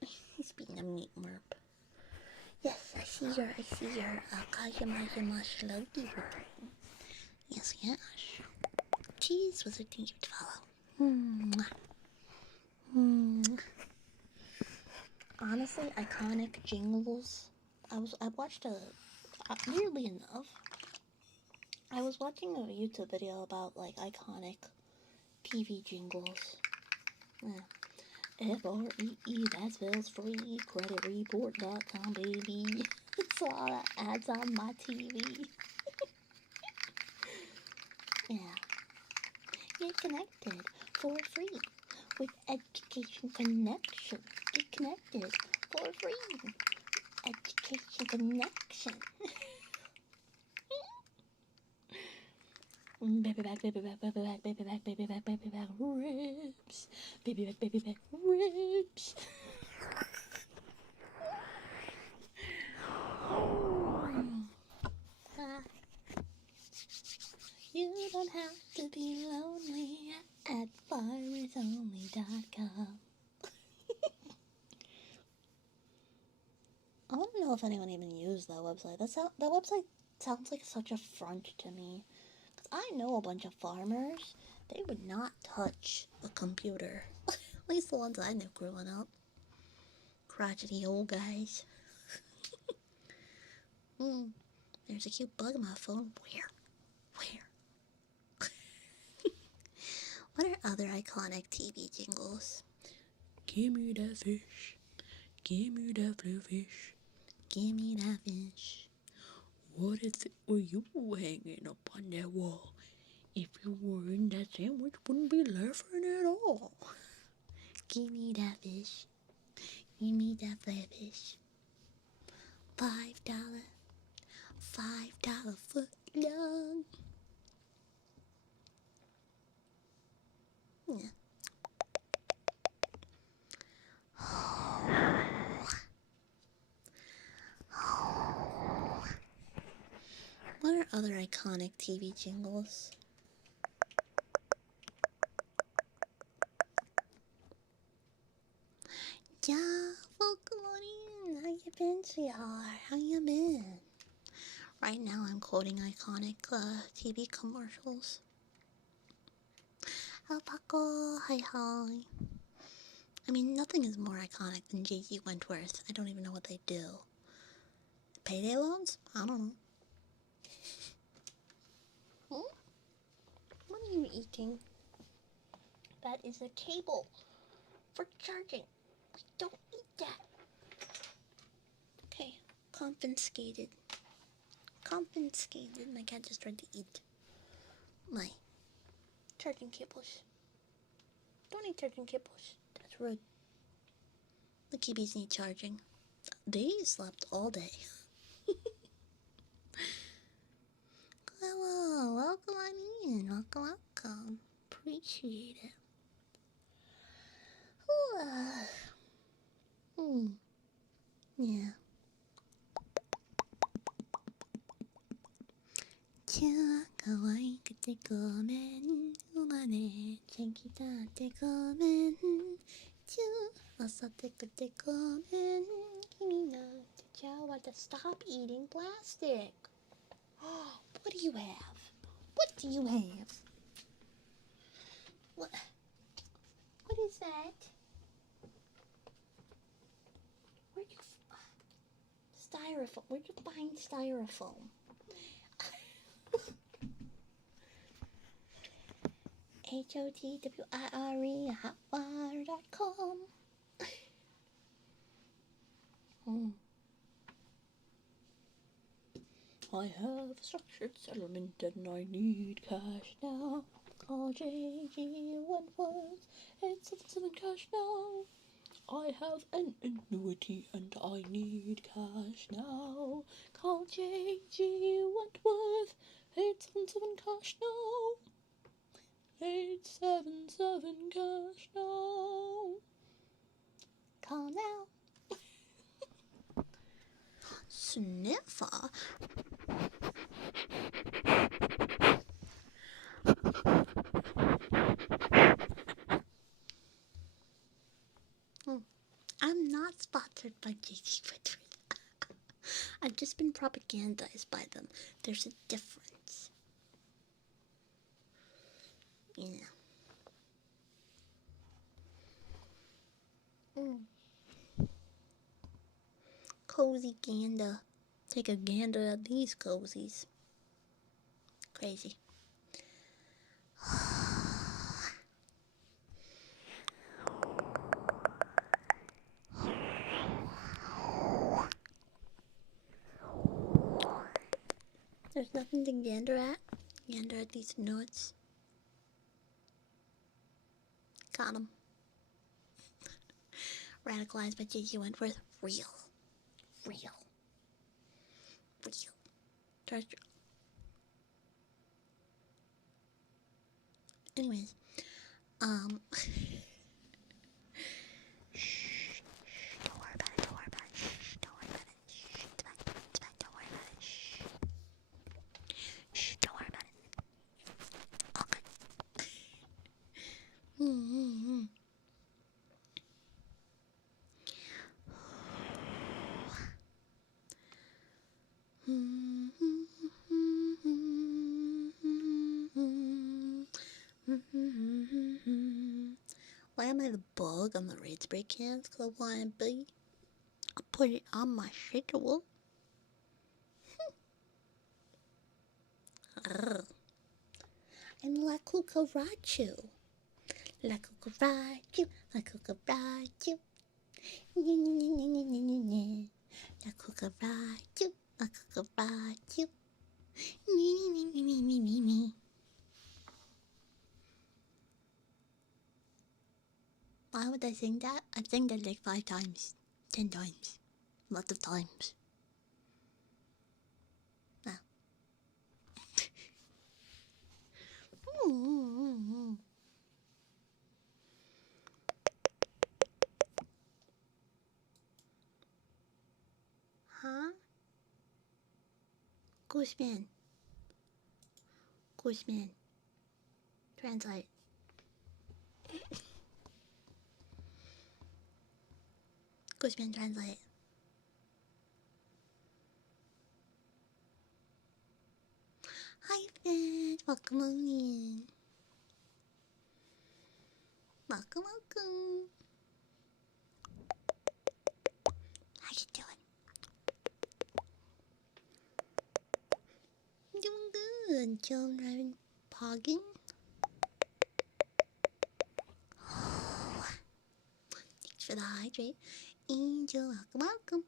He's being a meat merp. Yes, I see your Kajima sluggy return. Yes. Cheese was a thing to follow. Honestly, iconic jingles. I watched weirdly enough, I was watching a YouTube video about like iconic TV jingles. FREE, that spells free, creditreport.com, baby. It's a lot of ads on my TV. Yeah. Get connected for free with Education Connection. Get connected for free. Education Connection. Baby back, baby back, baby back, baby back, baby back, baby back, ribs. Baby back, ribs. You don't have to be lonely at fireisonly.com. I want to know if anyone even used that website. That website sounds like such a front to me. Because I know a bunch of farmers. They would not touch a computer. At least the ones I knew growing up. Crotchety old guys. There's a cute bug on my phone. Where? What are other iconic TV jingles? Give me that fish. Give me that blue fish. Give me that fish. What if it were you hanging up on that wall? If you were in that sandwich, wouldn't be laughing at all. Give me that fish. Give me that fish. $5. $5 foot long. Yeah. What are other iconic TV jingles? Yeah, welcome on in. How you been, sweetheart? How you been? Right now I'm quoting iconic TV commercials. Alpaca, hi. I mean, nothing is more iconic than J.G. Wentworth. I don't even know what they do. Payday loans? I don't know. What are you eating? That is a cable for charging. We don't eat that. Okay, confiscated. My cat just tried to eat my charging cables. Don't eat charging cables. That's rude. The kitties need charging. They slept all day. Hello, welcome on in. Welcome. Appreciate it. Yeah. キャー可愛くてごめん生まれてきたってごめんチュー朝てくてごめん君なんてちゃわた Stop eating plastic. What do you have? What do you have? What is that? Where'd you styrofoam? Where'd you find styrofoam? HOTWIRE hotwire.com. I have a structured settlement and I need cash now. Call JG Wentworth 877 cash now. I have an annuity and I need cash now. Call JG Wentworth 877 cash now. 877 cash now. Call now. Sniffer. I'm not sponsored by JG Wentworth. I've just been propagandized by them. There's a difference. Yeah. Cozy gander. Take a gander at these cozies. Crazy. There's nothing to gander at. Gander at these nuts. Got 'em. Radicalized by J.G. Wentworth. Real. Anyways, shh, don't worry about it, don't worry about it, shh, don't worry about it, shh, it's back, don't worry about it, shh, don't worry about it, all good. Why am I the bug on the Red Spray cans? Because I want to be. I put it on my schedule. I'm La Cucaracho. La Cucaracho. La Cucaracho. La Cucaracho. La Cucaracho. Me. Why would I sing that? I've sang that like 5 times. 10 times. Lots of times. Ah. Huh? Gooseman. Gooseman. Translate. Gooseman, translate. Hi, friends. Welcome in. Welcome. How you doing? Doing good. Chilling, driving, pogging. Thanks for the hydrate. Angel, welcome.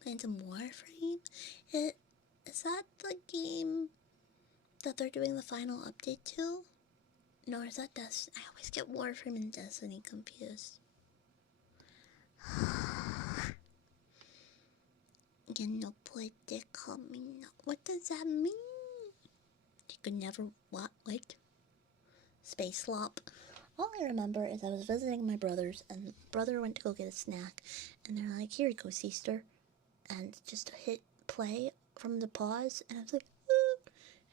Playing some Warframe. Is that the game that they're doing the final update to? No, is that Destiny? I always get Warframe and Destiny confused. You know, play coming. What does that mean? You could never what? Wait. Space slop. All I remember is I was visiting my brothers, and brother went to go get a snack, and they're like, "Here you go, sister," and just hit play from the pause, and I was like, "Ooh."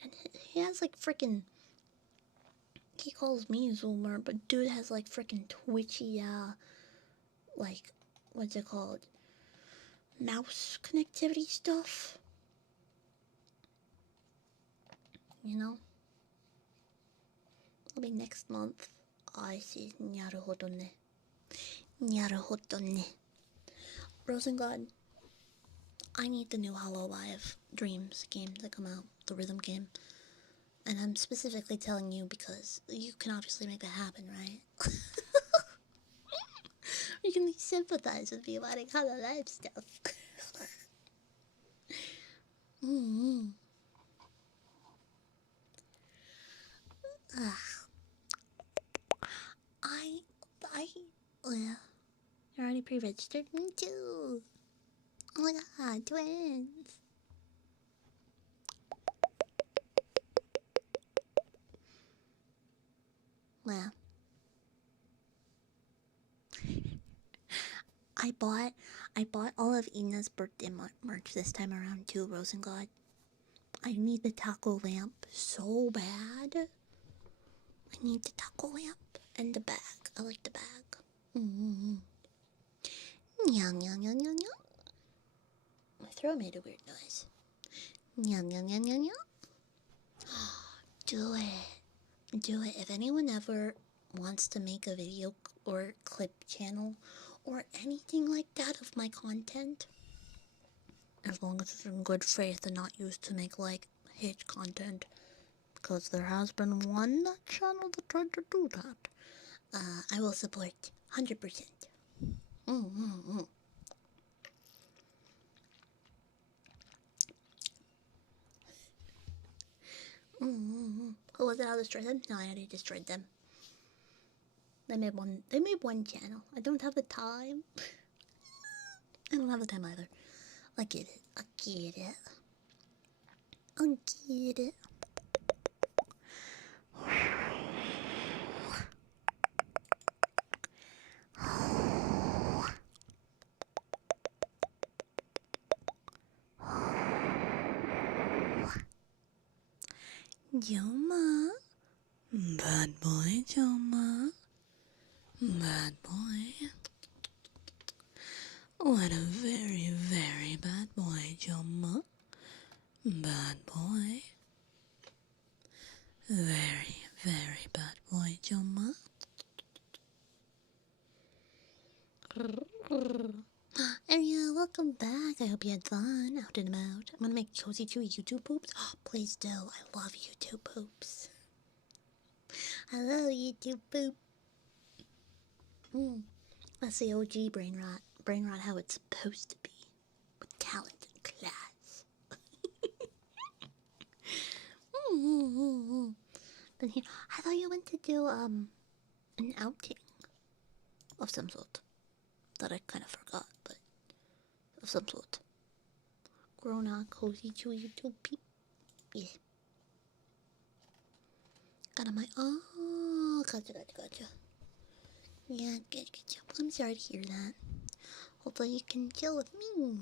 And he has like freaking. He calls me Zoomer, but dude has like freaking twitchy, like, what's it called? Mouse connectivity stuff. You know? It'll be next month. I see. Naruhodo ne. Rosengard, I need the new Hololive Dreams game to come out. The rhythm game. And I'm specifically telling you because you can obviously make that happen, right? You can sympathize with me wanting Hololive stuff. You're already pre-registered? Me too. Oh my god, twins. Well, I bought all of Ina's birthday merch this time around too, Rosengard. I need the taco lamp so bad. I need the taco lamp and the bag. I like the bag. Nyam. My throat made a weird noise. Nyam. Do it. If anyone ever wants to make a video or clip channel or anything like that of my content, as long as it's in good faith and not used to make like hate content, because there has been one channel that tried to do that, I will support 100%. Oh, was it how to destroy them? No, I already destroyed them. They made one channel. I don't have the time. I don't have the time either. I get it. I'll get it. Joma. Bad boy, Joma. Bad boy. What a very, very bad boy, Joma. Bad boy. Very, very bad boy, Joma. Ariel, welcome back. I hope you had fun out and about. I'm gonna make cozy chewy YouTube poops. Oh, please do. I love YouTube poops. I love YouTube poop. That's the OG brain rot. Brain rot how it's supposed to be. With talent and class. But here, I thought you went to do an outing of some sort. That I kind of forgot, but of some sort. Grown on cozy chewy YouTube peep. Yeah. Got on my gotcha. Yeah, good. I'm sorry to hear that. Hopefully you can chill with me.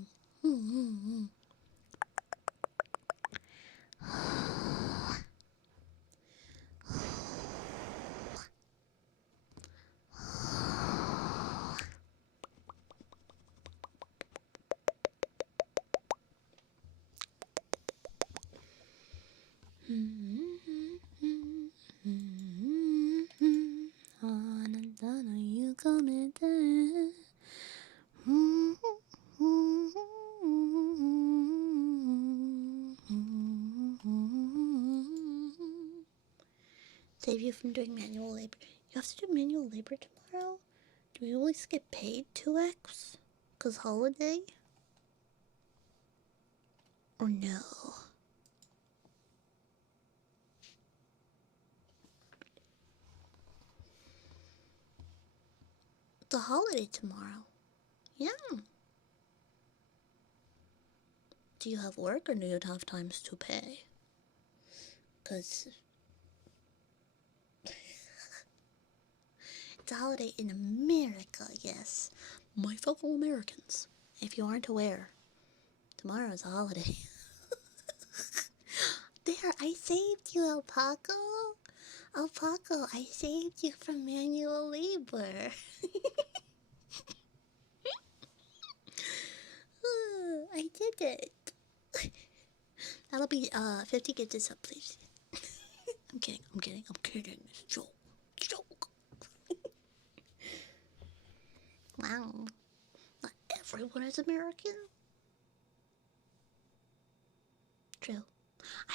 You gonna die? Save you from doing manual labor. You have to do manual labor tomorrow? Do you always get paid 2x? 'Cause holiday? Or no? It's a holiday tomorrow. Yeah. Do you have work or do you have times to pay? 'Cause it's a holiday in America, yes. My fellow Americans. If you aren't aware, tomorrow is a holiday. There, I saved you, Alpaco. Alpaco, I saved you from manual labor. I did it. That'll be 50 gifted sub, please. I'm kidding. It's a joke. Wow. Not everyone is American. True. I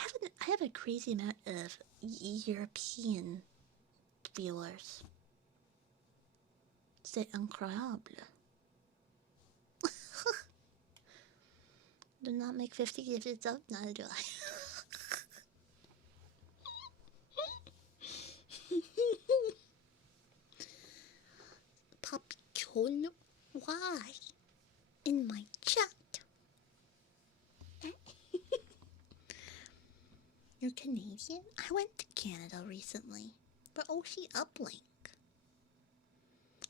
have a crazy amount of European viewers. C'est incroyable. Do not make 50 gifted up, neither do I. Poppy, why? In my chat. You're Canadian? I went to Canada recently for Oshi Uplink.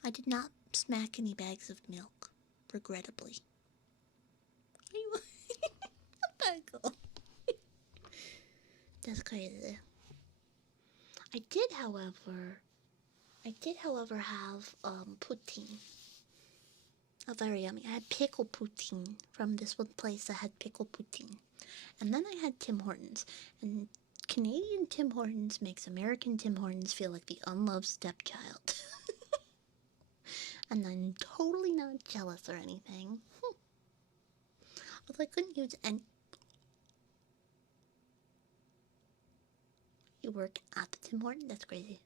I did not smack any bags of milk, regrettably. Bagel. That's crazy. I did, however, have poutine. Oh, very yummy. I had pickle poutine from this one place that had pickle poutine. And then I had Tim Hortons. And Canadian Tim Hortons makes American Tim Hortons feel like the unloved stepchild. And I'm totally not jealous or anything. Although I couldn't use any... You work at the Tim Hortons? That's crazy.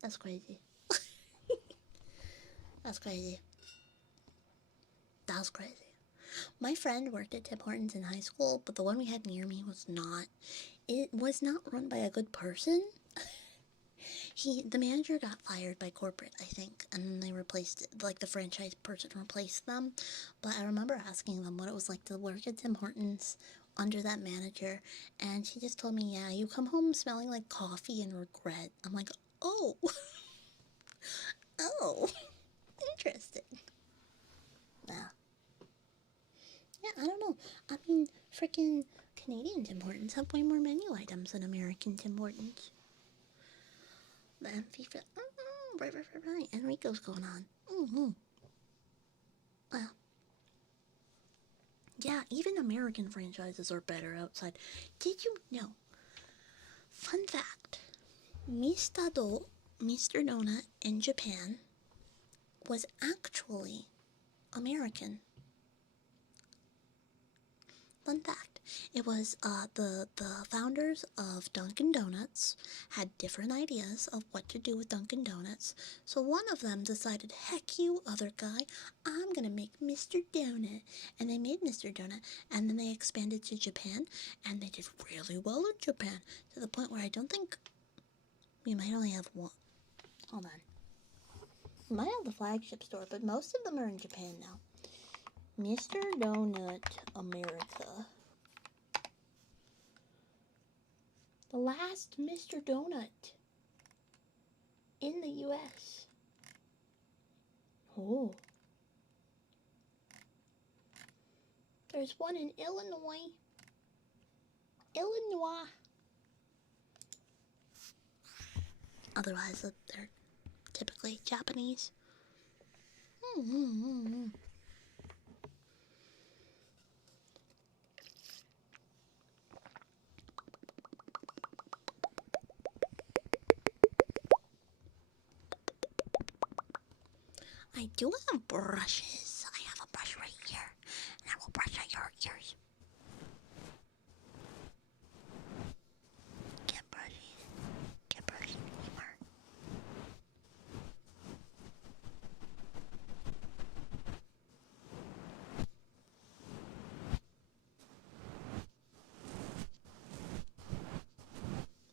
That's crazy. That's crazy. That's crazy. My friend worked at Tim Hortons in high school, but the one we had near me was not. It was not run by a good person. The manager got fired by corporate, I think, and then they replaced it, like the franchise person replaced them. But I remember asking them what it was like to work at Tim Hortons under that manager, and she just told me, yeah, you come home smelling like coffee and regret. I'm like, oh, oh, interesting. Yeah. Yeah, I don't know. I mean, freaking Canadian Tim Hortons have way more menu items than American Tim Hortons. Then FIFA, right. Enrico's going on. Well, yeah, even American franchises are better outside. Did you know? Fun fact: Mr. Donut in Japan was actually American. Fun fact. It was the founders of Dunkin' Donuts had different ideas of what to do with Dunkin' Donuts. So one of them decided, heck you, other guy, I'm gonna make Mr. Donut. And they made Mr. Donut, and then they expanded to Japan, and they did really well in Japan, to the point where I don't think we might only have one. Hold on. We might have the flagship store, but most of them are in Japan now. Mr. Donut America. The last Mr. Donut in the U.S. Oh. There's one in Illinois. Otherwise, they're typically Japanese. I do have brushes. I have a brush right here, and I will brush out your ears. Get brushes anymore.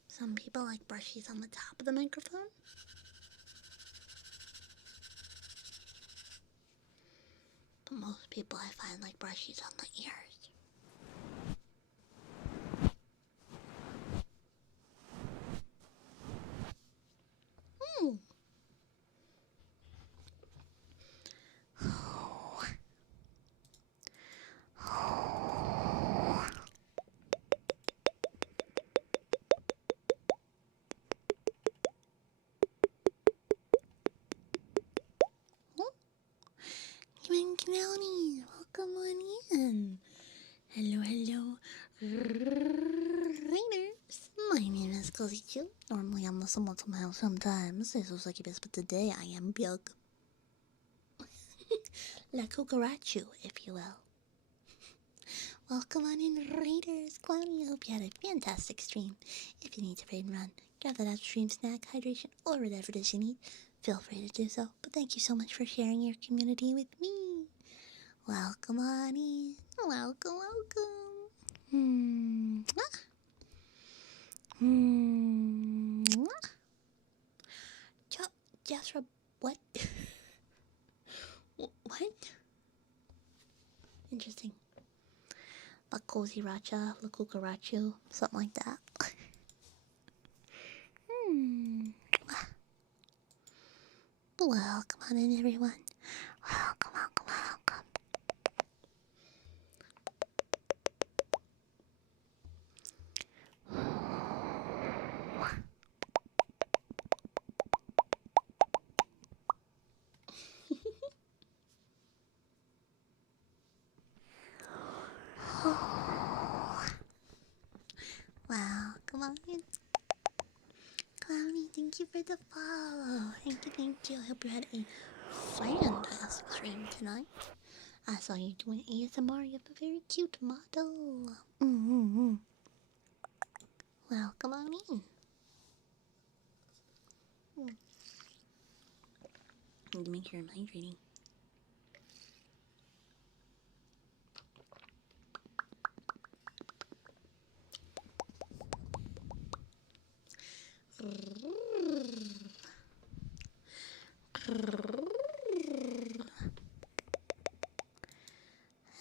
Some people like brushes on the top of the microphone. But most people I find like brushes on the ears. County, welcome on in. Hello, Raiders. My name is Kozichu. Normally I'm the somehow sometimes. This was like a best, but today I am Bug. La Cucarachu, if you will. Welcome on in, Raiders. Clowny, I hope you had a fantastic stream. If you need to raid and run, grab that upstream snack, hydration, or whatever it is you need, feel free to do so. But thank you so much for sharing your community with me. Welcome on in. Welcome. Just what? What? Interesting. La Cosiracha, La Cucarachu, something like that. Welcome on in, everyone. Welcome. Wow, come on in. Clowny, thank you for the follow. Thank you. I hope you had a fantastic stream tonight. I saw you doing ASMR. You have a very cute model. Welcome on in. Need to make sure I'm hydrating.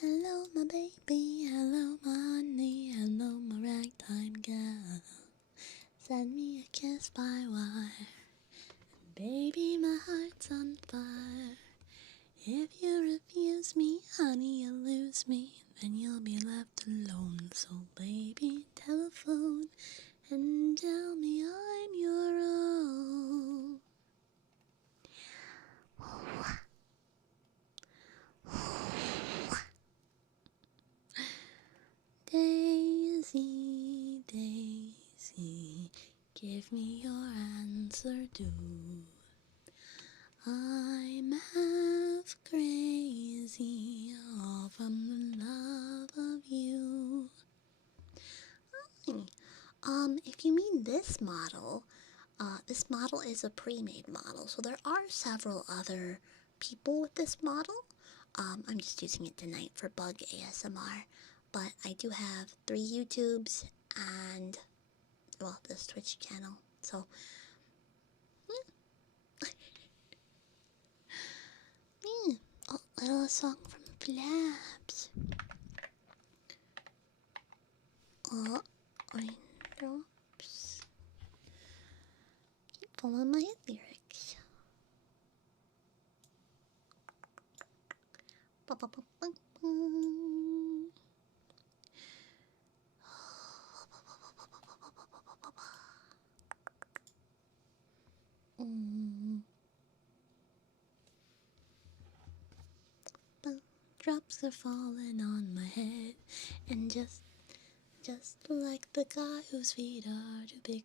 Hello, my baby. Hello, my name. miss me, then you'll be left alone. So baby, telephone and tell me I'm your own. Daisy, Daisy, give me your answer too. I'm half crazy, all from the love of you. If you mean this model is a pre-made model, so there are several other people with this model. I'm just using it tonight for bug ASMR, but I do have 3 YouTubes and, well, this Twitch channel, so, yeah. Oh, little song from Flaps. Oh, raindrops. Keep following my lyrics. Drops are falling on my head, and just like the guy whose feet are too big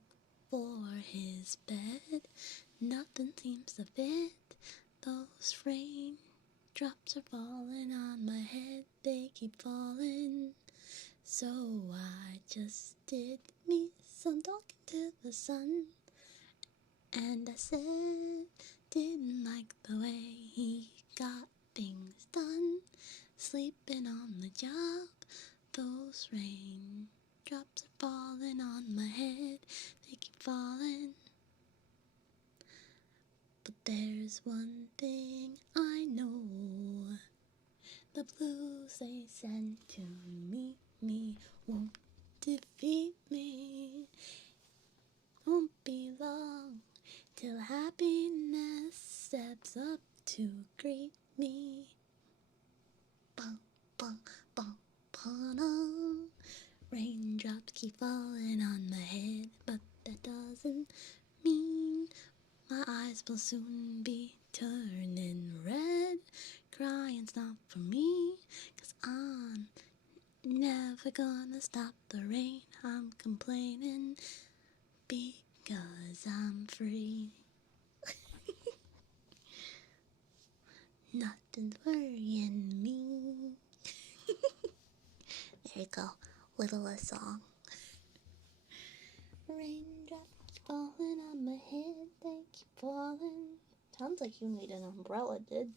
for his bed, nothing seems to fit. Those raindrops are falling on my head, they keep falling. So I just did me some talking to the sun, and I said, didn't like the way he got things done. Sleeping on the job, those raindrops are falling on my head, they keep falling. But there's one thing I know, the blues they send to meet me won't defeat me. Won't be long till happiness steps up to greet me. Bum, bum, bum, bum. Raindrops keep falling on my head, but that doesn't mean my eyes will soon be turning red. Crying's not for me, 'cause I'm never gonna stop the rain. I'm complaining because I'm free. Nothing's worrying me. There you go, littlest song. Raindrops falling on my head, they keep falling. Sounds like you need an umbrella, dude.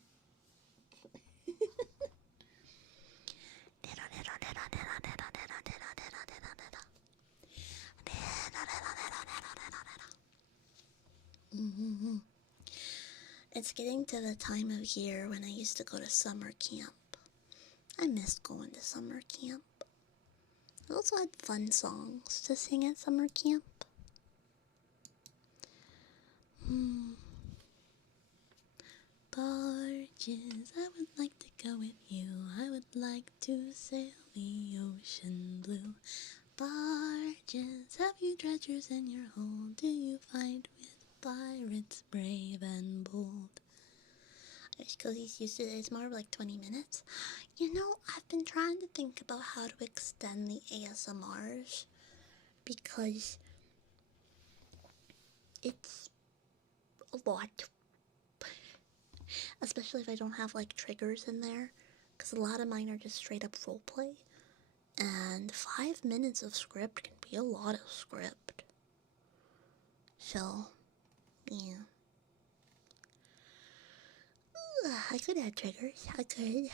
It's getting to the time of year when I used to go to summer camp. I missed going to summer camp. I also had fun songs to sing at summer camp. Barges, I would like to go with you. I would like to sail the ocean blue. Barges, have you treasures in your hold? Do you fight with pirates brave and bold? I wish Cozy's used to it. It's more of like 20 minutes. You know, I've been trying to think about how to extend the ASMRs because it's a lot. Especially if I don't have like triggers in there, because a lot of mine are just straight up roleplay. And 5 minutes of script can be a lot of script. So, yeah. I could add triggers. I could.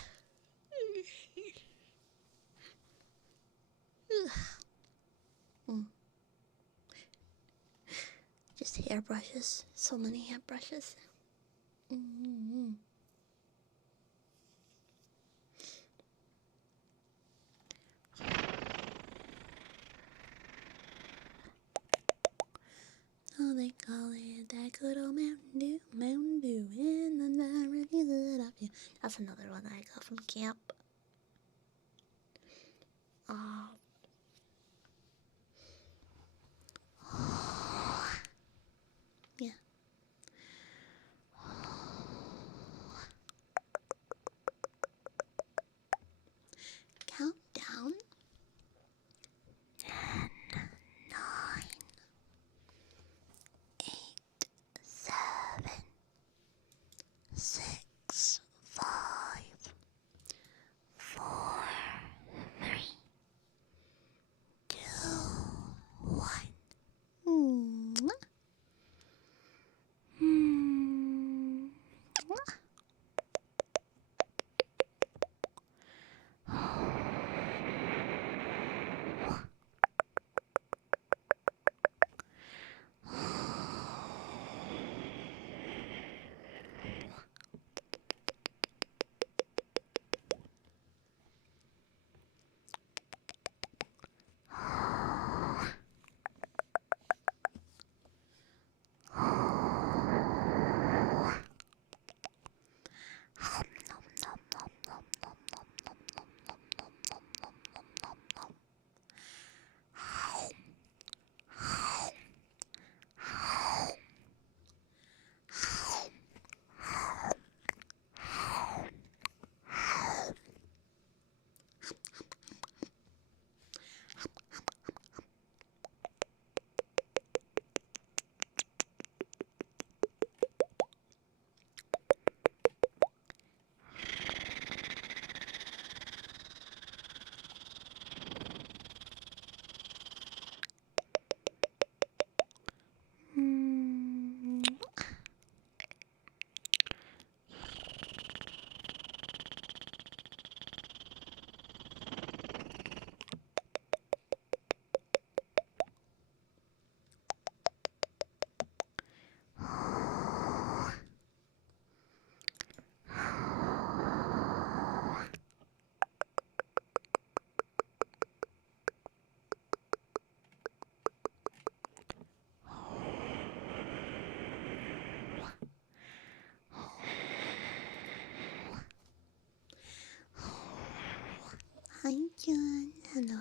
Just hairbrushes. So many hairbrushes. Oh, they call it that good old Mountain Dew, and I'm not refusing it up you. That's another one that I got from camp.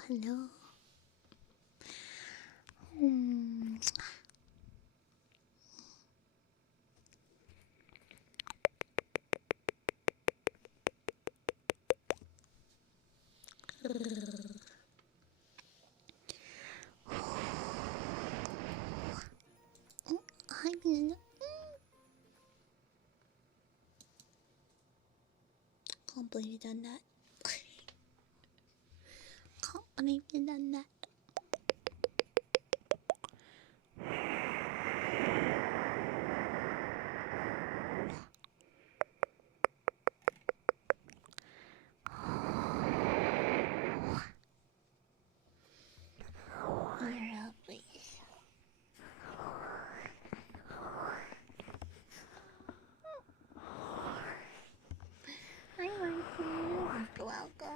hello. Hmm. Oh, hi, Nina. Can't believe you done that. Can't believe you done that. Alright, please. Hi, Marcy. You're welcome.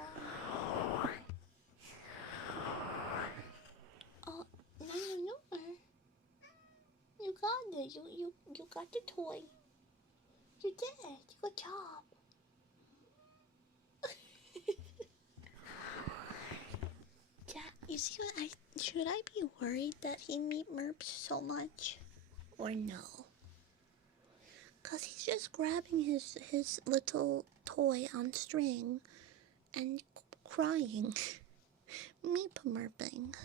Oh, no. You got it. You got the toy. You did. Good job. Yeah, you see what should I be worried that he meet merps so much? Or no? Cause he's just grabbing his little toy on string and crying. Meep merping.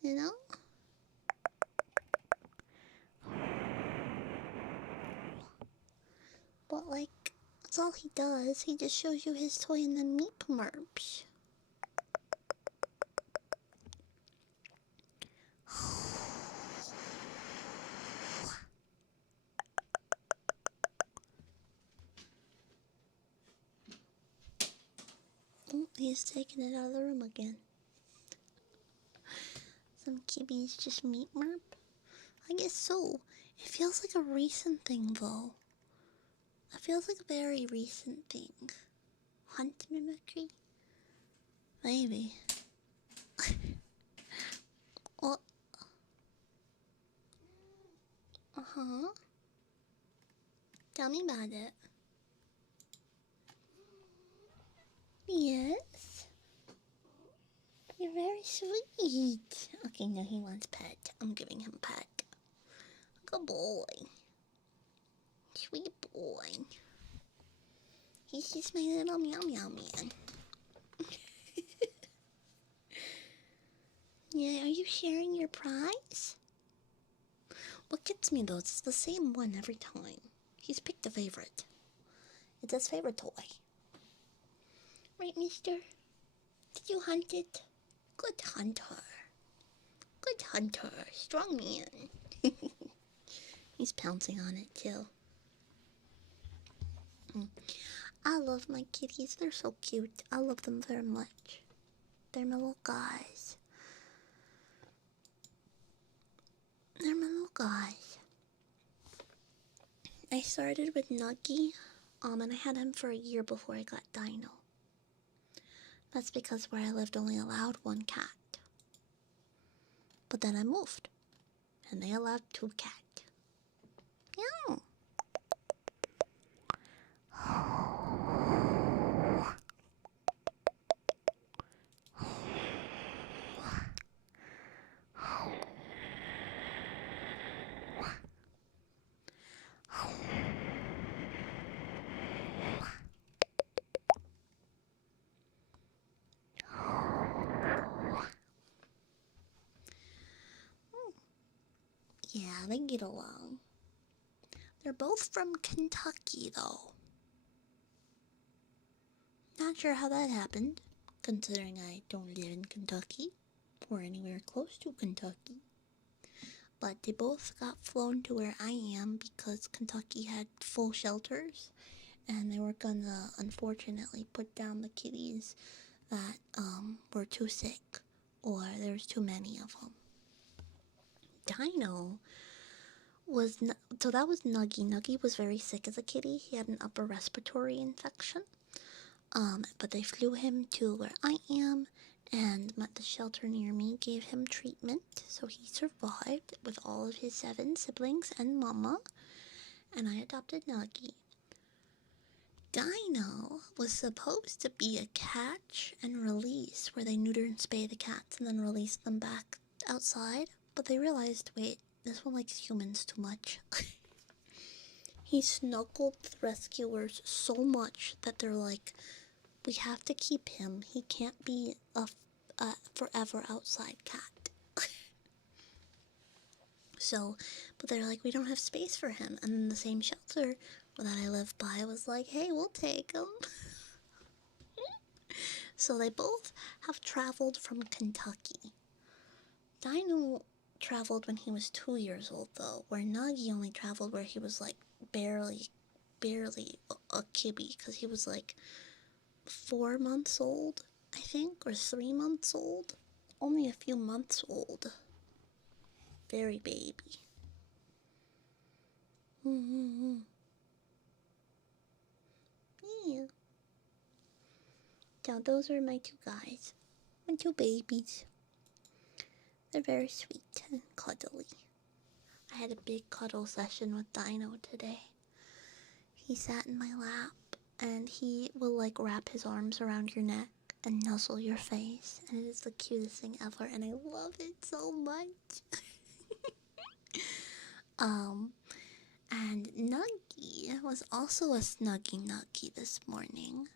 You know? But like, that's all he does. He just shows you his toy and then meep merps. Oh, he's taking it out of the room again. Some kibbies just meep merp? I guess so. It feels like a recent thing though. It feels like a very recent thing. Hunt mimicry? Maybe. Well, uh-huh. Tell me about it. Yes. You're very sweet. Okay, no, he wants pet. I'm giving him pet. Good boy. Sweet boy. He's just my little meow meow man. Yeah, are you sharing your prize? What gets me though, it's the same one every time. He's picked a favorite. It's his favorite toy. Right, mister? Did you hunt it? Good hunter. Good hunter. Strong man. He's pouncing on it too. I love my kitties. They're so cute. I love them very much. They're my little guys. They're my little guys. I started with Nuggy, and I had him for a year before I got Dino. That's because where I lived only allowed one cat. But then I moved, and they allowed 2 cats. Yeah. Yeah, they get along. They're both from Kentucky, though. Not sure how that happened, considering I don't live in Kentucky or anywhere close to Kentucky. But they both got flown to where I am because Kentucky had full shelters, and they were gonna unfortunately put down the kitties that were too sick, or there was too many of them. Dino was so that was Nuggy. Nuggy was very sick as a kitty. He had an upper respiratory infection. But they flew him to where I am, and the shelter near me gave him treatment, so he survived with all of his 7 siblings and mama, and I adopted Nuggy. Dino was supposed to be a catch and release where they neuter and spay the cats and then release them back outside, but they realized, wait, this one likes humans too much. He snuggled the rescuers so much that they're like, we have to keep him. He can't be a forever outside cat. So, but they're like, we don't have space for him. And then the same shelter that I live by was like, hey, we'll take him. So they both have traveled from Kentucky. Dino traveled when he was 2 years old, though, where Nuggy only traveled where he was like barely a kibby, because he was like 4 months old, I think, or 3 months old. Only a few months old. Very baby. Yeah. So those are my two guys. My two babies. They're very sweet and cuddly. I had a big cuddle session with Dino today. He sat in my lap and he will like wrap his arms around your neck and nuzzle your face, and it is the cutest thing ever, and I love it so much. And Nuggy was also a snuggy nuggy this morning.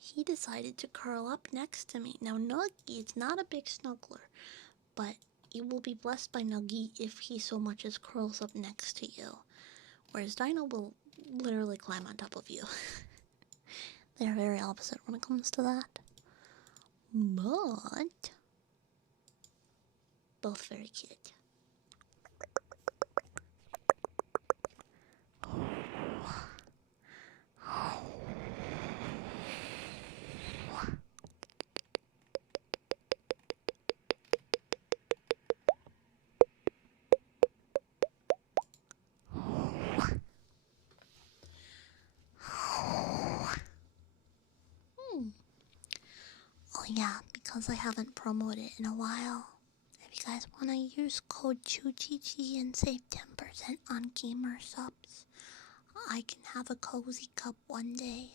He decided to curl up next to me. Now Nuggy is not a big snuggler, but you will be blessed by Nuggy if he so much as curls up next to you. Whereas Dino will literally climb on top of you. They are very opposite when it comes to that. But both very cute. Oh yeah, because I haven't promoted in a while. If you guys want to use code CHUGG and save 10% on gamer subs, I can have a cozy cup one day.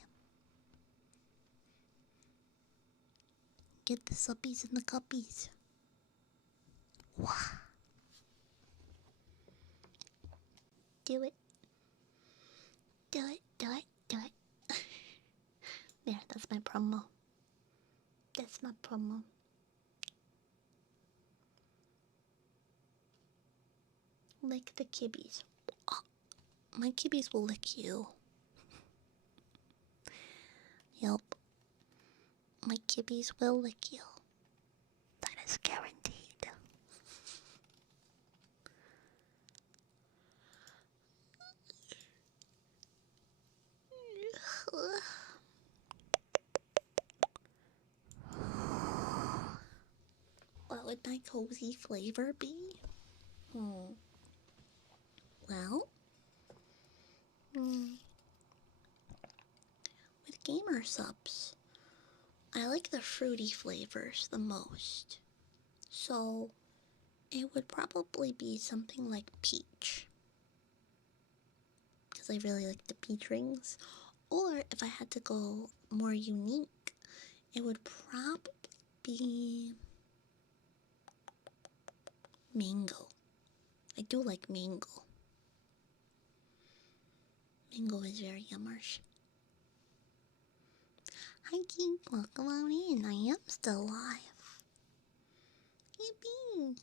Get the suppies and the cuppies. Wah. Do it. Do it, do it, do it. There, that's my promo. That's my promo. Lick the kibbies. Oh, my kibbies will lick you. Yup. My kibbies will lick you. That is guaranteed. What would my cozy flavor be? Well, with gamer subs, I like the fruity flavors the most. So, it would probably be something like peach, because I really like the peach rings. Or if I had to go more unique, it would probably be mango. I do like mango. Mango is very yummers. Hi, King. Welcome on in. I am still alive. Yippee!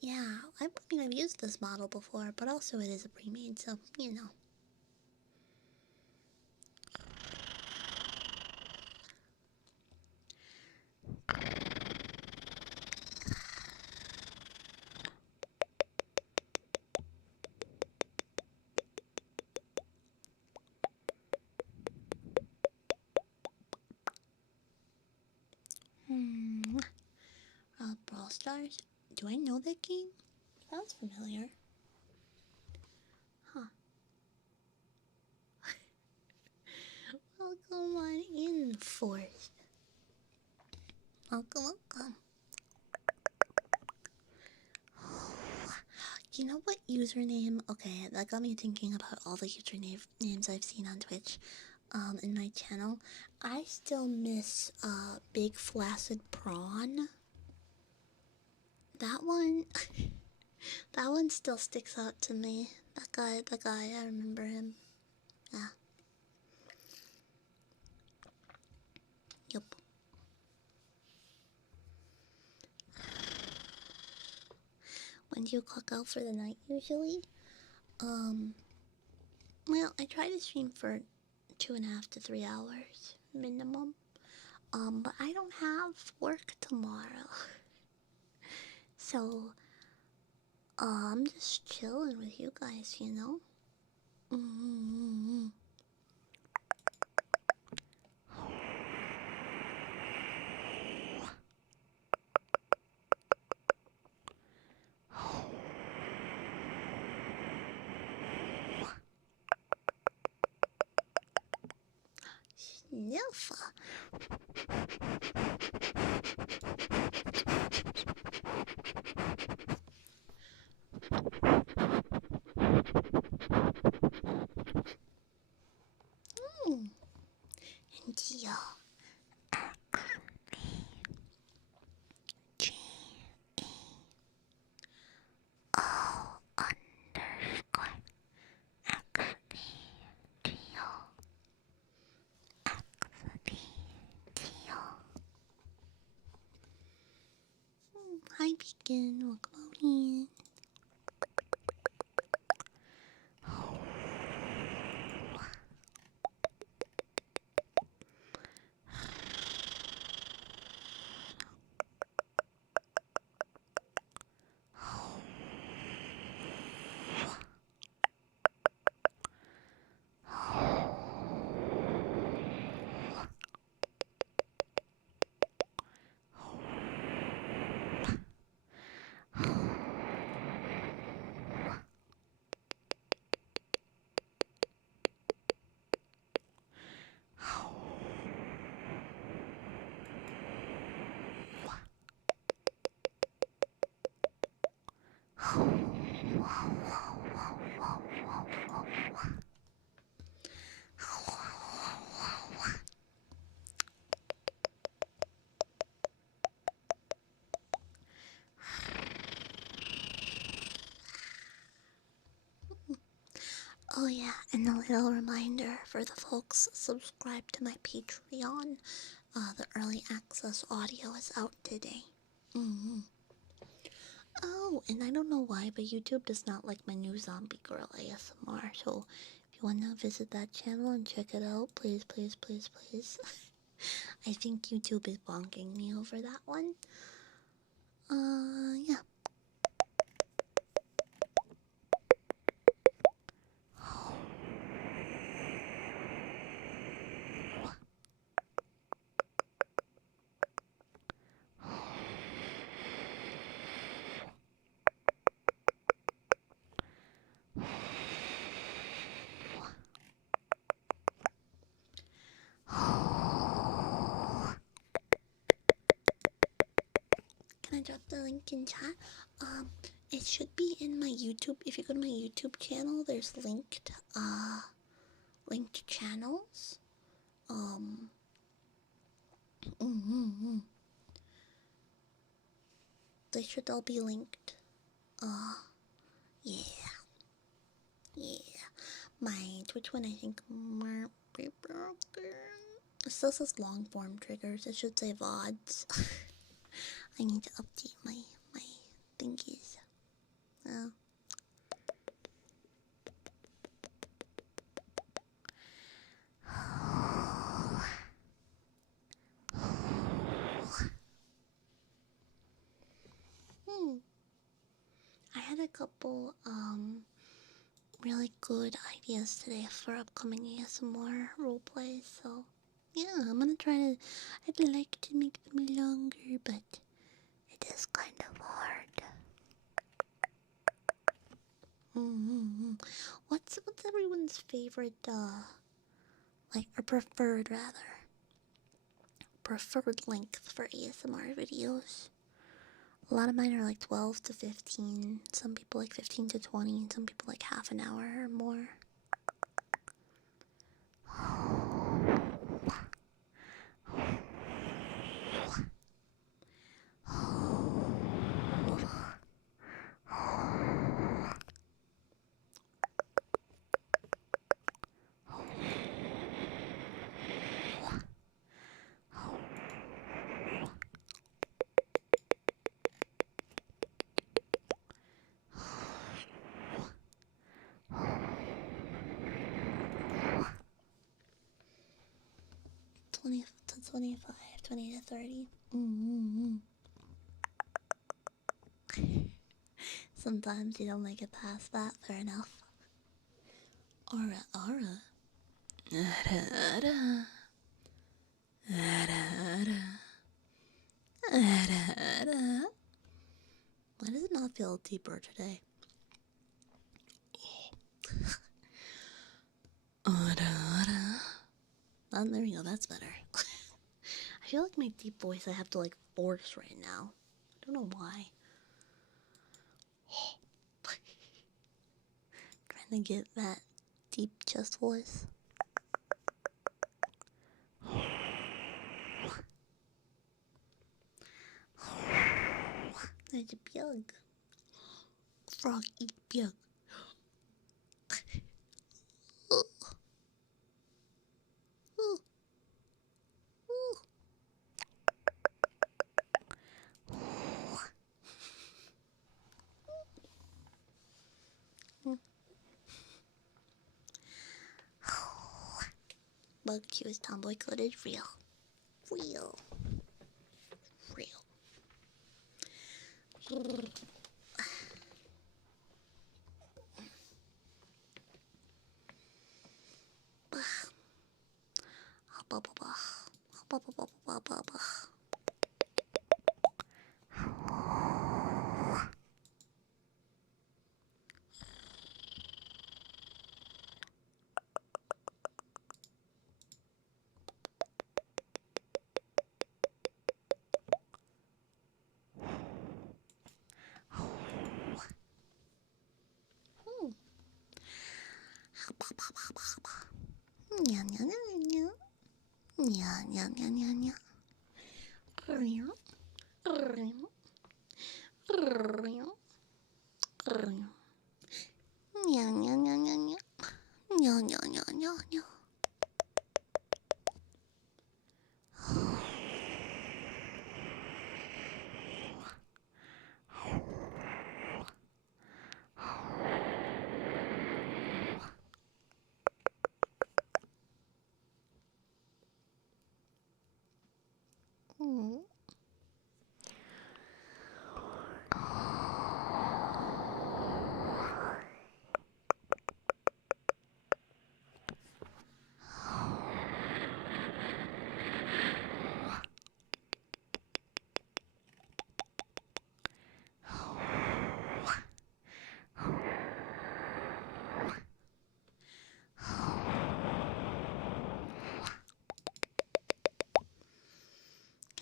Yeah, I mean, I've used this model before, but also it is a pre-made, so, you know. Brawl Stars? Do I know that game? Sounds familiar. Huh. Welcome on in, Force. Welcome. You know what username. Okay, that got me thinking about all the names I've seen on Twitch, in my channel. I still miss Big Flaccid Prawn. That one, that one still sticks out to me. That guy, I remember him. Yeah. Yup. When do you clock out for the night usually? Well, I try to stream for 2.5 to 3 hours minimum. But I don't have work tomorrow. So, I'm just chilling with you guys, you know? Mm-hmm. Sniffer. Mm. And hi, Beacon. Welcome on in. Oh yeah, and a little reminder for the folks subscribed to my Patreon. The early access audio is out today. Mm-hmm. Oh, and I don't know why, but YouTube does not like my new zombie girl ASMR. So if you want to visit that channel and check it out, please, please, please, please. I think YouTube is bonking me over that one. Yeah. Can I drop the link in chat? It should be in my YouTube. If you go to my YouTube channel, there's linked channels. They should all be linked. Yeah. Yeah. My Twitch one, I think, it still says long form triggers. It should say VODs. I need to update my thingies. Oh. I had a couple really good ideas today for upcoming ASMR roleplays, so yeah, I'm gonna try to. I'd like to make them longer, but it is kind of hard. What's everyone's favorite or preferred length for ASMR videos? A lot of mine are like 12 to 15. Some people like 15 to 20. And some people like half an hour or more. Twenty to 25, 20 to 30. Sometimes you don't make it past that, fair enough. Aura, aura. Why does it not feel deeper today? There we go, that's better. I feel like my deep voice I have to like force right now. I don't know why. Trying to get that deep chest voice. There's a bug. Frog eat bug. Bug Q's tomboy coded real. Real. Real. Nya nya nya nya. Nya nya nya nya nya. Nya nya nya nya nya. Nya nya nya nya nya.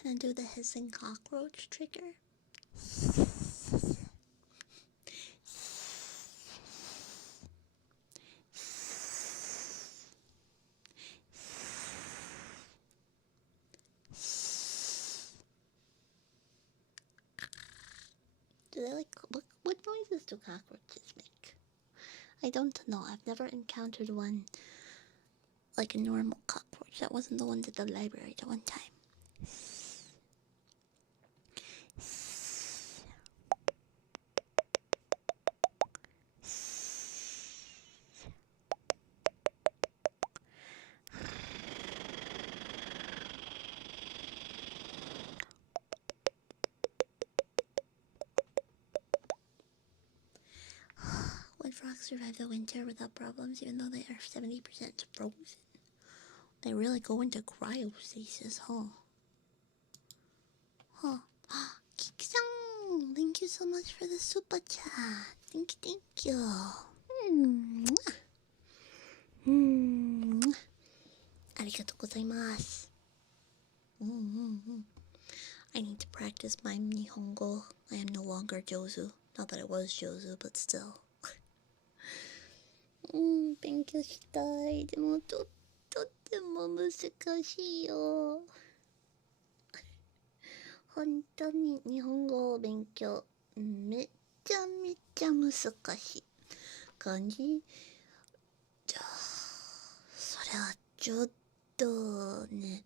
Can I do the hissing cockroach trigger? Do they like what noises do cockroaches make? I don't know. I've never encountered one like a normal cockroach. That wasn't the one at the library the one time. Would frogs survive the winter without problems even though they are 70% frozen? They really go into cryostasis, huh? Huh. Kik-sang! Thank you so much for the super chat. Thank you. Arigatou gozaimasu. I need to practice my Nihongo. I am no longer Jozu. Not that I was Jozu, but still. 勉強したい。でもとっても難しいよ。本当に日本語を勉強めちゃめちゃ難しい感じ。じゃあそれはちょっとね。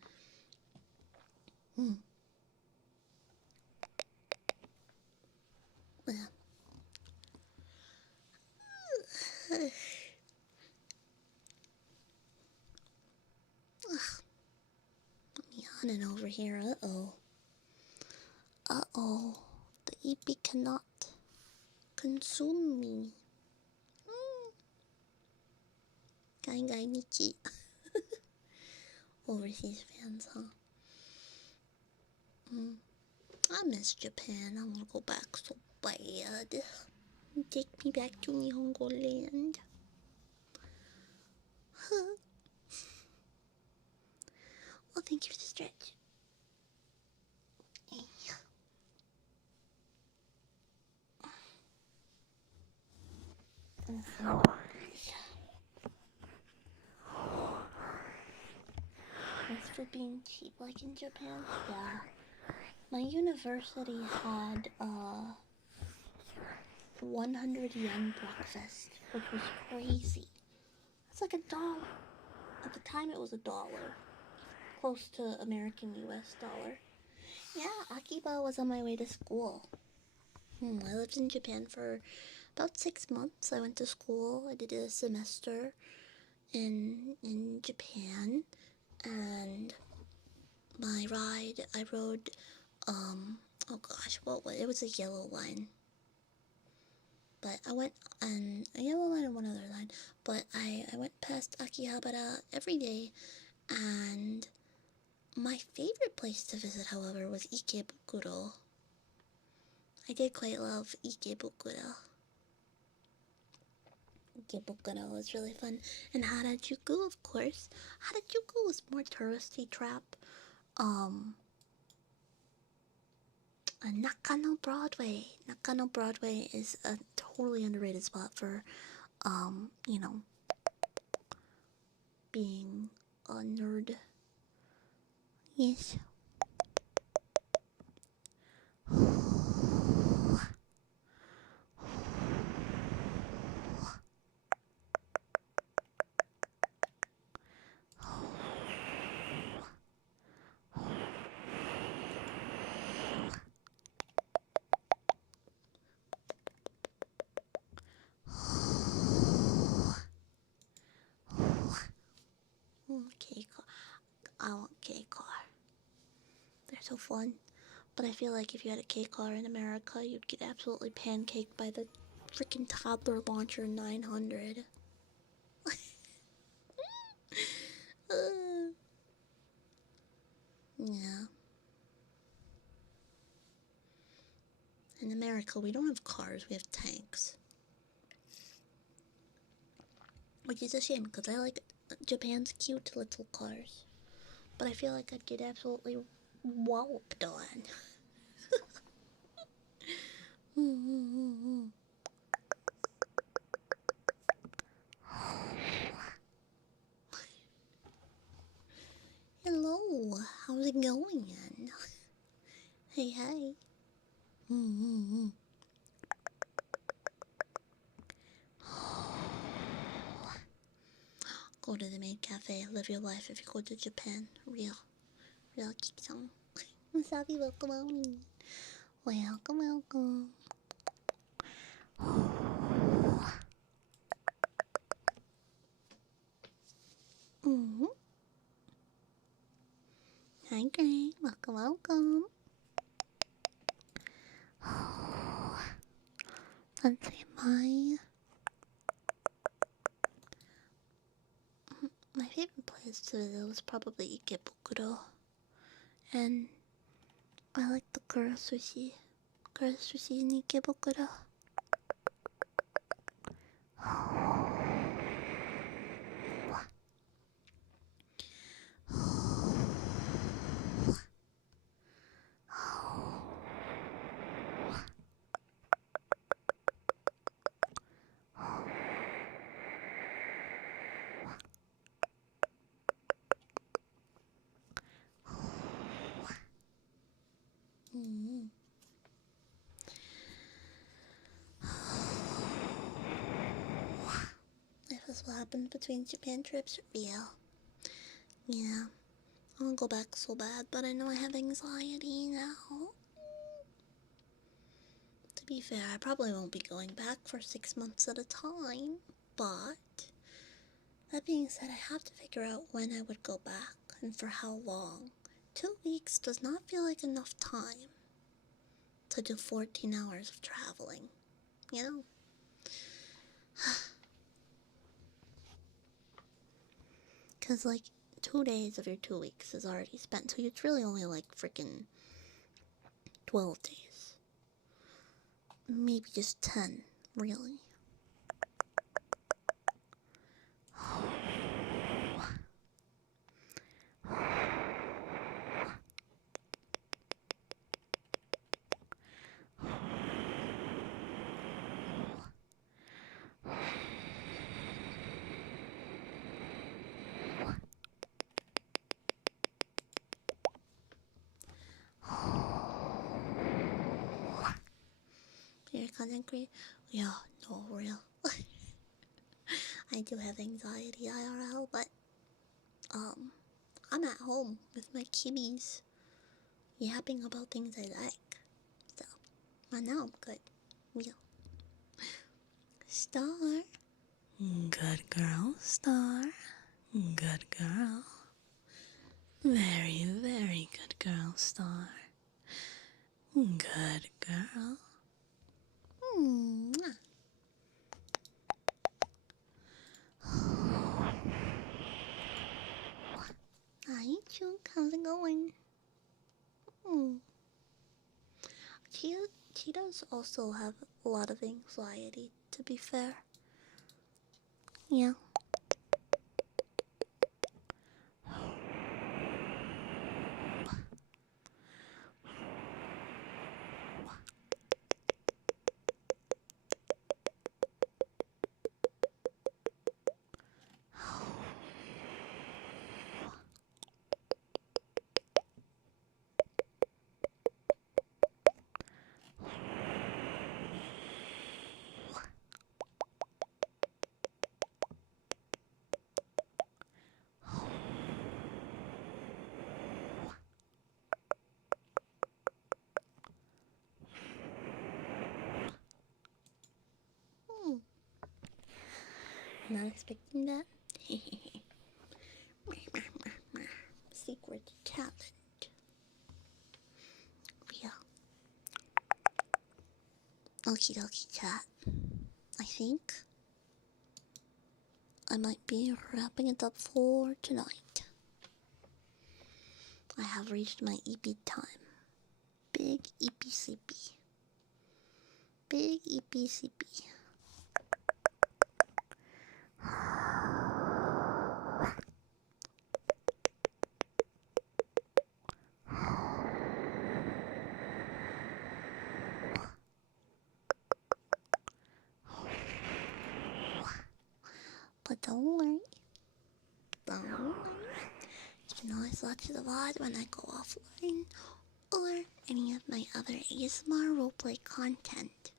Yawning over here. Uh-oh. The EP cannot consume me. Gai Michi. Overseas fans, huh? I miss Japan. I want to go back so bad. Take me back to Nihongo land. Oh, thank you for the stretch. As for being cheap like in Japan, yeah. My university had 100 yen breakfast, which was crazy. It's like $1. At the time it was $1. Close to American US dollar. Yeah, Akiba was on my way to school. I lived in Japan for about 6 months. I went to school. I did a semester in Japan, and my ride, I rode oh gosh, it was a yellow line. But I went on a yellow line and one other line. But I went past Akihabara every day, and my favorite place to visit, however, was Ikebukuro. I did quite love Ikebukuro. Ikebukuro was really fun. And Harajuku, of course. Harajuku was more touristy trap. Nakano Broadway. Nakano Broadway is a totally underrated spot for, being a nerd. Yes. K-car. I want K-car. They're so fun. But I feel like if you had a K-car in America, you'd get absolutely pancaked by the freaking toddler launcher 900. Yeah. In America, we don't have cars, we have tanks. Which is a shame, because I like Japan's cute little cars. But I feel like I'd get absolutely walloped on. Hello, how's it going? Hey. Go to the maid cafe, live your life if you go to Japan. Real Kiki-san. Wasabi, welcome. Welcome. Hi, Gray. Welcome. Let's see, my favorite place to visit was probably Ikebukuro. And I like the Girl Sushi in Ikebukuro. happens between Japan trips are real. Yeah, I want to go back so bad, but I know I have anxiety now. To be fair, I probably won't be going back for 6 months at a time, but that being said, I have to figure out when I would go back and for how long. 2 weeks does not feel like enough time to do 14 hours of traveling, you know? Because, like, 2 days of your 2 weeks is already spent, so it's really only like freaking 12 days. Maybe just 10, really. You're a content creator? Yeah, no, real. I do have anxiety IRL, but, I'm at home with my kitties, yapping about things I like. So, right now I'm good. Real. Star. Good girl, Star. Good girl. Very, very good girl, Star. Good girl. Mwah. Hi, Chuck. How's it going? Cheetahs also have a lot of anxiety, to be fair. Yeah. Not expecting that. Secret talent. Yeah. Okie dokie, chat. I think I might be wrapping it up for tonight. I have reached my EP time. Big EPCP. Big EPCP. But don't worry. Don't worry. You can always watch the VOD when I go offline, or any of my other ASMR roleplay content.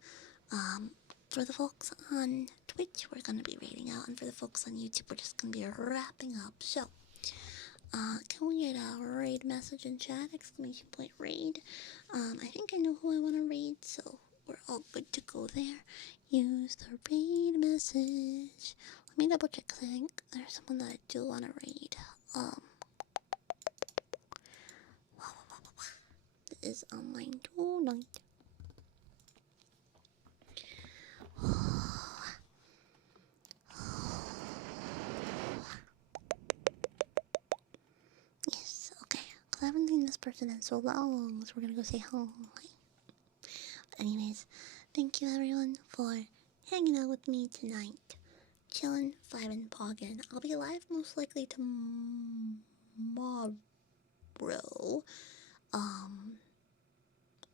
For the folks on Twitch, we're gonna be raiding out, and for the folks on YouTube, we're just gonna be wrapping up. So, can we get a raid message in chat? Exclamation point raid. I think I know who I want to raid, so we're all good to go there. Use the raid message. Let me double check, 'cause I think there's someone that I do want to raid. Is online tonight. Yes, okay. Because I haven't seen this person in so long, so we're gonna go say hi. But anyways, thank you everyone for hanging out with me tonight. Chillin', vibin', poggin'. I'll be live most likely tomorrow.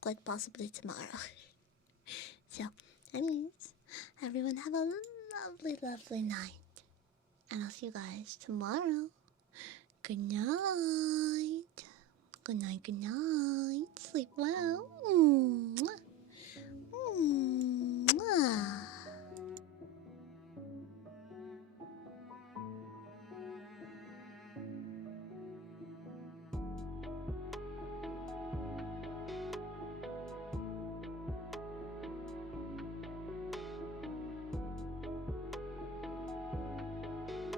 Quite possibly tomorrow. So, anyways, everyone have a lovely, lovely night. And I'll see you guys tomorrow. Good night. Good night, good night. Sleep well.